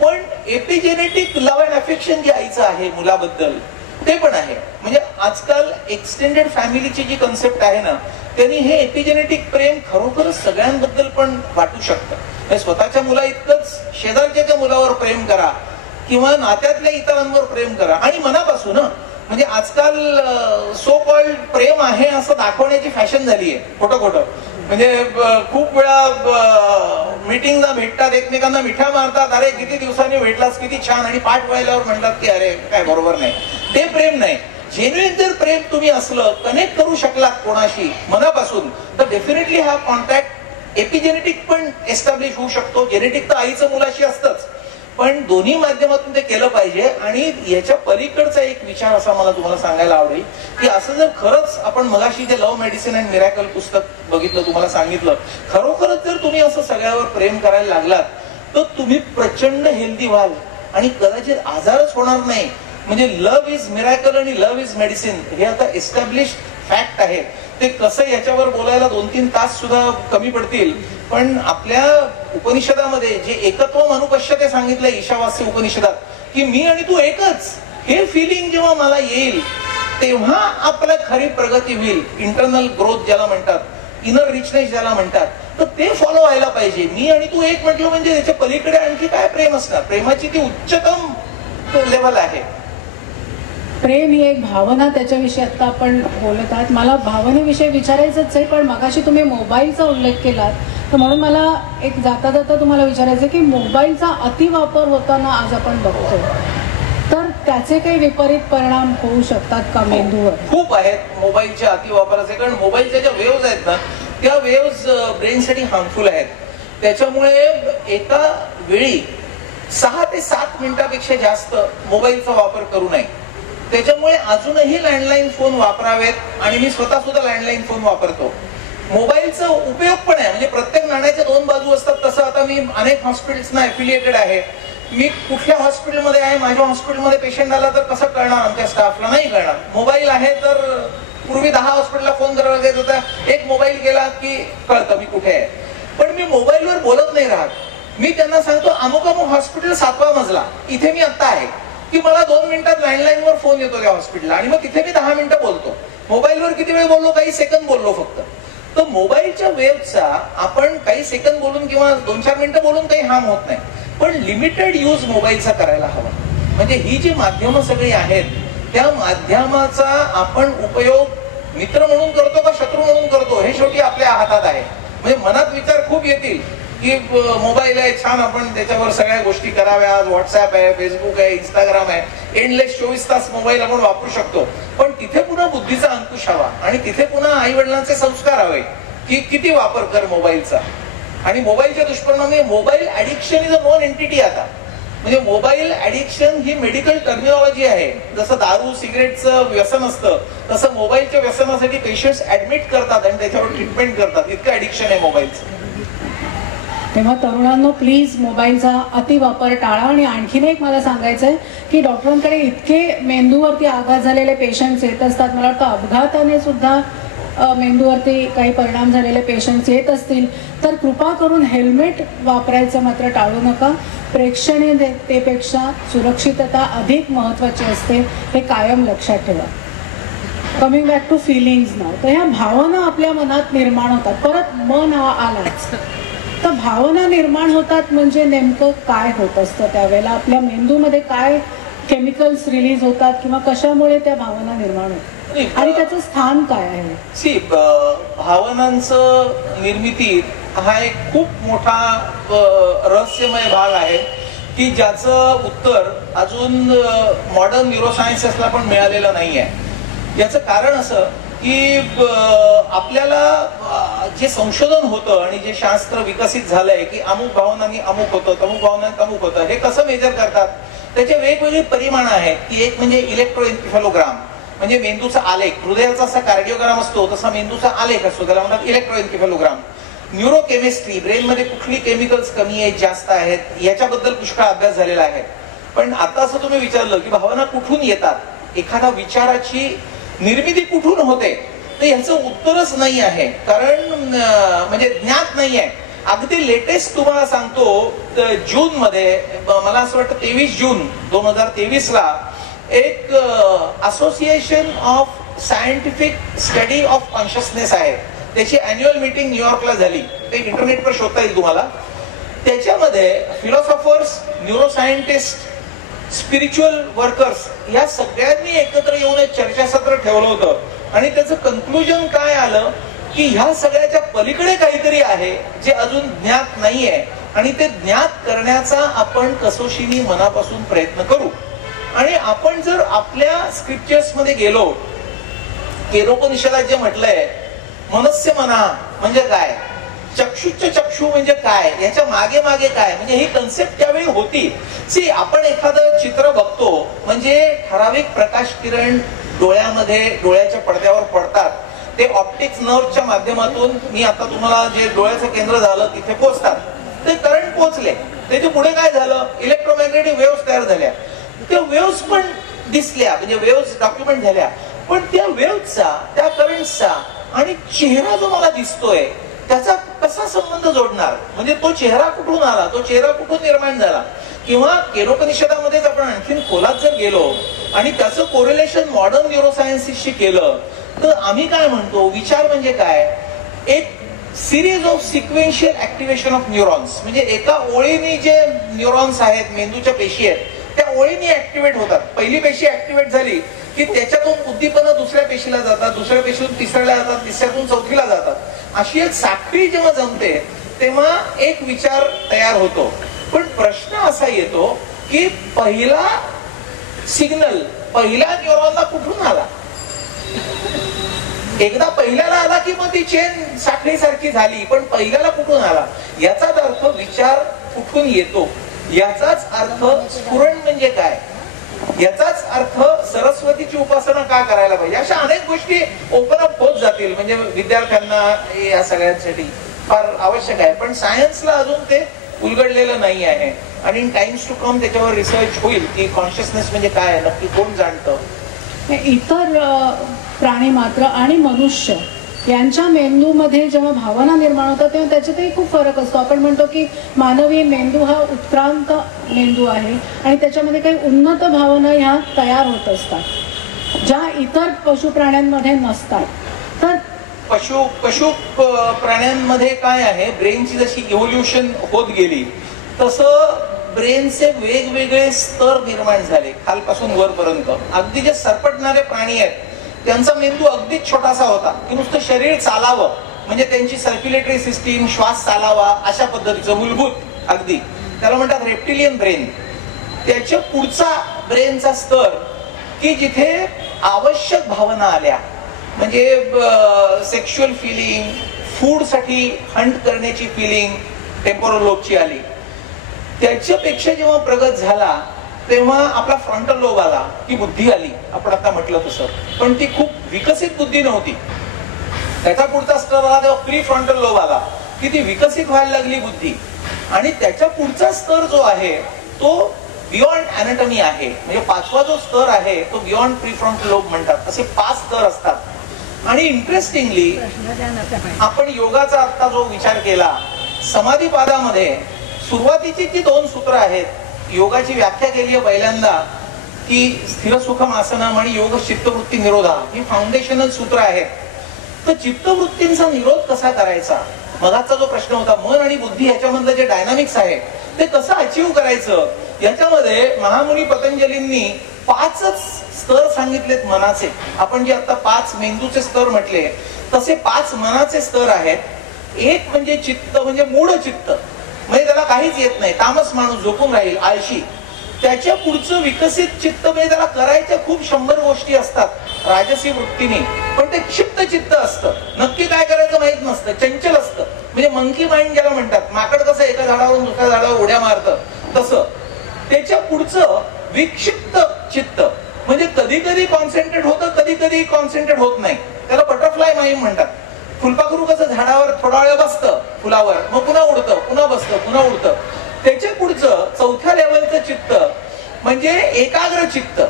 पण एपिजेनेटिक लव्ह अँड अफेक्शन जे आईचं आहे मुलाबद्दल ते पण आहे. म्हणजे आजकाल एक्सटेंडेड फॅमिलीची जी कन्सेप्ट आहे ना, त्यांनी हे एपिजेनेटिक प्रेम खरोखरच सगळ्यांबद्दल पण वाटू शकतं. स्वतःच्या मुला इतकंच शेजारच्या मुलावर प्रेम करा किंवा नात्यातल्या इतरांवर प्रेम करा आणि मनापासून. म्हणजे आजकाल सो कॉल्ड प्रेम आहे असं दाखवण्याची फॅशन झाली आहे खोटं. म्हणजे खूप वेळा मीटिंगला भेटतात, एकमेकांना मिठ्या मारतात, अरे किती दिवसांनी भेटलास, किती छान, आणि पाठ व्हायल्यावर म्हणतात की अरे काय बरोबर नाही. ते प्रेम नाही. जेन्युइन जर प्रेम तुम्ही असलं, कनेक्ट करू शकलात कोणाशी मनापासून, तर डेफिनेटली हा कॉन्टॅक्ट एपिजेनेटिक पण एस्टॅब्लिश होऊ शकतो. जेनेटिक तर आईचं मुलाशी असतंच, पण दोन्ही माध्यमातून ते केलं पाहिजे. आणि याच्या पलीकडचा एक विचार असा मला तुम्हाला सांगायला आवडेल की असं जर खरंच आपण मगाशी जे लव्ह मेडिसिन अँड मिरॅकल पुस्तक बघितलं, तुम्हाला सांगितलं, खरोखरच जर तुम्ही असं सगळ्यावर प्रेम करायला लागलात तर तुम्ही प्रचंड हेल्दी व्हाल आणि कदाचित आजारच होणार नाही. म्हणजे लव्ह इज मिरॅकल आणि लव्ह इज मेडिसिन हे आता एस्टॅब्लिश फॅक्ट आहे. ते कसं याच्यावर बोलायला 2-3 तास सुद्धा कमी पडतील. पण आपल्या उपनिषदामध्ये जे एकत्व अनुपश्यते सांगितलंय ईशावास्य उपनिषदात, की मी आणि तू एकच, हे फिलिंग जेव्हा मला येईल तेव्हा आपल्या खरी प्रगती होईल. इंटरनल ग्रोथ ज्याला म्हणतात, इनर रिचनेस ज्याला म्हणतात, तर ते फॉलो व्हायला पाहिजे. मी आणि तू एक म्हटलं म्हणजे त्याच्या पलीकडे आणखी काय प्रेम असणार. प्रेमाची ती उच्चतम लेवल आहे. प्रेम ही एक भावना, त्याच्याविषयी आता आपण बोलत आहात. मला भावनेविषयी विचारायचंच आहे, पण मगाशी तुम्ही मोबाईलचा उल्लेख केलात, तर म्हणून मला एक जाता जाता तुम्हाला विचारायचं की मोबाईलचा अतिवापर होताना आज आपण बघतो, तर त्याचे काही विपरीत परिणाम होऊ शकतात का मेंदूवर? खूप आहेत मोबाईलच्या अतिवापराचे. कारण मोबाईलच्या ज्या वेव्ज आहेत ना, त्या वेव्ज ब्रेनसाठी हार्मफुल आहेत. त्याच्यामुळे एका वेळी 6 ते 7 मिनिटापेक्षा जास्त मोबाईलचा वापर करू नये. त्याच्यामुळे अजूनही लँडलाईन फोन वापरावेत. आणि मी स्वतः सुद्धा लँडलाईन फोन वापरतो. मोबाईलचा उपयोग पण आहे. म्हणजे प्रत्येक नाण्याच्या 2 बाजू असतात. तसं आता मी अनेक हॉस्पिटल्सना एफिलिएटेड आहे. मी कुठल्या हॉस्पिटलमध्ये आहे, माझ्या हॉस्पिटलमध्ये पेशंट आला तर कसं कळणार आमच्या स्टाफला? नाही कळणार. मोबाईल आहे तर पूर्वी 10 हॉस्पिटलला फोन करायला जायचं होता, एक मोबाईल गेला की कळतं मी कुठे आहे. पण मी मोबाईलवर बोलत नाही राहत. मी त्यांना सांगतो अमुक अमुक हॉस्पिटल 7वा मजला, इथे मी आता आहे, की मला 2 मिनिटात लँडलाईनवर फोन येतो त्या हॉस्पिटलला आणि मग तिथे मी 10 मिनिटं बोलतो. मोबाईलवर किती वेळ बोललो? काही सेकंद बोललो फक्त. तर मोबाईलच्या वेव्हचा आपण काही सेकंद बोलून किंवा 2-4 मिनिटं बोलून काही हार्म होत नाही, पण लिमिटेड यूज मोबाईलचा करायला हवा. म्हणजे ही जी माध्यमं सगळी आहेत, त्या माध्यमाचा आपण उपयोग मित्र म्हणून करतो का शत्रू म्हणून करतो हे शेवटी आपल्या हातात आहे. म्हणजे मनात विचार खूप येतील की मोबाईल आहे छान, आपण त्याच्यावर सगळ्या गोष्टी कराव्या. व्हॉट्सअप आहे, फेसबुक आहे, इंस्टाग्राम आहे, एंडलेस 24 तास मोबाईल आपण वापरू शकतो. पण तिथे पुन्हा बुद्धीचा अंकुश हवा आणि तिथे पुन्हा आई वडिलांचे संस्कार हवे की किती वापर कर मोबाईलचा. आणि मोबाईलच्या दुष्परिणामी mobile addiction is a non entity आता. म्हणजे मोबाईल ऍडिक्शन ही मेडिकल टर्मिनॉलॉजी आहे. जसं दारू सिगरेटचं व्यसन असतं तसं मोबाईलच्या व्यसनासाठी पेशंट्स ऍडमिट करतात आणि त्याच्यावर ट्रीटमेंट करतात. इतकं ऍडिक्शन आहे मोबाईलचं. तेव्हा तरुणांनो, प्लीज मोबाईलचा अतिवापर टाळा. आणि आणखीन एक मला सांगायचं आहे की डॉक्टरांकडे इतके मेंदूवरती आघात झालेले पेशंट्स येत असतात. मला वाटतं अपघाताने सुद्धा मेंदूवरती काही परिणाम झालेले पेशंट्स येत असतील तर कृपा करून हेल्मेट वापरायचं मात्र टाळू नका. प्रेक्षणीयतेपेक्षा सुरक्षितता अधिक महत्त्वाची असते, हे कायम लक्षात ठेवा. कमिंग बॅक टू फिलिंग्ज नाव, तर ह्या भावना आपल्या मनात निर्माण होतात. परत मन हा आलाच, तर भावना निर्माण होतात म्हणजे नेमकं काय होत असतं त्यावेळेला, आपल्या मेंदूमध्ये काय केमिकल्स रिलीज होतात किंवा कशामुळे त्या भावना निर्माण होतात आणि त्याचं स्थान काय आहे? भावनांचं निर्मिती हा एक खूप मोठा रहस्यमय भाग आहे की ज्याचं उत्तर अजून मॉडर्न न्यूरोसायन्सेसला पण मिळालेलं नाही आहे. याचं कारण असं की आपल्याला जे संशोधन होतं आणि जे शास्त्र विकसित झालंय की अमुक भावनांनी अमुक होतं, तमुक भावनांनी तमुक होतं, हे कसं मेजर करतात? त्याचे वेगवेगळे परिमाण आहेत. की एक म्हणजे इलेक्ट्रोएन्केफेलोग्राम, म्हणजे मेंदूचा आलेख. हृदयाचा असा कार्डिओग्राम असतो तसा मेंदूचा आलेख असतो, त्याला म्हणतात इलेक्ट्रोएन्केफेलोग्राम. न्यूरोकेमिस्ट्री, ब्रेन मध्ये कुठली केमिकल्स कमी आहेत जास्त आहेत याच्याबद्दल पुष्कळ अभ्यास झालेला आहे. पण आता असं तुम्ही विचारलं की भावना कुठून येतात, एखाद्या विचाराची निर्मिती कुठून होते, तर याचं उत्तरच नाही आहे. कारण म्हणजे ज्ञात नाही आहे. अगदी लेटेस्ट तुम्हाला सांगतो, जून मध्ये मला असं वाटतं 23 जून 2023ला एक association of scientific study of consciousness आहे, त्याची अॅन्युअल मीटिंग न्यूयॉर्कला झाली. ते इंटरनेटवर शोधता येईल तुम्हाला. त्याच्यामध्ये फिलॉसॉफर्स, न्यूरोसायंटिस्ट, स्पिरिच्युअल वर्कर्स या सगळ्यांनी एकत्र येऊन एक चर्चासत्र ठेवलं होतं. आणि त्याचं कन्क्लुजन काय आलं की ह्या सगळ्याच्या पलीकडे काहीतरी आहे जे अजून ज्ञात नाहीये आणि ते ज्ञात करण्याचा आपण कसोशीने मनापासून प्रयत्न करू. आणि आपण जर आपल्या स्क्रिप्चर्स मध्ये गेलो, केनोपनिषदात जे म्हटलंय मनस्य मना म्हणजे काय, चक्षुच्च चक्षु म्हणजे काय, याच्या मागे मागे काय, म्हणजे ही कन्सेप्ट त्यावेळी होती. आपण एखादं चित्र बघतो म्हणजे ठराविक प्रकाश किरण डोळ्याच्या पडद्यावर पडतात, ते ऑप्टिक्स नर्वच्या माध्यमातून मी आता तुम्हाला जे डोळ्याचं केंद्र झालं तिथे पोहोचतात, ते करंट पोहोचले, त्याच्या पुढे काय झालं, इलेक्ट्रोमॅग्नेटिक वेव्स तयार झाल्या. त्या वेव्स पण दिसल्या, म्हणजे वेव्स डॉक्युमेंट झाल्या. पण त्या वेव्सचा, त्या करंटचा आणि चेहरा जो मला दिसतोय त्याचा कसा संबंध जोडणार, म्हणजे तो चेहरा कुठून आला, तो चेहरा कुठून निर्माण झाला. किंवा केनोपनिषदामध्येच आपण आणखीन खोलात जर गेलो आणि त्याचं कोरिलेशन मॉडर्न न्यूरोसायन्सशी केलं तर आम्ही काय म्हणतो, विचार म्हणजे काय, एक series of sequential activation of neurons, म्हणजे एका ओळीने जे न्यूरॉन्स आहेत, मेंदूच्या पेशी आहेत, त्या ओळीने ऍक्टिव्हेट होतात. पहिली पेशी ऍक्टिव्हेट झाली की त्याच्यातून उद्दीपना दुसऱ्या पेशीला जातात, दुसऱ्या पेशीतून तिसऱ्याला जातात, तिसऱ्यातून चौथीला जातात. अशी एक साखळी जेव्हा जमते तेव्हा एक विचार तयार होतो. पण प्रश्न असा येतो की पहिला सिग्नल पहिल्या न्यूरॉनला कुठून आला, एकदा पहिल्याला आला की मग ती चेन साखळीसारखी झाली, पण पहिल्याला कुठून आला, याचाच अर्थ विचार कुठून येतो, याचाच अर्थ स्फुरण म्हणजे काय, याचाच अर्थ सरस्वतीची उपासना का करायला पाहिजे. अशा अनेक गोष्टी ओपन अप होत जातील, म्हणजे विद्यार्थ्यांना या सगळ्यांसाठी फार आवश्यक आहे. पण सायन्सला अजून ते उलगडलेलं नाही आहे आणि इन टाइम्स टू कम त्याच्यावर रिसर्च होईल की कॉन्शियसनेस म्हणजे काय, नक्की कोण जाणतं. इतर प्राणी मात्र आणि मनुष्य यांच्या मेंदूमध्ये जेव्हा भावना निर्माण होतात तेव्हा त्याच्यातही खूप फरक असतो. आपण म्हणतो की मानवी मेंदू हा उत्क्रांत मेंदू आहे आणि त्याच्यामध्ये काही उन्नत भावना ह्या तयार होत असतात ज्या इतर पशु प्राण्यांमध्ये नसतात. तर पशु प्राण्यांमध्ये काय आहे, ब्रेनची जशी इव्होल्युशन होत गेली तसं ब्रेनचे वेगवेगळे स्तर निर्माण झाले खालपासून वरपर्यंत. अगदी जे सरपटणारे प्राणी आहेत त्यांचा मेंदू अगदीच छोटासा होता की नुसतं शरीर चालावं, म्हणजे त्यांची सर्क्युलेटरी सिस्टीम, श्वास चालावा अशा पद्धतीचं मूलभूत अगदी, त्याला म्हणतात रेप्टिलियन ब्रेन. त्याच्या पुढचा ब्रेनचा स्तर की जिथे आवश्यक भावना आल्या, म्हणजे सेक्शुअल फिलिंग, फूड साठी हंट करण्याची फिलिंग टेम्पोरल लोबची आली. त्याच्यापेक्षा जेव्हा प्रगत झाला तेव्हा आपला फ्रंटल लोब आला की बुद्धी आली, आपण आता म्हटलं तसं. पण ती खूप विकसित बुद्धी नव्हती. त्याचा पुढचा स्तर आला तेव्हा प्री फ्रंटल लोब आला की ती विकसित व्हायला लागली बुद्धी. आणि त्याच्या पुढचा स्तर जो आहे तो बियॉन्ड अॅनाटॉमी आहे, म्हणजे पाचवा जो स्तर आहे तो बियॉन्ड प्री फ्रंटल लोब म्हणतात. असे 5 स्तर असतात. आणि इंटरेस्टिंगली आपण योगाचा आता जो विचार केला, समाधीपादामध्ये सुरुवातीची जी 2 सूत्र आहेत, योगाची व्याख्या केली आहे पहिल्यांदा की स्थिर सुखम आसनम आणि योग चित्तवृत्ती निरोधा, ही फाउंडेशनल सूत्र आहेत. तर चित्तवृत्तींचा निरोध कसा करायचा, मगाचा जो प्रश्न होता, मन आणि बुद्धी ह्याच्यामधलं जे डायनामिक्स आहे ते कसं अचीव्ह करायचं, याच्यामध्ये महामुनी पतंजलींनी 5च स्तर सांगितलेत मनाचे. आपण जे आता 5 मेंदूचे स्तर म्हटले तसे 5 मनाचे स्तर आहेत. एक म्हणजे चित्त, म्हणजे मूळ चित्त, म्हणजे त्याला काहीच येत नाही, तामस माणूस झोपून राहील, आळशी. त्याच्या पुढचं विकसित चित्त, म्हणजे त्याला करायच्या खूप 100 गोष्टी असतात राजसी वृत्तीने, पण ते क्षिप्त चित्त असतं, नक्की काय करायचं माहित नसतं, चंचल असतं, म्हणजे मंकी माइंड ज्याला म्हणतात. माकड कसं एका झाडावरून दुसऱ्या झाडावर उड्या मारतं तसं. त्याच्या पुढचं विक्षिप्त चित्त, म्हणजे कधी कधी कॉन्सन्ट्रेट होतं, कधी कधी कॉन्सन्ट्रेट होत नाही, त्याला बटरफ्लाय माइंड म्हणतात. फुलपाखरू कसं झाडावर थोडा वेळ बसतं फुलावर, मग पुन्हा उडतं, पुन्हा बसतं, पुन्हा उडतं. त्याच्या पुढचं 4थ्या लेवलचं चित्त म्हणजे एकाग्र चित्त,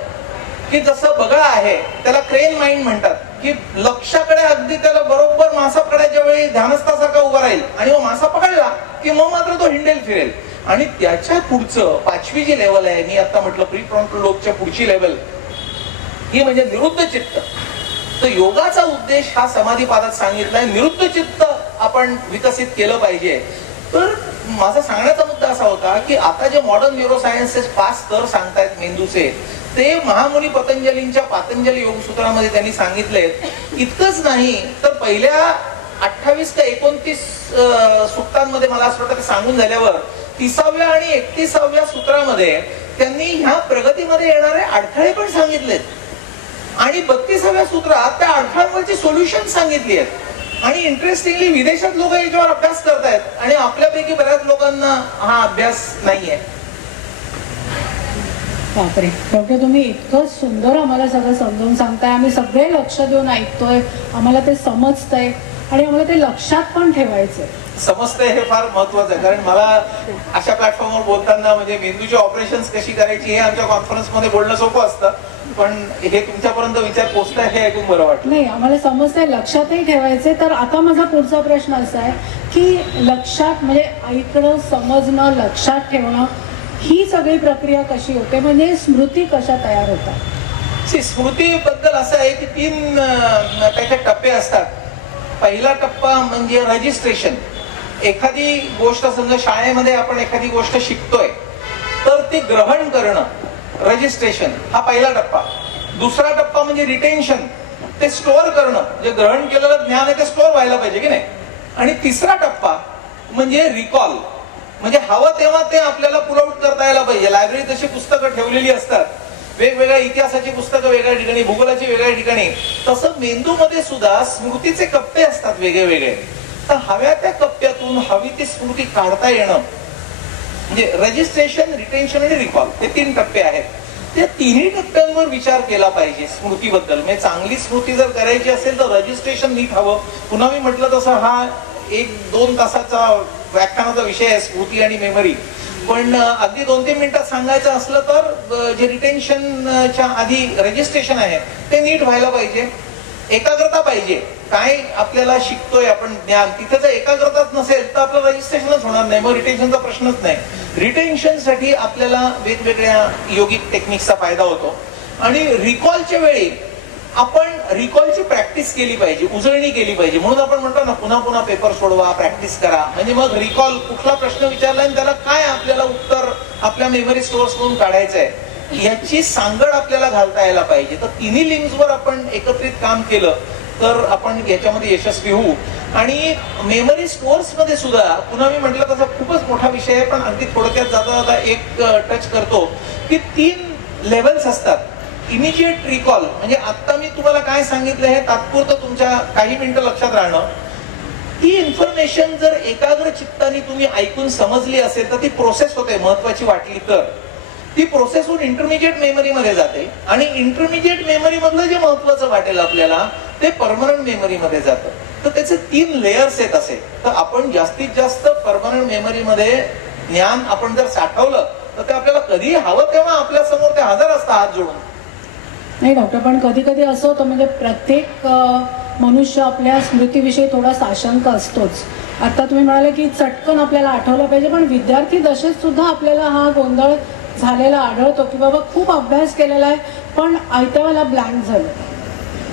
की जसं बगळा आहे त्याला क्रेन माइंड म्हणतात, की लक्षाकडे अगदी त्याला बरोबर मासा पकडायच्या वेळी ध्यानस्थासारखा उभा राहील आणि मग मासा पकडला की मग मात्र तो हिंडेल फिरेल. आणि त्याच्या पुढचं 5वी जी लेवल आहे, मी आता म्हटलं प्री फ्रंटल लोबच्या पुढची लेवल, ही म्हणजे निरुद्ध चित्त. तर योगाचा उद्देश हा समाधीपादात सांगितलाय, निरुद्ध चित्त आपण विकसित केलं पाहिजे. तर माझा सांगण्याचा मुद्दा असा होता की आता जे मॉडर्न न्यूरोसायन्सेस 5 स्तर सांगतायत मेंदूचे, ते महामुनी पतंजलींच्या पातंजली योगसूत्रामध्ये त्यांनी सांगितलेत. इतकंच नाही तर पहिल्या 28 ते 29 सूक्तांमध्ये मला असं वाटतं सांगून झाल्यावर 30व्या आणि 31व्या सूत्रामध्ये त्यांनी ह्या प्रगतीमध्ये येणारे अडथळे पण सांगितलेत आणि 32व्या सूत्रात त्या अडथळ्यांवरची सोल्युशन सांगितली आहेत. आणि इंटरेस्टिंगली विदेशात लोक याच्यावर अभ्यास करतायत आणि आपल्यापैकी बऱ्याच लोकांना हा अभ्यास नाहीये. बापरे डॉक्टर, तुम्ही इतकं सुंदर आम्हाला सगळं समजावून सांगताय, आम्ही सगळे लक्ष देऊन ऐकतोय, आम्हाला ते समजतंय आणि आम्हाला ते लक्षात पण ठेवायचंय. समजतंय हे फार महत्वाचं आहे, कारण मला अशा प्लॅटफॉर्मवर बोलताना म्हणजे मेंदूची ऑपरेशन्स कशी करायची हे आमच्या कॉन्फरन्समध्ये बोलणं सोपं असतं, पण हे तुमच्यापर्यंत विचार पोहोचताय हे ऐकून बरं वाटलं. नाही, आम्हाला समजतंय, लक्षातही ठेवायचंय. तर आता माझा पुढचा प्रश्न असा आहे की लक्षात म्हणजे ऐकणं, समजणं, लक्षात ठेवणं, ही सगळी प्रक्रिया कशी होते, म्हणजे स्मृती कशा तयार होतात? स्मृतीबद्दल असं आहे की 3 त्याचे टप्पे असतात. पहिला टप्पा म्हणजे रजिस्ट्रेशन. एखादी गोष्ट, समजा शाळेमध्ये आपण एखादी गोष्ट शिकतोय तर ती ग्रहण करणं, रजिस्ट्रेशन हा पहिला टप्पा. दुसरा टप्पा म्हणजे रिटेन्शन, ते स्टोअर करणं, जे ग्रहण केलेलं ज्ञान आहे ते स्टोअर व्हायला पाहिजे की नाही. आणि तिसरा टप्पा म्हणजे रिकॉल, म्हणजे हवं तेव्हा ते आपल्याला पुल आउट करता यायला पाहिजे. लायब्ररीत तशी पुस्तकं ठेवलेली असतात, वेगवेगळ्या इतिहासाची पुस्तकं वेगळ्या ठिकाणी, भूगोलाची वेगळ्या ठिकाणी, तसं मेंदूमध्ये सुद्धा स्मृतीचे कप्पे असतात वेगळे वेगळे. तर हव्या त्या कप्प्यातून हवी ती स्मृती काढता येणं म्हणजे रजिस्ट्रेशन, रिटेन्शन आणि रिकॉल हे 3 टप्पे आहेत. त्या 3ही टप्प्यांवर विचार केला पाहिजे स्मृतीबद्दल. म्हणजे चांगली स्मृती जर करायची असेल तर रजिस्ट्रेशन नीट हवं. पुन्हा मी म्हटलं तसं हा 1-2 तासाचा व्याख्यानाचा विषय आहे स्मृती आणि मेमरी, पण अगदी 2-3 मिनिटात सांगायचं असलं तर जे रिटेन्शनच्या आधी रजिस्ट्रेशन आहे ते नीट व्हायला पाहिजे. एकाग्रता पाहिजे, काय आपल्याला शिकतोय आपण ज्ञान, तिथे जर एकाग्रताच नसेल तर आपलं रजिस्ट्रेशनच होणार नाही, मग रिटेन्शनचा प्रश्नच नाही. रिटेन्शनसाठी आपल्याला वेगवेगळ्या योगिक टेक्निक्सचा फायदा होतो. आणि रिकॉलच्या वेळी आपण रिकॉलची प्रॅक्टिस केली पाहिजे, उजळणी केली पाहिजे. म्हणून आपण म्हणतो ना पुन्हा पुन्हा पेपर सोडवा, प्रॅक्टिस करा, म्हणजे मग रिकॉल, कुठला प्रश्न विचारला आणि त्याला काय आपल्याला उत्तर आपल्या मेमरी स्टोअर्स करून काढायचं आहे याची सांगड आपल्याला घालता यायला पाहिजे. तर 3ही लिंक्सवर आपण एकत्रित काम केलं तर आपण याच्यामध्ये यशस्वी होऊ. आणि मेमरी स्टोअर्स मध्ये सुद्धा पुन्हा मी म्हटलं तसा खूपच मोठा विषय आहे, पण अगदी थोडक्यात जाता जाता एक टच करतो की 3 लेव्हल्स असतात. इमिजिएट रिकॉल म्हणजे आता मी तुम्हाला काय सांगितलं हे तात्पुरतं तुमच्या काही मिनिटं लक्षात राहणं. ती इन्फॉर्मेशन जर एकाग्र चित्ताने तुम्ही ऐकून समजली असेल तर ती प्रोसेस होते, महत्वाची वाटली तर ती प्रोसेस होऊन इंटरमिजिएट मेमरीमध्ये जाते आणि इंटरमिजिएट मेमरी मधलं जे महत्वाचं वाटेल आपल्याला ते परमनंट मेमरीमध्ये जातं. तर त्याचे 3 लेयर्स आहेत असे. तर आपण जास्तीत जास्त परमनंट मेमरीमध्ये ज्ञान आपण जर साठवलं तर ते आपल्याला कधी हवं तेव्हा आपल्या समोर ते हजर असतं हात जोडून. नाही डॉक्टर, पण कधी कधी असं होतं म्हणजे प्रत्येक मनुष्य आपल्या स्मृतीविषयी थोडा साशंक असतोच. आता तुम्ही म्हणाले की चटकन आपल्याला आठवलं पाहिजे, पण विद्यार्थी दशेत सुद्धा आपल्याला हा गोंधळ झालेला आढळतो की बाबा खूप अभ्यास केलेला आहे पण आयत्या वेळेला ब्लँक झालं,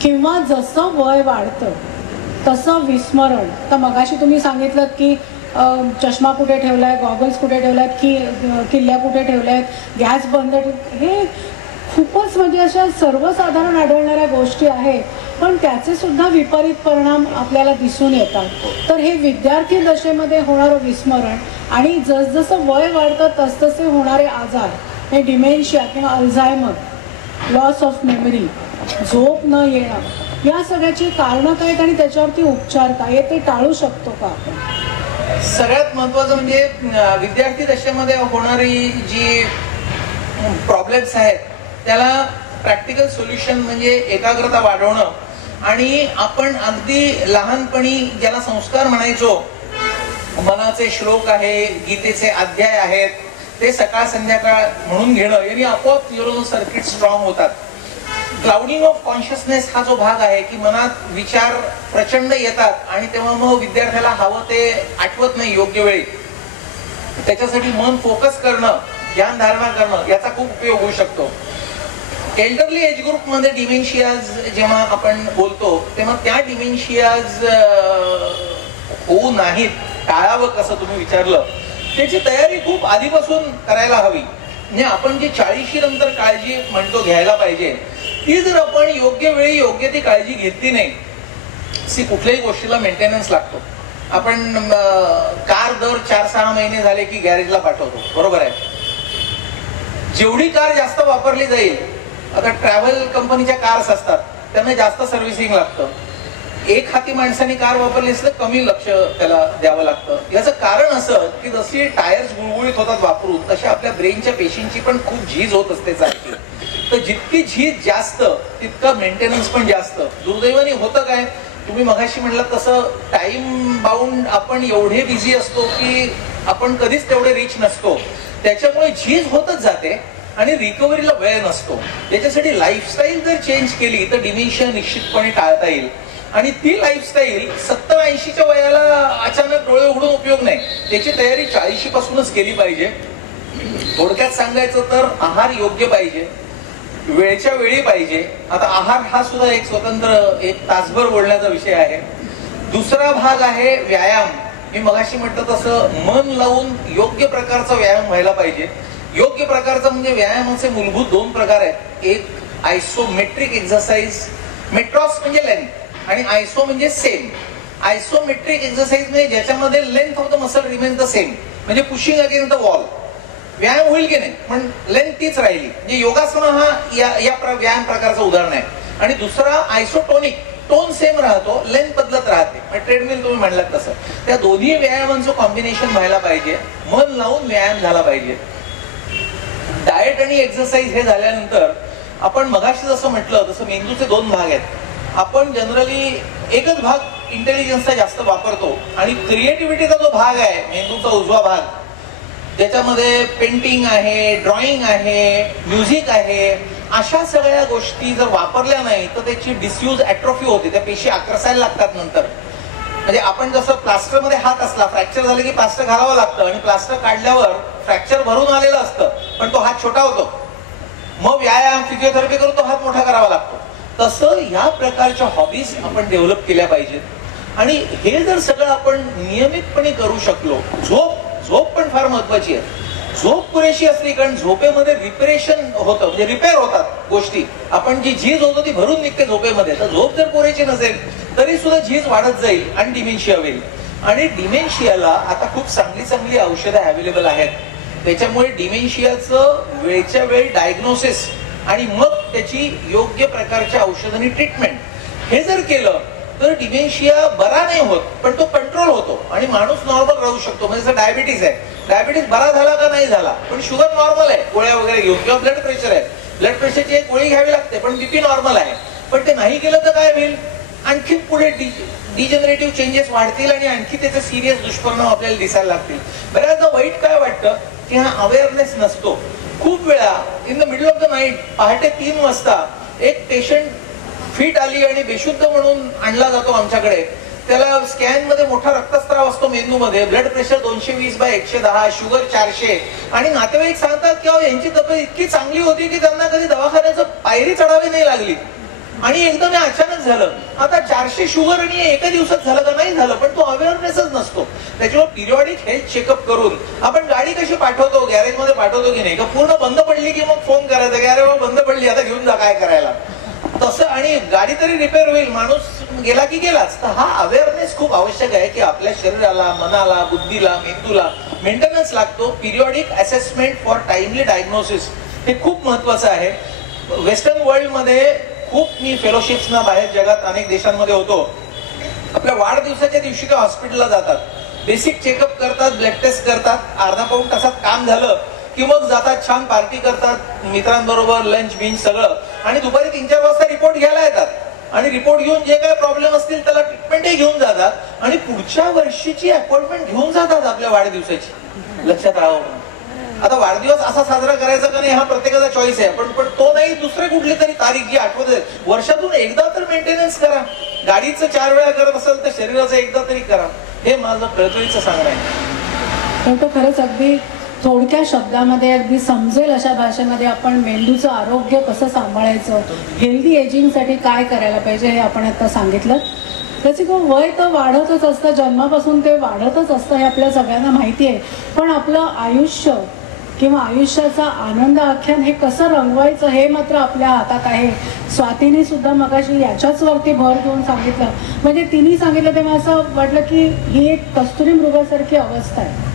किंवा जसं वय वाढतं तसं विस्मरण. तर मगाशी तुम्ही सांगितलं की चष्मा कुठे ठेवलाय, गॉगल्स कुठे ठेवलायत, की किल्ल्या कुठे ठेवल्यात, गॅस बंद, हे खूपच म्हणजे अशा सर्वसाधारण आढळणाऱ्या गोष्टी आहेत, पण त्याचे सुद्धा विपरीत परिणाम आपल्याला दिसून येतात. तर हे विद्यार्थी दशेमध्ये होणारं विस्मरण आणि जसजसं वय वाढतं तसतसे होणारे आजार, हे डिमेन्शिया किंवा अल्झायमर, लॉस ऑफ मेमरी, झोप न येणं, या सगळ्याची कारणं काय आहेत आणि त्याच्यावरती उपचार काय, ते टाळू शकतो का आपण? सगळ्यात महत्वाचं म्हणजे विद्यार्थी दशेमध्ये होणारी जी प्रॉब्लेम्स आहेत त्याला प्रॅक्टिकल सोल्युशन म्हणजे एकाग्रता वाढवणं. आणि आपण अगदी लहानपणी ज्याला संस्कार म्हणायचो, मनाचे श्लोक आहे, गीतेचे अध्याय आहेत, ते सकाळ संध्याकाळ म्हणून घेणं, यांनी आपोआप न्यूरल सर्किट स्ट्रॉंग होतात. क्लाउडिंग ऑफ कॉन्शियसनेस हा जो भाग आहे की मनात विचार प्रचंड येतात आणि तेव्हा मग विद्यार्थ्याला हवं ते आठवत नाही योग्य वेळी, त्याच्यासाठी मन फोकस करणं, ध्यान धारणा करणं याचा खूप उपयोग होऊ शकतो. एल्डरली एज ग्रुप मध्ये डिमेन्शियाज जेव्हा आपण बोलतो तेव्हा त्या डिमेन्शियाज होऊ नाहीत, टाळावं कसं तुम्ही विचारलं, त्याची तयारी खूप आधीपासून करायला हवी. म्हणजे आपण जी 40 नंतर काळजी म्हणतो घ्यायला पाहिजे, ती जर आपण योग्य वेळी योग्य ती काळजी घेतली नाही, कुठल्याही गोष्टीला मेंटेनन्स लागतो. आपण कार दर 4-6 महिने झाले की गॅरेजला पाठवतो, बरोबर आहे. जेवढी कार जास्त वापरली जाईल, आता ट्रॅव्हल कंपनीच्या कार्स असतात त्यांना जास्त सर्व्हिसिंग लागतं, एक हाती माणसाने कार वापरली असलं कमी लक्ष त्याला द्यावं लागतं. याचं कारण असं की जशी टायर्स गुळगुळीत होतात वापरून, तशी आपल्या ब्रेनच्या पेशींची पण खूप झीज होत असते सारखी. तर जितकी झीज जास्त तितका मेंटेनन्स पण जास्त. दुर्दैवाने होतं काय, तुम्ही मगाशी म्हणलं तसं टाइम बाउंड आपण एवढे बिझी असतो की आपण कधीच तेवढे रिच नसतो, त्याच्यामुळे झीज होतच जाते आणि रिकव्हरीला वेळ नसतो. त्याच्यासाठी लाईफस्टाईल जर चेंज केली तर डिमेन्शिया निश्चितपणे टाळता येईल. आणि ती लाईफस्टाईल 70-80च्या वयाला अचानक डोळे उघडून उपयोग नाही, त्याची तयारी 40 पासूनच केली पाहिजे. थोडक्यात सांगायचं तर आहार योग्य पाहिजे, वेळच्या वेळी पाहिजे. आता आहार हा सुद्धा एक स्वतंत्र एक तासभर बोलण्याचा विषय आहे. दुसरा भाग आहे व्यायाम. मी मगाशी म्हटलं तसं मन लावून योग्य प्रकारचा व्यायाम व्हायला पाहिजे. योग्य प्रकारचा म्हणजे व्यायामाचे मूलभूत 2 प्रकार आहेत. एक आयसोमेट्रिक एक्सरसाइज, मेट्रॉस म्हणजे लेंथ आणि आयसो म्हणजे सेम. आयसोमेट्रिक एक्सरसाइज म्हणजे ज्याच्यामध्ये length of the muscle remains the same, म्हणजे पुशिंग अगेन्स्ट द वॉल. व्यायाम होईल की नाही पण लेंथ तीच राहिली, म्हणजे योगासन हा या व्यायाम प्रकारचं उदाहरण आहे. आणि दुसरा आयसोटोनिक, टोन सेम राहतो, लेंथ बदलत राहते, ट्रेडमिल तुम्ही म्हणलात तसं. त्या दोन्ही व्यायामांचं कॉम्बिनेशन व्हायला पाहिजे, मन लावून व्यायाम झाला पाहिजे. डाएट आणि एक्सरसाइज हे झाल्यानंतर आपण मगाशी जसं म्हटलं तसं मेंदूचे 2 भाग आहेत. आपण जनरली एकच भाग इंटेलिजन्सचा जास्त वापरतो आणि क्रिएटिव्हिटीचा जो भाग आहे मेंदूचा उजवा भाग, त्याच्यामध्ये पेंटिंग आहे, ड्रॉइंग आहे, म्युझिक आहे, अशा सगळ्या गोष्टी जर वापरल्या नाही तर त्याची डिस्यूज ॲट्रोफी होते, त्या पेशी आक्रसायला लागतात नंतर. म्हणजे आपण जसं प्लास्टर मध्ये हात असला, फ्रॅक्चर झालं की प्लास्टर घालावं लागतं आणि प्लास्टर काढल्यावर फ्रॅक्चर भरून आलेलं असतं पण तो हात छोटा होतो, मग व्यायाम फिजिओथेरपी करून तो हात मोठा करावा लागतो. तसं या प्रकारच्या हॉबीज आपण डेव्हलप केल्या पाहिजेत आणि हे जर सगळं आपण नियमितपणे करू शकलो. झोप पण फार महत्वाची आहे. झोप पुरेशी असली, कारण झोपेमध्ये रिपेरेशन होतं, म्हणजे रिपेअर होतात गोष्टी. आपण जी झीज होतो ती भरून निघते झोपेमध्ये. तर झोप जर पुरेशी नसेल तरी सुद्धा झीज वाढत जाईल आणि डिमेन्शिया होईल. आणि डिमेन्शियाला आता खूप चांगली औषधं अवेलेबल आहेत. त्याच्यामुळे डिमेन्शियाचं वेळच्या वेळी डायग्नोसिस आणि मग त्याची योग्य प्रकारच्या औषधांनी ट्रीटमेंट हे जर केलं तर डिमेन्शिया बरा नाही होत पण तो कंट्रोल होतो आणि माणूस नॉर्मल राहू शकतो. म्हणजे डायबिटीज आहे, डायबिटीज बरा झाला का नाही झाला पण शुगर नॉर्मल आहे, गोळ्या वगैरे घेऊन, किंवा ब्लड प्रेशर आहे, ब्लड प्रेशरची एक गोळी घ्यावी लागते पण बीपी नॉर्मल आहे. पण ते नाही केलं तर काय होईल, आणखी पुढे डिजनरेटिव्ह चेंजेस वाढतील आणि आणखी त्याचे सिरियस दुष्परिणाम आपल्याला दिसायला लागतील. बऱ्याचदा वाईट काय वाटतं की हा अवेअरनेस नसतो. खूप वेळा in the middle of the night, पहाटे 3 वाजता एक पेशंट फिट आली आणि बेशुद्ध म्हणून आणला जातो आमच्याकडे. त्याला स्कॅन मध्ये मोठा रक्तस्राव असतो मेंदूमध्ये, ब्लड प्रेशर 220/110, शुगर 400, आणि नातेवाईक सांगतात की यांची तब्येत इतकी चांगली होती की त्यांना कधी दवाखान्याचं पायरी चढावी नाही लागली, आणि एकदम हे अचानक झालं. आता 400 शुगर आणि एका दिवसात झालं का? नाही झालं, पण तो अवेअरनेसच नसतो. त्याच्यावर पिरियॉडिक हेल्थ चेकअप करून आपण गाडी कशी पाठवतो, गॅरेजमध्ये पाठवतो की नाही, का पूर्ण बंद पडली की मग फोन करायचा की अरे बाबा बंद पडली, आता घेऊन जा काय करायला, तसं. आणि गाडी तरी रिपेअर होईल, माणूस गेला की गेलाच. तर हा अवेअरनेस खूप आवश्यक आहे की आपल्या शरीराला, मनाला, बुद्धीला, मेंदूला मेंटेनन्स लागतो. Periodic assessment for timely diagnosis हे खूप महत्वाचं आहे. वेस्टर्न वर्ल्ड मध्ये खूप मी फेलोशिप्सना बाहेर जगात अनेक देशांमध्ये होतो. आपल्या वाढदिवसाच्या दिवशी काय हॉस्पिटलला जातात, बेसिक चेकअप करतात, ब्लड टेस्ट करतात, अर्धा पाऊण तासात काम झालं की मग जातात, छान पार्टी करतात मित्रांबरोबर, लंच बिंच सगळं, आणि दुपारी 3-4 वाजता रिपोर्ट घ्यायला येतात. आणि रिपोर्ट घेऊन जे काही प्रॉब्लेम असतील त्याला ट्रीटमेंटही घेऊन जातात, आणि पुढच्या वर्षीची अपॉइंटमेंट घेऊन जातात आपल्या वाढदिवसाची. लक्षात राहावं. आता वाढदिवस असा साजरा करायचा का नाही हा प्रत्येकाचा चॉईस आहे, पण तो नाही, दुसरे कुठली तरी तारीख जी आठवत आहे. वर्षातून एकदा तर मेंटेनन्स करा. गाडीचं 4 वेळा करत असेल तर शरीराचं एकदा तरी करा. हे माझं कळकळीचं सांगणं आहे. तो खरंच अगदी थोडक्या शब्दामध्ये, अगदी समजेल अशा भाषेमध्ये आपण मेंदूचं आरोग्य कसं सांभाळायचं, हेल्दी एजिंगसाठी काय करायला पाहिजे हे आपण आता सांगितलं. त्याचे वय तर वाढतच असतं, जन्मापासून ते वाढतच असतं हे आपल्या सगळ्यांना माहिती आहे. पण आपलं आयुष्य किंवा आयुष्याचा आनंद आख्यान हे कसं रंगवायचं हे मात्र आपल्या हातात आहे. स्वातीने सुद्धा मगाशी याच्याच वरती भर देऊन सांगितलं. म्हणजे तिने सांगितलं तेव्हा असं वाटलं की ही एक कस्तुरी मृगासारखी अवस्था आहे,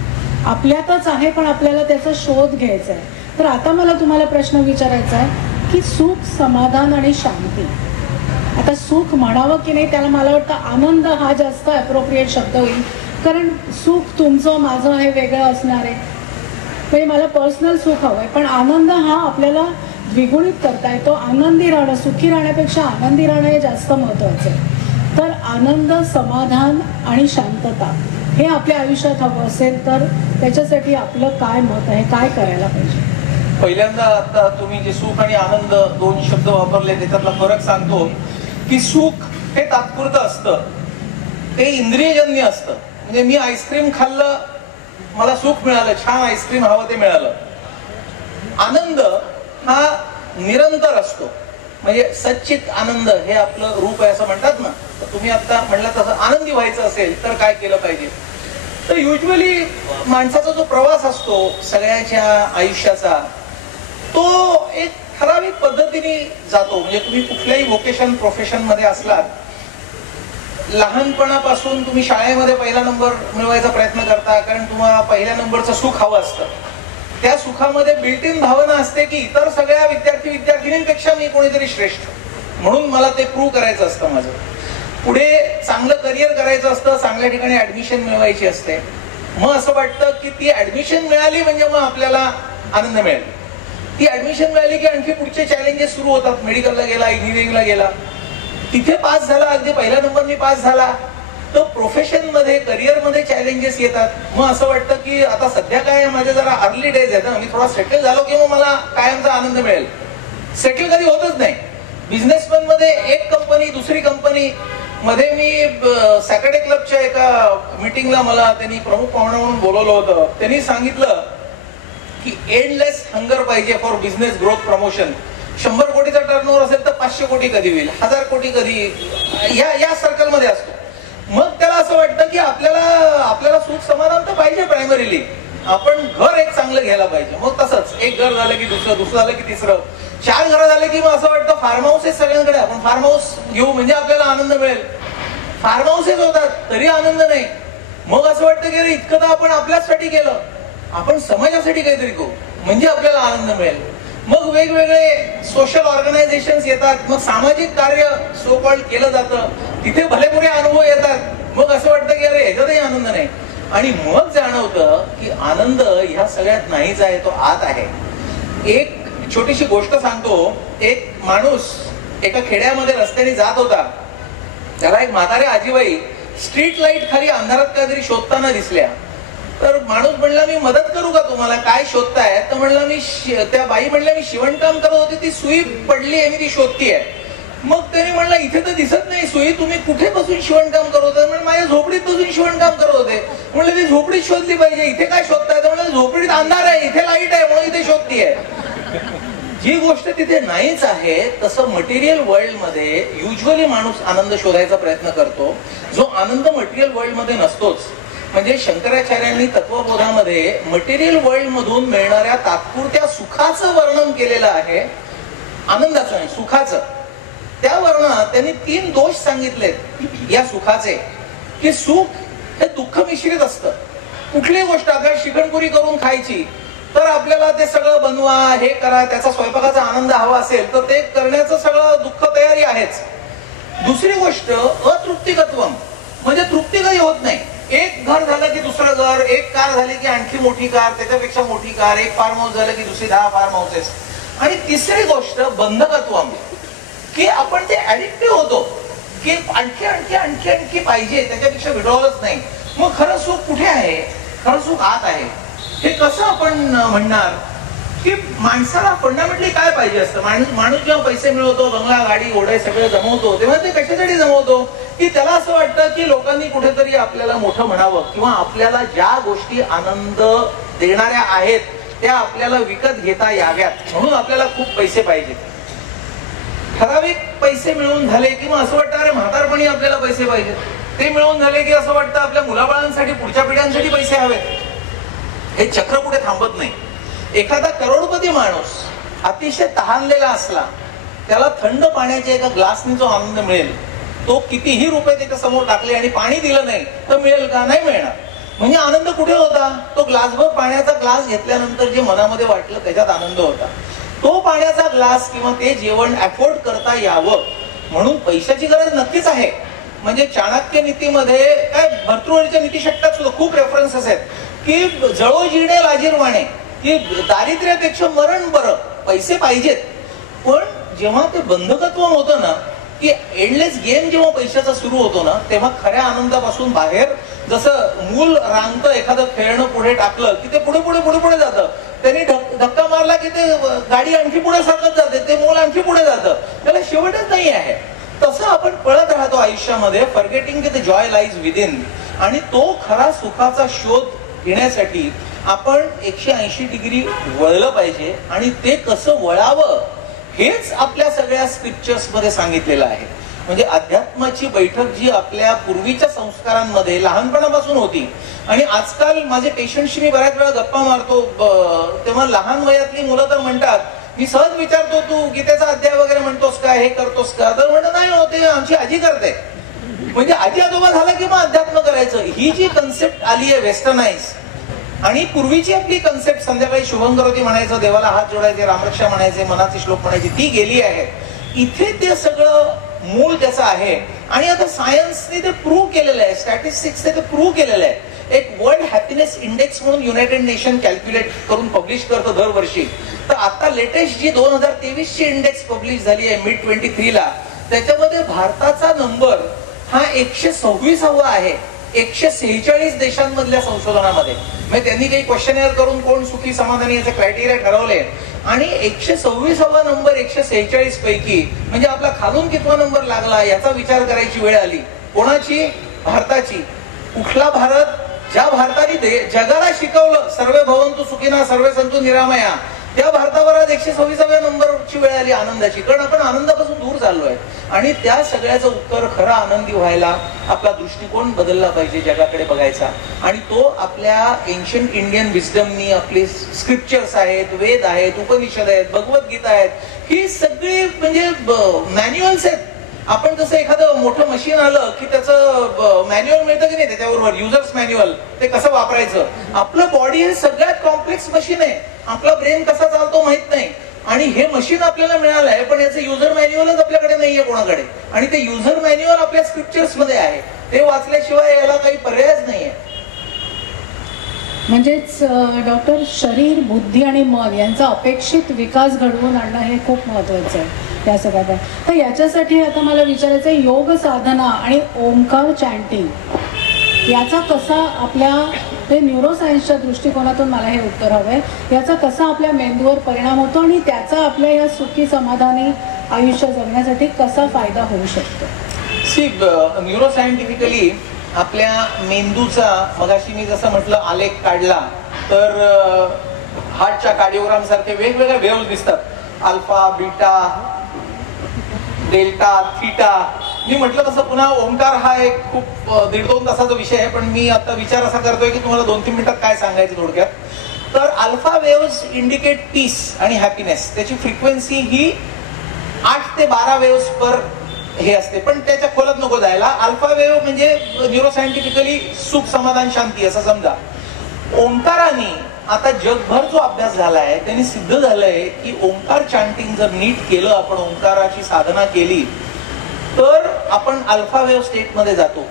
आपल्यातच आहे, पण आपल्याला त्याचा शोध घ्यायचा आहे. तर आता मला तुम्हाला प्रश्न विचारायचा आहे की सुख, समाधान आणि शांती. आता सुख म्हणावं की नाही त्याला मला वाटतं आनंद हा जास्त अप्रोप्रिएट शब्द होईल, कारण सुख तुमचं माझं हे वेगळं असणार आहे. म्हणजे मला पर्सनल सुख हवंय, पण आनंद हा आपल्याला द्विगुणित करता येतो. आनंदी राहणं, सुखी राहण्यापेक्षा आनंदी राहणं हे जास्त महत्वाचं आहे. तर आनंद, समाधान आणि शांतता हे आपल्या आयुष्यात हवं असेल तर त्याच्यासाठी आपलं काय मत आहे, काय करायला पाहिजे? पहिल्यांदा आता तुम्ही जे सुख आणि आनंद 2 शब्द वापरले त्याच्यातला फरक सांगतो की सुख हे तात्पुरतं असतं, ते इंद्रियजन्य असतं. म्हणजे मी आईस्क्रीम खाल्लं, मला सुख मिळालं, छान आईस्क्रीम हवं ते मिळालं. आनंद हा निरंतर असतो, म्हणजे सच्चित आनंद हे आपलं रूप आहे असं म्हणतात ना. तर तुम्ही आता म्हणलं तसं आनंदी व्हायचं असेल तर काय केलं पाहिजे? तर युजली माणसाचा जो प्रवास असतो सगळ्याच्या आयुष्याचा, तो एक ठराविक पद्धतीने जातो. म्हणजे तुम्ही कुठल्याही व्होकेशन, प्रोफेशन मध्ये असलात, लहानपणापासून तुम्ही शाळेमध्ये पहिला नंबर मिळवायचा प्रयत्न करता, कारण तुम्हाला पहिल्या नंबरचं सुख हवं असतं. त्या सुखामध्ये बिल्ट इन भावना असते की इतर सगळ्या विद्यार्थींपेक्षा मी कोणीतरी श्रेष्ठ, म्हणून मला ते प्रूव्ह करायचं असतं माझं. पुढे चांगलं करिअर करायचं असतं, चांगल्या ठिकाणी ऍडमिशन मिळवायची असते. मग असं वाटतं की ती ऍडमिशन मिळाली म्हणजे मग आपल्याला आनंद मिळेल. ती ऍडमिशन मिळाली की आणखी पुढचे चॅलेंजेस सुरू होतात. मेडिकलला गेला, इंजिनिअरिंगला गेला, तिथे पास झाला, अगदी पहिल्या नंबरनी पास झाला, तर प्रोफेशन मध्ये, करिअर मध्ये चॅलेंजेस येतात. मग असं वाटतं की आता सध्या काय माझे जरा अर्ली डेज आहेत ना, मी थोडा सेटल झालो की मग मला कायमचा आनंद मिळेल. सेटल कधी होतच नाही. बिझनेसमॅन मध्ये एक कंपनी, दुसरी कंपनी मध्ये मी सॅटर्डे क्लबच्या एका मीटिंगला मला त्यांनी प्रमुख पाहुणा म्हणून बोलवलं होतं. त्यांनी सांगितलं की एंडलेस हंगर पाहिजे फॉर बिझनेस ग्रोथ प्रमोशन. 100 कोटीचा टर्नओव्हर असेल तर 500 कोटी कधी होईल, 1000 कोटी कधी, या सर्कल मध्ये असतो. मग त्याला असं वाटतं की आपल्याला सुख समाधान तर पाहिजे. प्रायमरीली आपण घर एक चांगलं घ्यायला पाहिजे. मग तसंच एक घर झालं की दुसरं झालं की तिसरं, 4 घरं झाले की मग असं वाटतं फार्म हाऊस आहे सगळ्यांकडे, आपण फार्म हाऊस घेऊ म्हणजे आपल्याला आनंद मिळेल. फार्म हाऊसेस होतात तरी आनंद नाही. मग असं वाटतं की इतकं तर आपण आपल्यासाठी केलं, आपण समाजासाठी काहीतरी करू म्हणजे आपल्याला आनंद मिळेल. मग वेगवेगळे सोशल ऑर्गनायझेशन्स येतात, मग सामाजिक कार्य सो कॉल्ड केलं जातं, तिथे भलेपुरे अनुभव येतात. मग असं वाटतं की अरे ह्याच्यातही आनंद नाही. आणि मग जाणवतं की आनंद ह्या सगळ्यात नाहीच आहे, तो आत आहे. एक छोटीशी गोष्ट सांगतो. एक माणूस एका खेड्यामध्ये रस्त्याने जात होता. त्याला एक म्हाताऱ्या आजीबाई स्ट्रीट लाईट खाली अंधारात काहीतरी शोधताना दिसल्या. तर माणूस म्हणला मी मदत करू का तुम्हाला, काय शोधताय? तर म्हणला त्या बाई म्हणल्या मी शिवणकाम करत होती, ती सुई पडली आहे, मी ती शोधतीये. मग त्यांनी म्हणलं इथे तर दिसत नाही सोयी, तुम्ही कुठे बसून शिवणकाम करत होते? म्हणजे माझ्या झोपडीत बसून शिवणकाम करत होते. म्हणलं ती झोपडीत शोधली पाहिजे, इथे काय शोधताय? म्हणजे झोपडीत अंधार आहे, इथे लाईट आहे म्हणून इथे शोधतीये. जी गोष्ट तिथे नाहीच आहे, तसं मटेरियल वर्ल्ड मध्ये युजली माणूस आनंद शोधायचा प्रयत्न करतो, जो आनंद मटेरियल वर्ल्ड मध्ये नसतोच. म्हणजे शंकराचार्यांनी तत्वबोधामध्ये मटेरियल वर्ल्ड मधून मिळणाऱ्या तात्पुरत्या सुखाचं वर्णन केलेलं आहे, आनंदाचं नाही, सुखाचं. त्या वर्णनात त्यांनी 3 दोष सांगितलेत या सुखाचे, की सुख हे दुःख मिश्रित असतं. कुठलीही गोष्ट अगर शिकणपुरी करून खायची तर आपल्याला ते सगळं बनवा, हे करा, त्याचा स्वयंपाकाचा आनंद हवा असेल तर ते करण्याचं सगळं दुःख तयारी आहेच. दुसरी गोष्ट अतृप्तिकत्वम, म्हणजे तृप्ती कधी होत नाही. एक घर झालं की दुसरं घर, एक कार झाली की आणखी मोठी कार, त्याच्यापेक्षा मोठी कार, एक फार्म हाऊस झालं की दुसरी 10 फार्म हाऊसेस. आणि तिसरी गोष्ट बंधकत्वम, की आपण ते ऍडिक्टिव्ह होतो, की आणखी आणखी आणखी आणखी पाहिजे, त्याच्यापेक्षा विड्रॉलच नाही. मग खरं सुख कुठे आहे? खरं सुख आत आहे. हे कसं आपण म्हणणार की माणसाला फंडामेंटली काय पाहिजे असतं? माणूस जेव्हा पैसे मिळवतो, बंगला, गाडी, घोडे सगळं जमवतो, तेव्हा ते कशासाठी जमवतो? की त्याला असं वाटतं की लोकांनी कुठेतरी आपल्याला मोठं म्हणावं, किंवा आपल्याला ज्या गोष्टी आनंद देणाऱ्या आहेत त्या आपल्याला विकत घेता याव्यात, म्हणून आपल्याला खूप पैसे पाहिजेत. ठराविक पैसे मिळवून झाले की मग असं वाटतं अरे म्हातारपणी आपल्याला पैसे पाहिजेत. ते मिळवून झाले की असं वाटतं आपल्या मुलाबाळांसाठी, पुढच्या पिढ्यांसाठी पैसे हवेत. हे चक्र कुठे थांबत नाही. एखादा करोडपती माणूस अतिशय तहानलेला असला, त्याला थंड पाण्याच्या एका ग्लासने जो आनंद मिळेल, तो कितीही रुपये त्याच्या समोर टाकले आणि पाणी दिलं नाही तर मिळेल का? नाही मिळणार. म्हणजे आनंद कुठे होता? तो ग्लासभर पाण्याचा ग्लास घेतल्यानंतर जे मनामध्ये वाटलं त्याच्यात आनंद होता. तो पाण्याचा ग्लास किंवा ते जेवण अफोर्ड करता यावं म्हणून पैशाची गरज नक्कीच आहे. म्हणजे चाणक्य नीतीमध्ये काय, भर्तृहरीच्या नीतिशतकात सुद्धा खूप रेफरन्सेस आहेत की जळो जिणे लाजीरवाणे, की दारिद्र्यापेक्षा मरण बरं, पैसे पाहिजेत. पण जेव्हा ते बंधकत्व होतं ना, की एंडलेस गेम जेव्हा पैशाचा सुरू होतो ना, तेव्हा खऱ्या आनंदापासून बाहेर, जसं मूल रांगतं एखादं खेळणं पुढे टाकलं की ते पुढे पुढे पुढे पुढे जातं, त्यांनी धक्का मारला की ते गाडी आणखी पुढे सरकत जाते, ते मूल आणखी पुढे जातं, त्याला शेवटच नाही आहे. तसं आपण पळत राहतो आयुष्यामध्ये, फॉरगेटिंग की द जॉय लाईज विदिन. आणि तो खरा सुखाचा शोध घेण्यासाठी आपण 180 डिग्री वळलं पाहिजे. आणि ते कसं वळावं हेच आपल्या सगळ्या स्क्रिप्चर्स मध्ये सांगितलेलं आहे. म्हणजे अध्यात्माची बैठक जी आपल्या पूर्वीच्या संस्कारांमध्ये लहानपणापासून होती, आणि आजकाल माझे पेशंटशी मी बऱ्याच वेळा गप्पा मारतो, तेव्हा लहान वयातली मुलं तर म्हणतात, मी सहज विचारतो तू गीतेचा अध्याय वगैरे म्हणतोस का, हे करतोस का? तर म्हणत नाही होते, आमची आजी करते. म्हणजे आजी आजोबा झाला की मग अध्यात्म करायचं, ही जी कन्सेप्ट आली आहे वेस्टर्नाइज. आणि पूर्वीची आपली कन्सेप्ट, संध्याकाळी शुभंकरोती म्हणायचं, देवाला हात जोडायचे, रामरक्षा म्हणायचे, मनाचे श्लोक म्हणायचे, ती गेली आहे. इथे ते सगळं मूळ त्याचं आहे. आणि आता सायन्सने ते प्रूव्ह केलेलं आहे, स्टॅटिस्टिक्सने ते प्रूव्ह केलेलं आहे. एक वर्ल्ड हॅपीनेस इंडेक्स म्हणून युनायटेड नेशन कॅल्क्युलेट करून पब्लिश करतं दरवर्षी. तर आता लेटेस्ट जी 2023 ची इंडेक्स पब्लिश झाली आहे मिड 23 ला, त्याच्यामध्ये भारताचा नंबर हा 126वा आहे 146 देशांमधल्या संशोधनामध्ये. म्हणजे त्यांनी काही क्वेश्चनेअर करून कोण सुखी समाधानी याचे क्रायटेरिया ठरवले, आणि 126वा नंबर 146 पैकी, म्हणजे आपला खालून कितवा नंबर लागला याचा विचार करायची वेळ आली. कोणाची? भारताची. कुठला भारत? ज्या भारताने जगाला शिकवलं सर्वे भवन्तु सुखिनः सर्वे सन्तु निरामया, त्या भारतावर आज 126व्या नंबरची वेळ आली आनंदाची. कारण आपण आनंदापासून दूर चाललोय. आणि त्या सगळ्याचं उत्तर, खरा आनंदी व्हायला आपला दृष्टिकोन बदलला पाहिजे, जगाकडे बघायचा. आणि तो आपल्या एन्शियंट इंडियन विजडमनी, आपले स्क्रिप्चर्स आहेत, वेद आहेत, उपनिषद आहेत, भगवद्गीता आहेत, ही सगळी म्हणजे मॅन्युअल्स आहेत. आपण जसं एखादं मोठं मशीन आलं की त्याचं मॅन्युअल मिळतं की नाही, त्याच्याबरोबर युजर्स मॅन्युअल, ते कसं वापरायचं. आपलं बॉडी हे सगळ्यात कॉम्प्लेक्स मशीन आहे. आपला ब्रेन कसा चालतो माहित नाही, आणि हे मशीन आपल्याला मिळालं आहे, पण याचं युजर मॅन्युअलच आपल्याकडे नाहीये कोणाकडे. आणि ते युजर मॅन्युअल आपल्या स्क्रिप्चर्स मध्ये आहे, ते वाचल्याशिवाय याला काही पर्यायच नाहीये. म्हणजेच डॉक्टर, शरीर, बुद्धी आणि मन यांचा अपेक्षित विकास घडवून आणणं हे खूप महत्वाचं आहे या सगळ्या. तर याच्यासाठी आता मला विचारायचं आहे, योग साधना आणि ओंकार चॅन्टिंग याचा कसा आपल्या, ते न्यूरोसायन्सच्या दृष्टिकोनातून मला हे उत्तर हवंय, याचा कसा आपल्या मेंदूवर परिणाम होतो आणि त्याचा आपल्या या सुखी समाधानी आयुष्य जगण्यासाठी कसा फायदा होऊ शकतो? न्यूरोसायंटिफिकली आपल्या मेंदूचा, मगाशी मी जसं म्हटलं आलेख काढला तर हार्टच्या कार्डिओग्राम सारखे वेगवेगळे वेव्हज दिसतात. Alpha, beta, delta, theta. मी म्हटलं तसं पुन्हा ओंकार हा एक खूप 1.5-2 तासाचा विषय आहे, पण मी आता विचार असा करतोय की तुम्हाला 2-3 मिनिटात काय सांगायचं थोडक्यात. तर अल्फा वेव्हज इंडिकेट पीस आणि हॅपीनेस. त्याची फ्रिक्वेन्सी ही 8 ते 12 वेव्हज पर हे असते, पण त्याच्या खोलात नको जायला. अल्फा वेव्ह म्हणजे न्यूरोसायंटिफिकली सुख, समाधान, शांती असं समजा. ओंकाराने आता जगभर जो अभ्यास झालाय त्यांनी सिद्ध झालंय की ओंकार चॅन्टिंग जर नीट केलं, आपण ओंकाराची साधना केली तर आपण अल्फा वेव्ह स्टेट मध्ये जातो.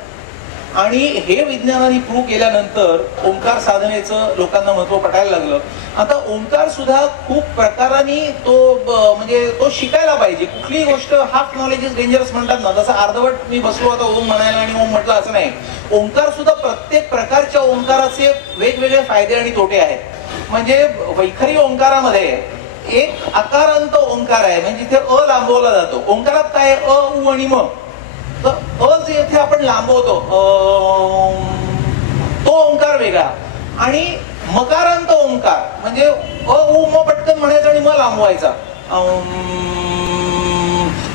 आणि हे विज्ञानाने प्रूव्ह केल्यानंतर ओंकार साधनेचं लोकांना महत्व पटायला लागलं. आता ओंकार सुद्धा खूप प्रकाराने तो शिकायला पाहिजे. कुठलीही गोष्ट हाफ नॉलेज इज डेंजरस म्हणतात ना, तसं अर्धवट मी बसलो आता ओम म्हणायला आणि ओम म्हटलं असं नाही. ओंकार सुद्धा प्रत्येक प्रकारच्या ओंकाराचे वेगवेगळे फायदे आणि तोटे आहेत. म्हणजे वैखरी ओंकारामध्ये एक आकारांत ओंकार आहे, म्हणजे जिथे अ लांबवला जातो. ओंकारात काय अ, उ आणि म. तर अ जे इथे आपण लांबवतो तो ओंकार वेगळा, आणि मकारांत ओंकार म्हणजे अ, उ, म पटकन म्हणायचं आणि म लांबवायचा.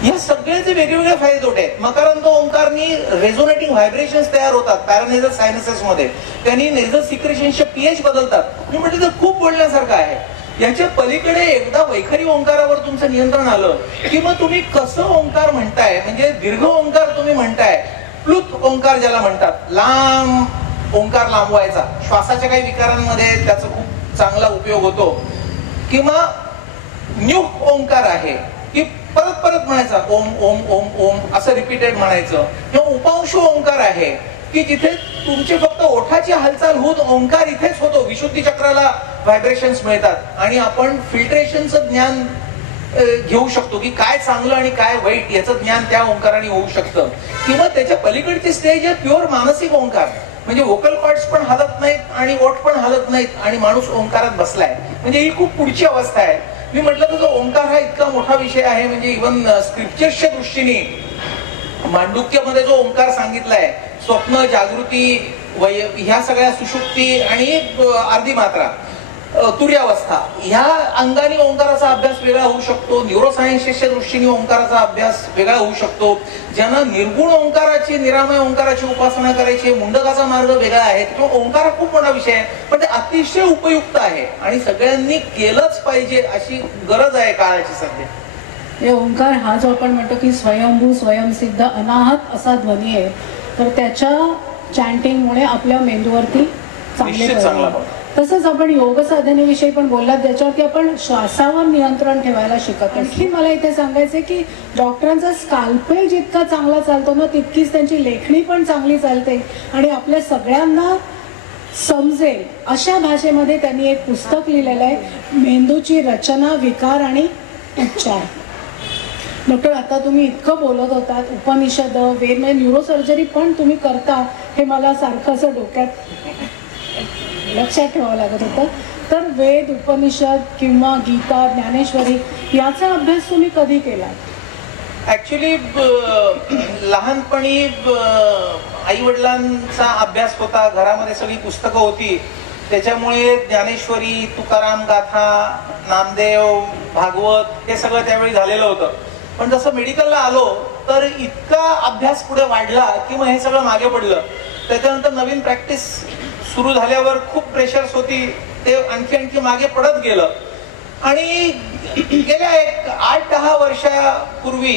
या सगळ्याचे वेगवेगळे फायदे तोटे आहेत. मकारांत ओंकारनी रेझोनेटिंग व्हायब्रेशन्स तयार होतात पॅरानेझल सायनसेस मध्ये. त्यांनी नेझल सिक्रेशनचे पीएच बदलतात. मी म्हटलं तर खूप बोलण्यासारखं आहे. याच्या पलीकडे एकदा वैखरी ओंकारावर तुमचं नियंत्रण आलं की मग तुम्ही कसं ओंकार म्हणताय, म्हणजे दीर्घ ओंकार तुम्ही म्हणताय, प्लुत ओंकार ज्याला म्हणतात, लांब ओंकार लांबवायचा, श्वासाच्या काही विकारांमध्ये त्याचा खूप चांगला उपयोग होतो. किंवा न्यूक ओंकार आहे की परत परत म्हणायचा ओम ओम ओम ओम असं रिपीटेड म्हणायचं. किंवा उपांशु ओंकार आहे की जिथे तुमची फक्त ओठाची हालचाल होऊन ओंकार इथेच होतो, विशुद्धी चक्राला व्हायब्रेशन्स मिळतात आणि आपण फिल्ट्रेशनचं ज्ञान घेऊ शकतो की काय चांगलं आणि काय वाईट याचं ज्ञान त्या ओंकाराने होऊ शकतं. किंवा त्याच्या पलीकडची स्टेज आहे प्युअर मानसिक ओंकार, म्हणजे व्होकल कॉर्ड्स पण हलत नाहीत आणि ओठ पण हलत नाहीत आणि माणूस ओंकारात बसलाय. म्हणजे ही खूप पुढची अवस्था आहे. मी म्हटलं तर ओंकार हा इतका मोठा विषय आहे, म्हणजे इव्हन स्क्रिप्चर्सच्या दृष्टीने मांडुक्यमध्ये जो ओंकार सांगितलाय, स्वप्न, जागृती, ह्या सगळ्या, सुषुप्ती आणि अर्धी मात्रा, तुर्यावस्था, ह्या अंगाने ओंकाराचा अभ्यास वेगळा होऊ शकतो. न्यूरोसायन्सच्या दृष्टीने ओंकाराचा अभ्यास वेगळा होऊ शकतो. ज्यांना निर्गुण ओंकाराची, निरामय ओंकाराची उपासना करायची, मुंडकाचा मार्ग वेगळा आहे. तो ओंकार हा खूप मोठा विषय आहे, पण ते अतिशय उपयुक्त आहे आणि सगळ्यांनी केलंच पाहिजे अशी गरज आहे काळाची सध्या. हे ओंकार हा जो आपण म्हणतो की स्वयंभू, स्वयंसिद्ध, अनाहत असा ध्वनी आहे, तर त्याच्या चॅन्टिंगमुळे आपल्या मेंदूवरती चांगले. तसंच आपण योग साधनेविषयी पण बोललात, ज्याच्यावरती आपण श्वासावर नियंत्रण ठेवायला शिकत. आणखी मला इथे सांगायचं की डॉक्टरांचा स्काल्पेल जितका चांगला चालतो ना, तितकीच त्यांची लेखणी पण चांगली चालते आणि आपल्या सगळ्यांना समजेल अशा भाषेमध्ये त्यांनी एक पुस्तक लिहिलेलं आहे, मेंदूची रचना, विकार आणि उपचार. डॉक्टर, आता तुम्ही इतकं बोलत होतात, उपनिषद, वेद, न्यूरोसर्जरी पण तुम्ही करता, हे मला सारखं असं डोक्यात लक्षात ठेवावं लागत होतं. तर वेद, उपनिषद किंवा गीता, ज्ञानेश्वरी याचा अभ्यास तुम्ही कधी केला? ऍक्च्युली लहानपणी आई वडिलांचा अभ्यास होता, घरामध्ये सगळी पुस्तकं होती, त्याच्यामुळे ज्ञानेश्वरी, तुकाराम गाथा, नामदेव, भागवत हे सगळं त्यावेळी झालेलं होतं. पण जसं मेडिकलला आलो तर इतका अभ्यास पुढे वाढला की मग हे सगळं मागे पडलं. त्याच्यानंतर नवीन प्रॅक्टिस सुरू झाल्यावर खूप प्रेशर्स होती, ते आणखी आणखी मागे पडत गेलं. आणि गेल्या 8-10 वर्षापूर्वी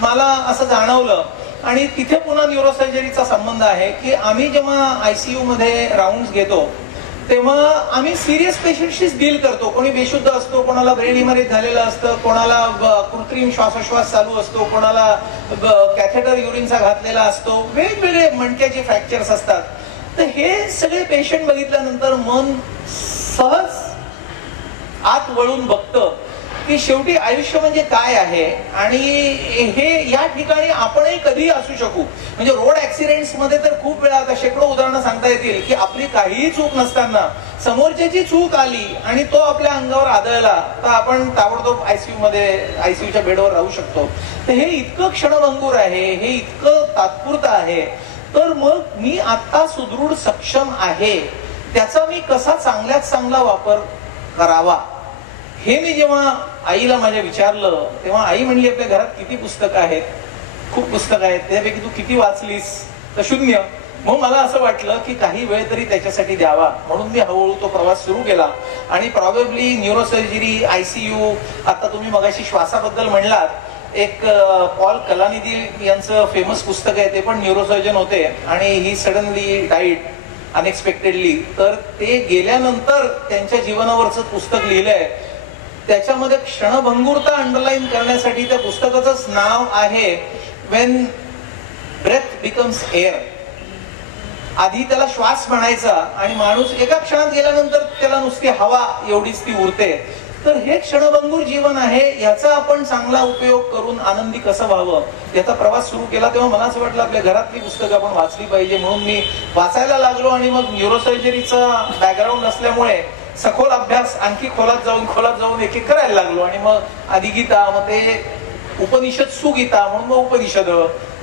मला असं जाणवलं, आणि तिथे पुन्हा न्यूरोसर्जरीचा संबंध आहे की आम्ही जेव्हा ICU मध्ये राऊंड्स घेतो तेव्हा आम्ही सिरियस पेशंटशीच डील करतो. कोणी बेशुद्ध असतो, कोणाला ब्रेन हिमरेज झालेलं असतं, कोणाला कृत्रिम श्वासोश्वास चालू असतो, कोणाला कॅथेटर युरिनचा घातलेला असतो, वेगवेगळे मणक्याचे फ्रॅक्चर्स असतात. तर हे सगळे पेशंट बघितल्यानंतर मन सहज आत वळून बघतं की शेवटी आयुष्य म्हणजे काय आहे आणि हे या ठिकाणी आपणही कधीही असू शकू. म्हणजे रोड ऍक्सिडेंट्स मध्ये तर खूप वेळा आता शेकडो उदाहरणं सांगता येतील की आपली काहीही चूक नसताना समोरच्याची चूक आली आणि तो आपल्या अंगावर आदळला तर आपण ताबडतोब आयसीयूच्या बेडवर राहू शकतो. तर हे इतकं क्षणभंगूर आहे, हे इतकं तात्पुरतं आहे. तर मग मी आता सुदृढ सक्षम आहे त्याचा मी कसा चांगल्यात चांगला वापर करावा हे मी जेव्हा आईला माझ्या विचारलं तेव्हा आई म्हणली आपल्या घरात किती पुस्तकं आहेत, खूप पुस्तकं आहेत, त्यापैकी तू किती वाचलीस तर 0. मग मला असं वाटलं की काही वेळ तरी त्याच्यासाठी द्यावा म्हणून मी हळूहळू तो प्रवास सुरू केला. आणि प्रॉबेबली न्यूरोसर्जरी, आयसीयू, आता तुम्ही मगाशी श्वासाबद्दल म्हणलात, एक पॉल कलानिधी यांचं फेमस पुस्तक आहे, ते पण न्यूरोसर्जन होते आणि ही सडनली डाईड अनएक्सपेक्टेडली. तर ते गेल्यानंतर त्यांच्या जीवनावरचं पुस्तक लिहिलंय. त्याच्यामध्ये क्षणभंगुरता अंडरलाईन करण्यासाठी त्या पुस्तकाचंच नाव आहे वेन ब्रेथ बिकम्स एअर. आधी त्याला श्वास म्हणायचा आणि माणूस एका क्षणात गेल्यानंतर त्याला नुसती हवा एवढीच ती उरते. तर हे क्षणभंगूर जीवन आहे, याचा आपण चांगला उपयोग करून आनंदी कसं व्हावं याचा प्रवास सुरू केला. तेव्हा मला असं वाटलं आपल्या घरातली पुस्तकं आपण वाचली पाहिजे म्हणून मी वाचायला लागलो. आणि मग न्यूरोसर्जरीचा बॅकग्राऊंड असल्यामुळे सखोल अभ्यास आणखी खोलात जाऊन एक एक करायला लागलो. आणि मग आदिगीता, मग ते उपनिषद सुगीता म्हणून मग उपनिषद,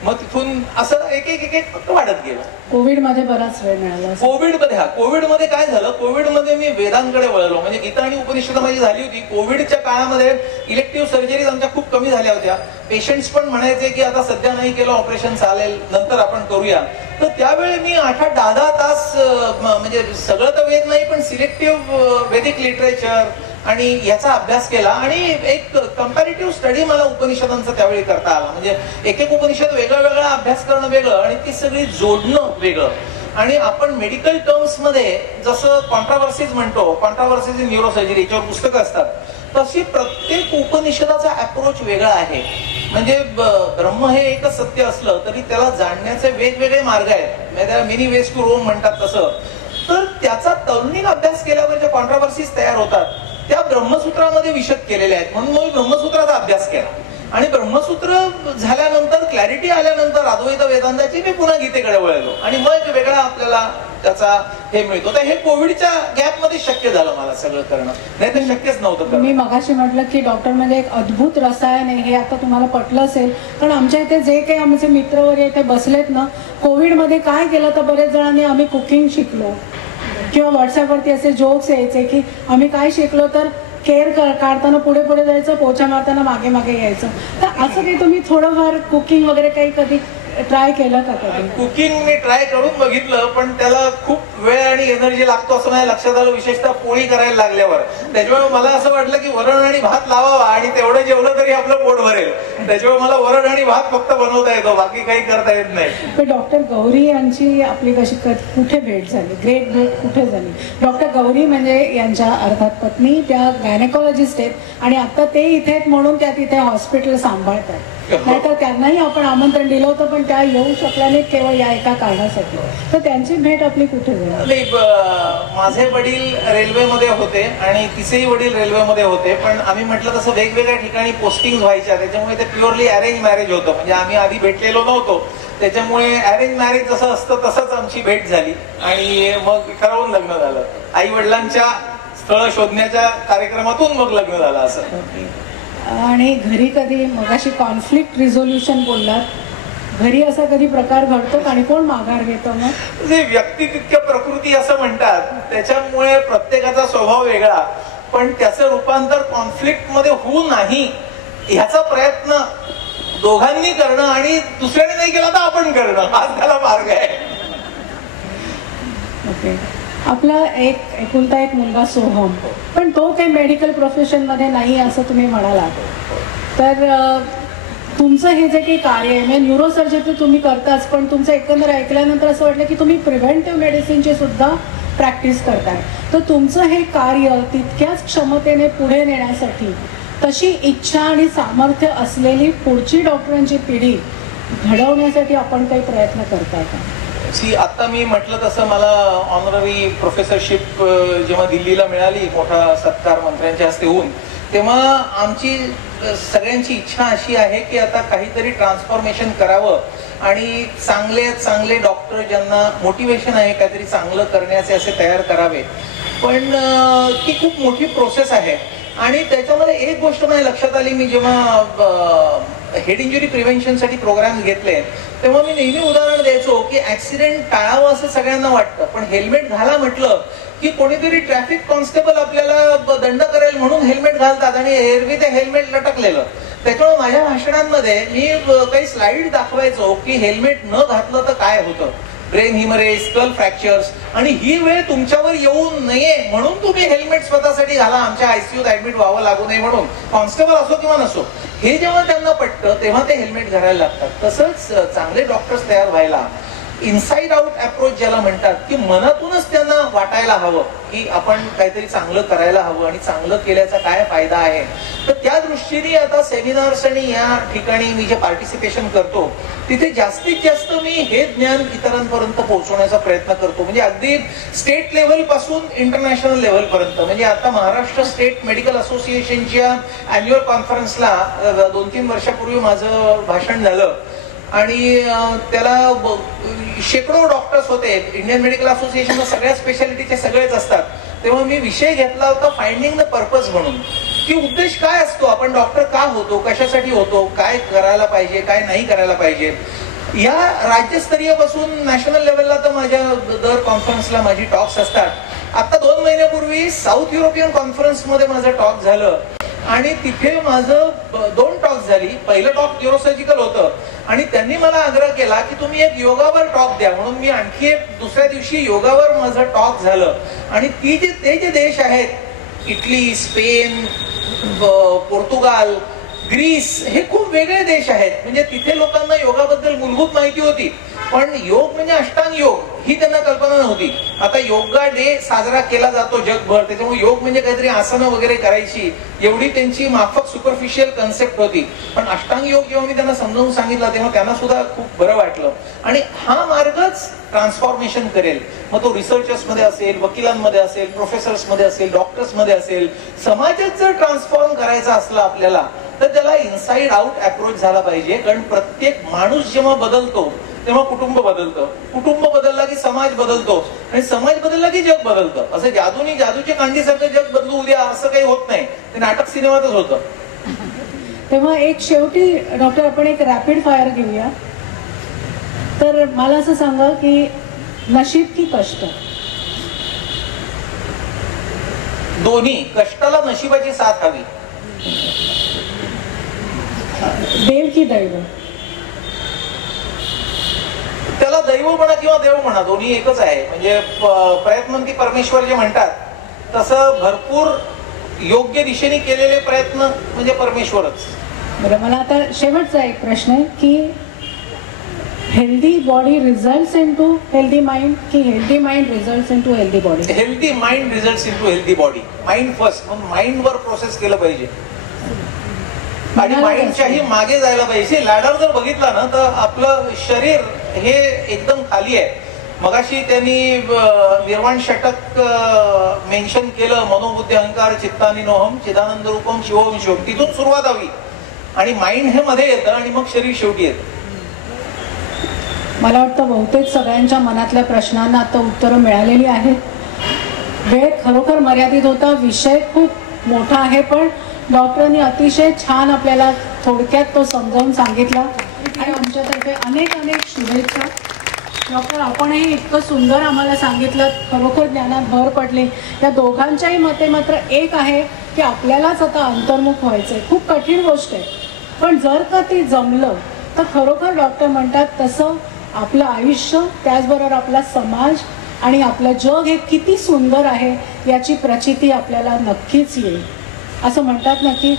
मग तिथून असं एक फक्त वाढत गेलं. कोविड मध्ये बराच वेळ मिळाला. कोविड मध्ये काय झालं, कोविड मध्ये मी वेदांकडे वळलो. म्हणजे गीता आणि उपनिषद माझी झाली होती. कोविडच्या काळामध्ये इलेक्टिव्ह सर्जरीज आमच्या खूप कमी झाल्या होत्या. पेशंट्स पण म्हणायचे की आता सध्या नाही केलं ऑपरेशन चालेल, नंतर आपण करूया. तर त्यावेळी मी 8-10 तास म्हणजे सगळं तर वेद नाही पण सिलेक्टिव्ह वेदिक लिटरेचर आणि याचा अभ्यास केला. आणि एक कंपॅरेटिव्ह स्टडी मला उपनिषदांचा त्यावेळी करता आला. म्हणजे एक उपनिषद वेगळा अभ्यास करणं वेगळं आणि ती सगळी जोडणं वेगळं. आणि आपण मेडिकल टर्म्स मध्ये जसं कॉन्ट्राव्हर्सीज म्हणतो, कॉन्ट्राव्हर्सीज इन न्यूरोसर्जरी याच्यावर पुस्तकं असतात, तशी प्रत्येक उपनिषदाचा अप्रोच वेगळा आहे. म्हणजे ब्रह्म हे एकच सत्य असलं तरी त्याला जाणण्याचे वेगवेगळे मार्ग आहेत. त्याला मेनी वेज टू रोम म्हणतात तसं. तर त्याचा तरुणीने अभ्यास केल्यावर ज्या कॉन्ट्राव्हर्सीज तयार होतात त्या ब्रह्मसूत्रामध्ये विशद केलेल्या आहेत. म्हणून मी ब्रह्मसूत्राचा अभ्यास केला. आणि ब्रह्मसूत्र झाल्यानंतर, क्लॅरिटी आल्यानंतर अद्वैत वेदांताची मी पुन्हा गीतेकडे वळलो. आणि मग एक वेगळा आपल्याला त्याचा हे मिळतो. तर हे कोविडच्या गॅप मध्ये शक्य झालं मला सगळं करणं, नाही तर शक्यच नव्हतं. मी मगाशी म्हटलं की डॉक्टर म्हणजे एक अद्भुत रसायन आहे, हे आता तुम्हाला पटलं असेल. कारण आमच्या इथे जे काही आमचे मित्र वगैरे इथे बसलेत ना, कोविडमध्ये काय केलं तर बरेच जणांनी आम्ही कुकिंग शिकलो किंवा व्हॉट्सअपवरती असे जोक्स यायचे की आम्ही काय शिकलो तर केअर काढताना पुढे जायचं, पोछा मारताना मागे यायचं. तर असं काही तुम्ही थोडंफार कुकिंग वगैरे काही कधी ट्राय केलं का? कधी कुकिंग मी ट्राय करून बघितलं पण त्याला खूप वेळ आणि एनर्जी लागतो असं माझ्या लक्षात आलं, विशेषतः पोळी करायला लागल्यावर. त्याच्यामुळे मला असं वाटलं की वरण आणि भात लावावा आणि तेवढं जेवलं तरी आपलं पोट भरेल. त्याच्यामुळे मला वरण आणि भात फक्त बनवता येतो, बाकी काही करता येत नाही. पण डॉक्टर गौरी यांची आपली कशी कुठे भेट झाली, ग्रेट भेट कुठे झाली? डॉक्टर गौरी म्हणजे यांच्या अर्थात पत्नी, त्या गायनेकॉलॉजिस्ट आहेत आणि आता ते इथे आहेत म्हणून त्या तिथे हॉस्पिटल सांभाळतात. नाहीतर त्यांनाही आपण आमंत्रण दिलं होतं पण त्या येऊ शकल्या नाहीत केवळ या एका कारणासाठी. तर त्यांची भेट आपली कुठे झाली? माझे वडील रेल्वेमध्ये होते आणि तिचेही वडील रेल्वेमध्ये होते. पण आम्ही म्हटलं तसं वेगवेगळ्या ठिकाणी पोस्टिंग व्हायच्या, त्याच्यामुळे ते प्युअरली अरेंज मॅरेज होतं. म्हणजे आम्ही आधी भेटलेलो नव्हतो, त्याच्यामुळे अरेंज मॅरेज जसं असतं तसंच आमची भेट झाली आणि मग ठरवून लग्न झालं. आई वडिलांच्या स्थळ शोधण्याच्या कार्यक्रमातून मग लग्न झालं असं. आणि घरी कधी मगाशी कॉन्फ्लिक्ट रिझोल्युशन बोललात, घरी असा कधी प्रकार घडतो आणि कोण माघार घेतो? मग व्यक्ती तितक्या प्रकृती असं म्हणतात, त्याच्यामुळे प्रत्येकाचा स्वभाव वेगळा. पण त्याचं रूपांतर कॉन्फ्लिक्ट मध्ये होऊ नाही ह्याचा प्रयत्न दोघांनी करणं आणि दुसऱ्याने नाही केला तर आपण करणं, हाच त्याला मार्ग आहे. ओके. आपला एकुलता एक मुलगा सोहम, पण तो काही मेडिकल प्रोफेशन मध्ये नाही असं तुम्ही म्हणालात. तर तुमचं हे जे काही कार्य आहे म्हणजे न्यूरोसर्जरी तुम्ही करताच, पण तुमचं एकंदर ऐकल्यानंतर असं वाटलं की तुम्ही प्रिव्हेंटिव्ह मेडिसिनची सुद्धा प्रॅक्टिस करताय. तर तुमचं हे कार्य तितक्याच क्षमतेने पुढे नेण्यासाठी तशी इच्छा आणि सामर्थ्य असलेली पुढची डॉक्टरांची पिढी घडवण्यासाठी आपण काही प्रयत्न करताय का? आता मी म्हटलं तसं मला ऑनररी प्रोफेसरशिप जेव्हा दिल्लीला मिळाली, मोठा सत्कार मंत्र्यांच्या हस्ते होऊन, तेव्हा आमची सगळ्यांची इच्छा अशी आहे की आता काहीतरी ट्रान्सफॉर्मेशन करावं आणि चांगले चांगले डॉक्टर ज्यांना मोटिवेशन आहे काहीतरी चांगलं करण्याचे असे तयार करावे. पण ती खूप मोठी प्रोसेस आहे आणि त्याच्यामध्ये एक गोष्ट माझ्या लक्षात आली. मी जेव्हा हेड इंजुरी प्रिव्हेन्शनसाठी प्रोग्राम घेतले तेव्हा मी नेहमी उदाहरण द्यायचो की ऍक्सिडेंट टाळावं असं सगळ्यांना वाटतं, पण हेल्मेट घाला म्हटलं की कोणीतरी ट्रॅफिक कॉन्स्टेबल आपल्याला दंड करेल म्हणून हेल्मेट घालतात आणि एरवी ते हेल्मेट लटकलेलं. त्याच्यामुळे माझ्या भाषणांमध्ये मी काही स्लाइड दाखवायचो की हेल्मेट न घातलं तर काय होतं, ब्रेन हिमरेज, स्कल फ्रॅक्चर्स, आणि ही वेळ तुमच्यावर येऊ नये म्हणून तुम्ही हेल्मेट स्वतःसाठी घाला, आमच्या आयसीयूत ऍडमिट व्हावं लागू नये म्हणून, कॉन्स्टेबल असो किंवा नसो. हे जेव्हा त्यांना पटतं तेव्हा ते हेल्मेट घालायला लागतात. तसंच चांगले डॉक्टर्स तयार व्हायला इनसाइड आउट अप्रोच ज्याला म्हणतात की मनातूनच त्यांना वाटायला हवं की आपण काहीतरी चांगलं करायला हवं आणि चांगलं केल्याचा काय फायदा आहे. तर त्या दृष्टीने आता सेमिनार्स आणि या ठिकाणी मी जे पार्टिसिपेशन करतो तिथे जास्तीत जास्त मी हे ज्ञान इतरांपर्यंत पोहोचवण्याचा प्रयत्न करतो. म्हणजे अगदी स्टेट लेव्हल पासून इंटरनॅशनल लेव्हल पर्यंत. म्हणजे आता महाराष्ट्र स्टेट मेडिकल असोसिएशनच्या अॅन्युअल कॉन्फरन्सला 2-3 वर्षापूर्वी माझं भाषण झालं आणि त्याला शेकडो डॉक्टर्स होते. इंडियन मेडिकल असोसिएशनला सगळ्या स्पेशालिटीचे सगळेच असतात. तेव्हा मी विषय घेतला होता फाइंडिंग द पर्पज म्हणून, की उद्देश काय असतो, आपण डॉक्टर का होतो, कशासाठी होतो, काय करायला पाहिजे, काय नाही करायला पाहिजे. या राज्यस्तरीय पासून नॅशनल लेवलला तर माझ्या दर कॉन्फरन्सला माझी टॉक्स असतात. आता 2 महिन्यापूर्वी साऊथ युरोपियन कॉन्फरन्समध्ये माझं टॉक झालं आणि तिथे माझं 2 टॉक झाली. पहिलं टॉक न्यूरोसर्जिकल होतं आणि त्यांनी मला आग्रह केला की तुम्ही एक योगावर टॉक द्या, म्हणून मी आणखी एक दुसऱ्या दिवशी योगावर माझं टॉक झालं. आणि ते जे देश आहेत इटली, स्पेन, पोर्तुगाल, ग्रीस, हे खूप वेगळे देश आहेत. म्हणजे तिथे लोकांना योगाबद्दल मूलभूत माहिती होती पण योग म्हणजे अष्टांग योग ही त्यांना कल्पना नव्हती. आता योगा डे साजरा केला जातो जगभर, त्याच्यामुळे योग म्हणजे काहीतरी आसनं वगैरे करायची एवढी त्यांची माफक सुपरफिशियल कन्सेप्ट होती. पण अष्टांग योग जेव्हा मी त्यांना समजावून सांगितलं तेव्हा त्यांना सुद्धा खूप बरं वाटलं. आणि हा मार्गच ट्रान्सफॉर्मेशन करेल. मग तो रिसर्चर्स मध्ये असेल, वकिलांमध्ये असेल, प्रोफेसर्स मध्ये असेल, डॉक्टर्स मध्ये असेल. समाजच जर ट्रान्सफॉर्म करायचा असला आपल्याला तर त्याला इनसाइड आउट अप्रोच झाला पाहिजे. कारण प्रत्येक माणूस जेव्हा बदलतो तेव्हा कुटुंब बदलतं, कुटुंब बदलला की समाज बदलतो आणि समाज बदलला की जग बदलतं. असं जादूच्या कांडीसारखं जग बदलू उद्या असं काही होत नाही. ते नाटक सिनेमातच होतं. तेव्हा एक शेवटी डॉक्टर आपण एक रॅपिड फायर घेऊया. तर मला असं सांगा की नशीब की कष्ट? दोन्ही. कष्टाला नशिबाची साथ हवी. देव की दैव? त्याला दैव म्हणा किंवा देव म्हणा, दोन्ही एकच आहे. म्हणजे प्रयत्न की परमेश्वर जे म्हणतात तसं भरपूर योग्य दिशेने केलेले प्रयत्न म्हणजे परमेश्वरच. बरं, मला आता शेवटचा एक प्रश्न आहे की healthy body results in to healthy mind की healthy mind results in to healthy body? Healthy mind results in to healthy body. Mind first, मग माइंड वर प्रोसेस केलं पाहिजे आणि माइंडच्याही मागे जायला पाहिजे. लॅडर जर बघितला ना तर आपलं शरीर हे एकदम खाली आहे. मगाशी त्यांनी निर्वाण षटक मेन्शन केलं, मनोबुद्धी अहंकार चित्तानिनोहम चिदानंद रूपम शिवोम शिवम. तिथून सुरुवात हवी आणि माइंड हे मध्ये येतं आणि मग शरीर शेवटी येतं. मला वाटतं बहुतेक सगळ्यांच्या मनातल्या प्रश्नांना आता उत्तरं मिळालेली आहेत. वेळ खरोखर मर्यादित होता, विषय खूप मोठा आहे, पण डॉक्टरांनी अतिशय छान आपल्याला थोडक्यात तो समजावून सांगितला आणि आमच्यातर्फे अनेक अनेक शुभेच्छा. डॉक्टर, आपणही इतकं सुंदर आम्हाला सांगितलं, खरोखर ज्ञानात भर पडली. या दोघांच्याही मते मात्र एक आहे की आपल्यालाच आता अंतर्मुख व्हायचंय. खूप कठीण गोष्ट आहे, पण जर का ती जमलं तर खरोखर डॉक्टर म्हणतात तसं आपलं आयुष्य, त्याचबरोबर आपला समाज आणि आपलं जग हे किती सुंदर आहे याची प्रचिती आपल्याला नक्कीच येईल. असं म्हणतात ना की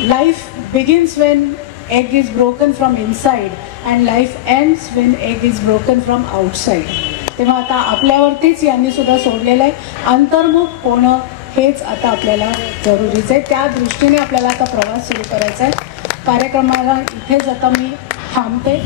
life begins Wien egg is broken from inside and life ends Wien egg is broken from outside. तेव्हा आता आपल्यावरतीच यांनी सुद्धा सोडलेलं आहे. अंतर्मुख होणं हेच आता आपल्याला जरुरीचं आहे. त्या दृष्टीने आपल्याला आता प्रवास सुरू करायचा आहे. कार्यक्रमाला इथेच आता मी थांबते.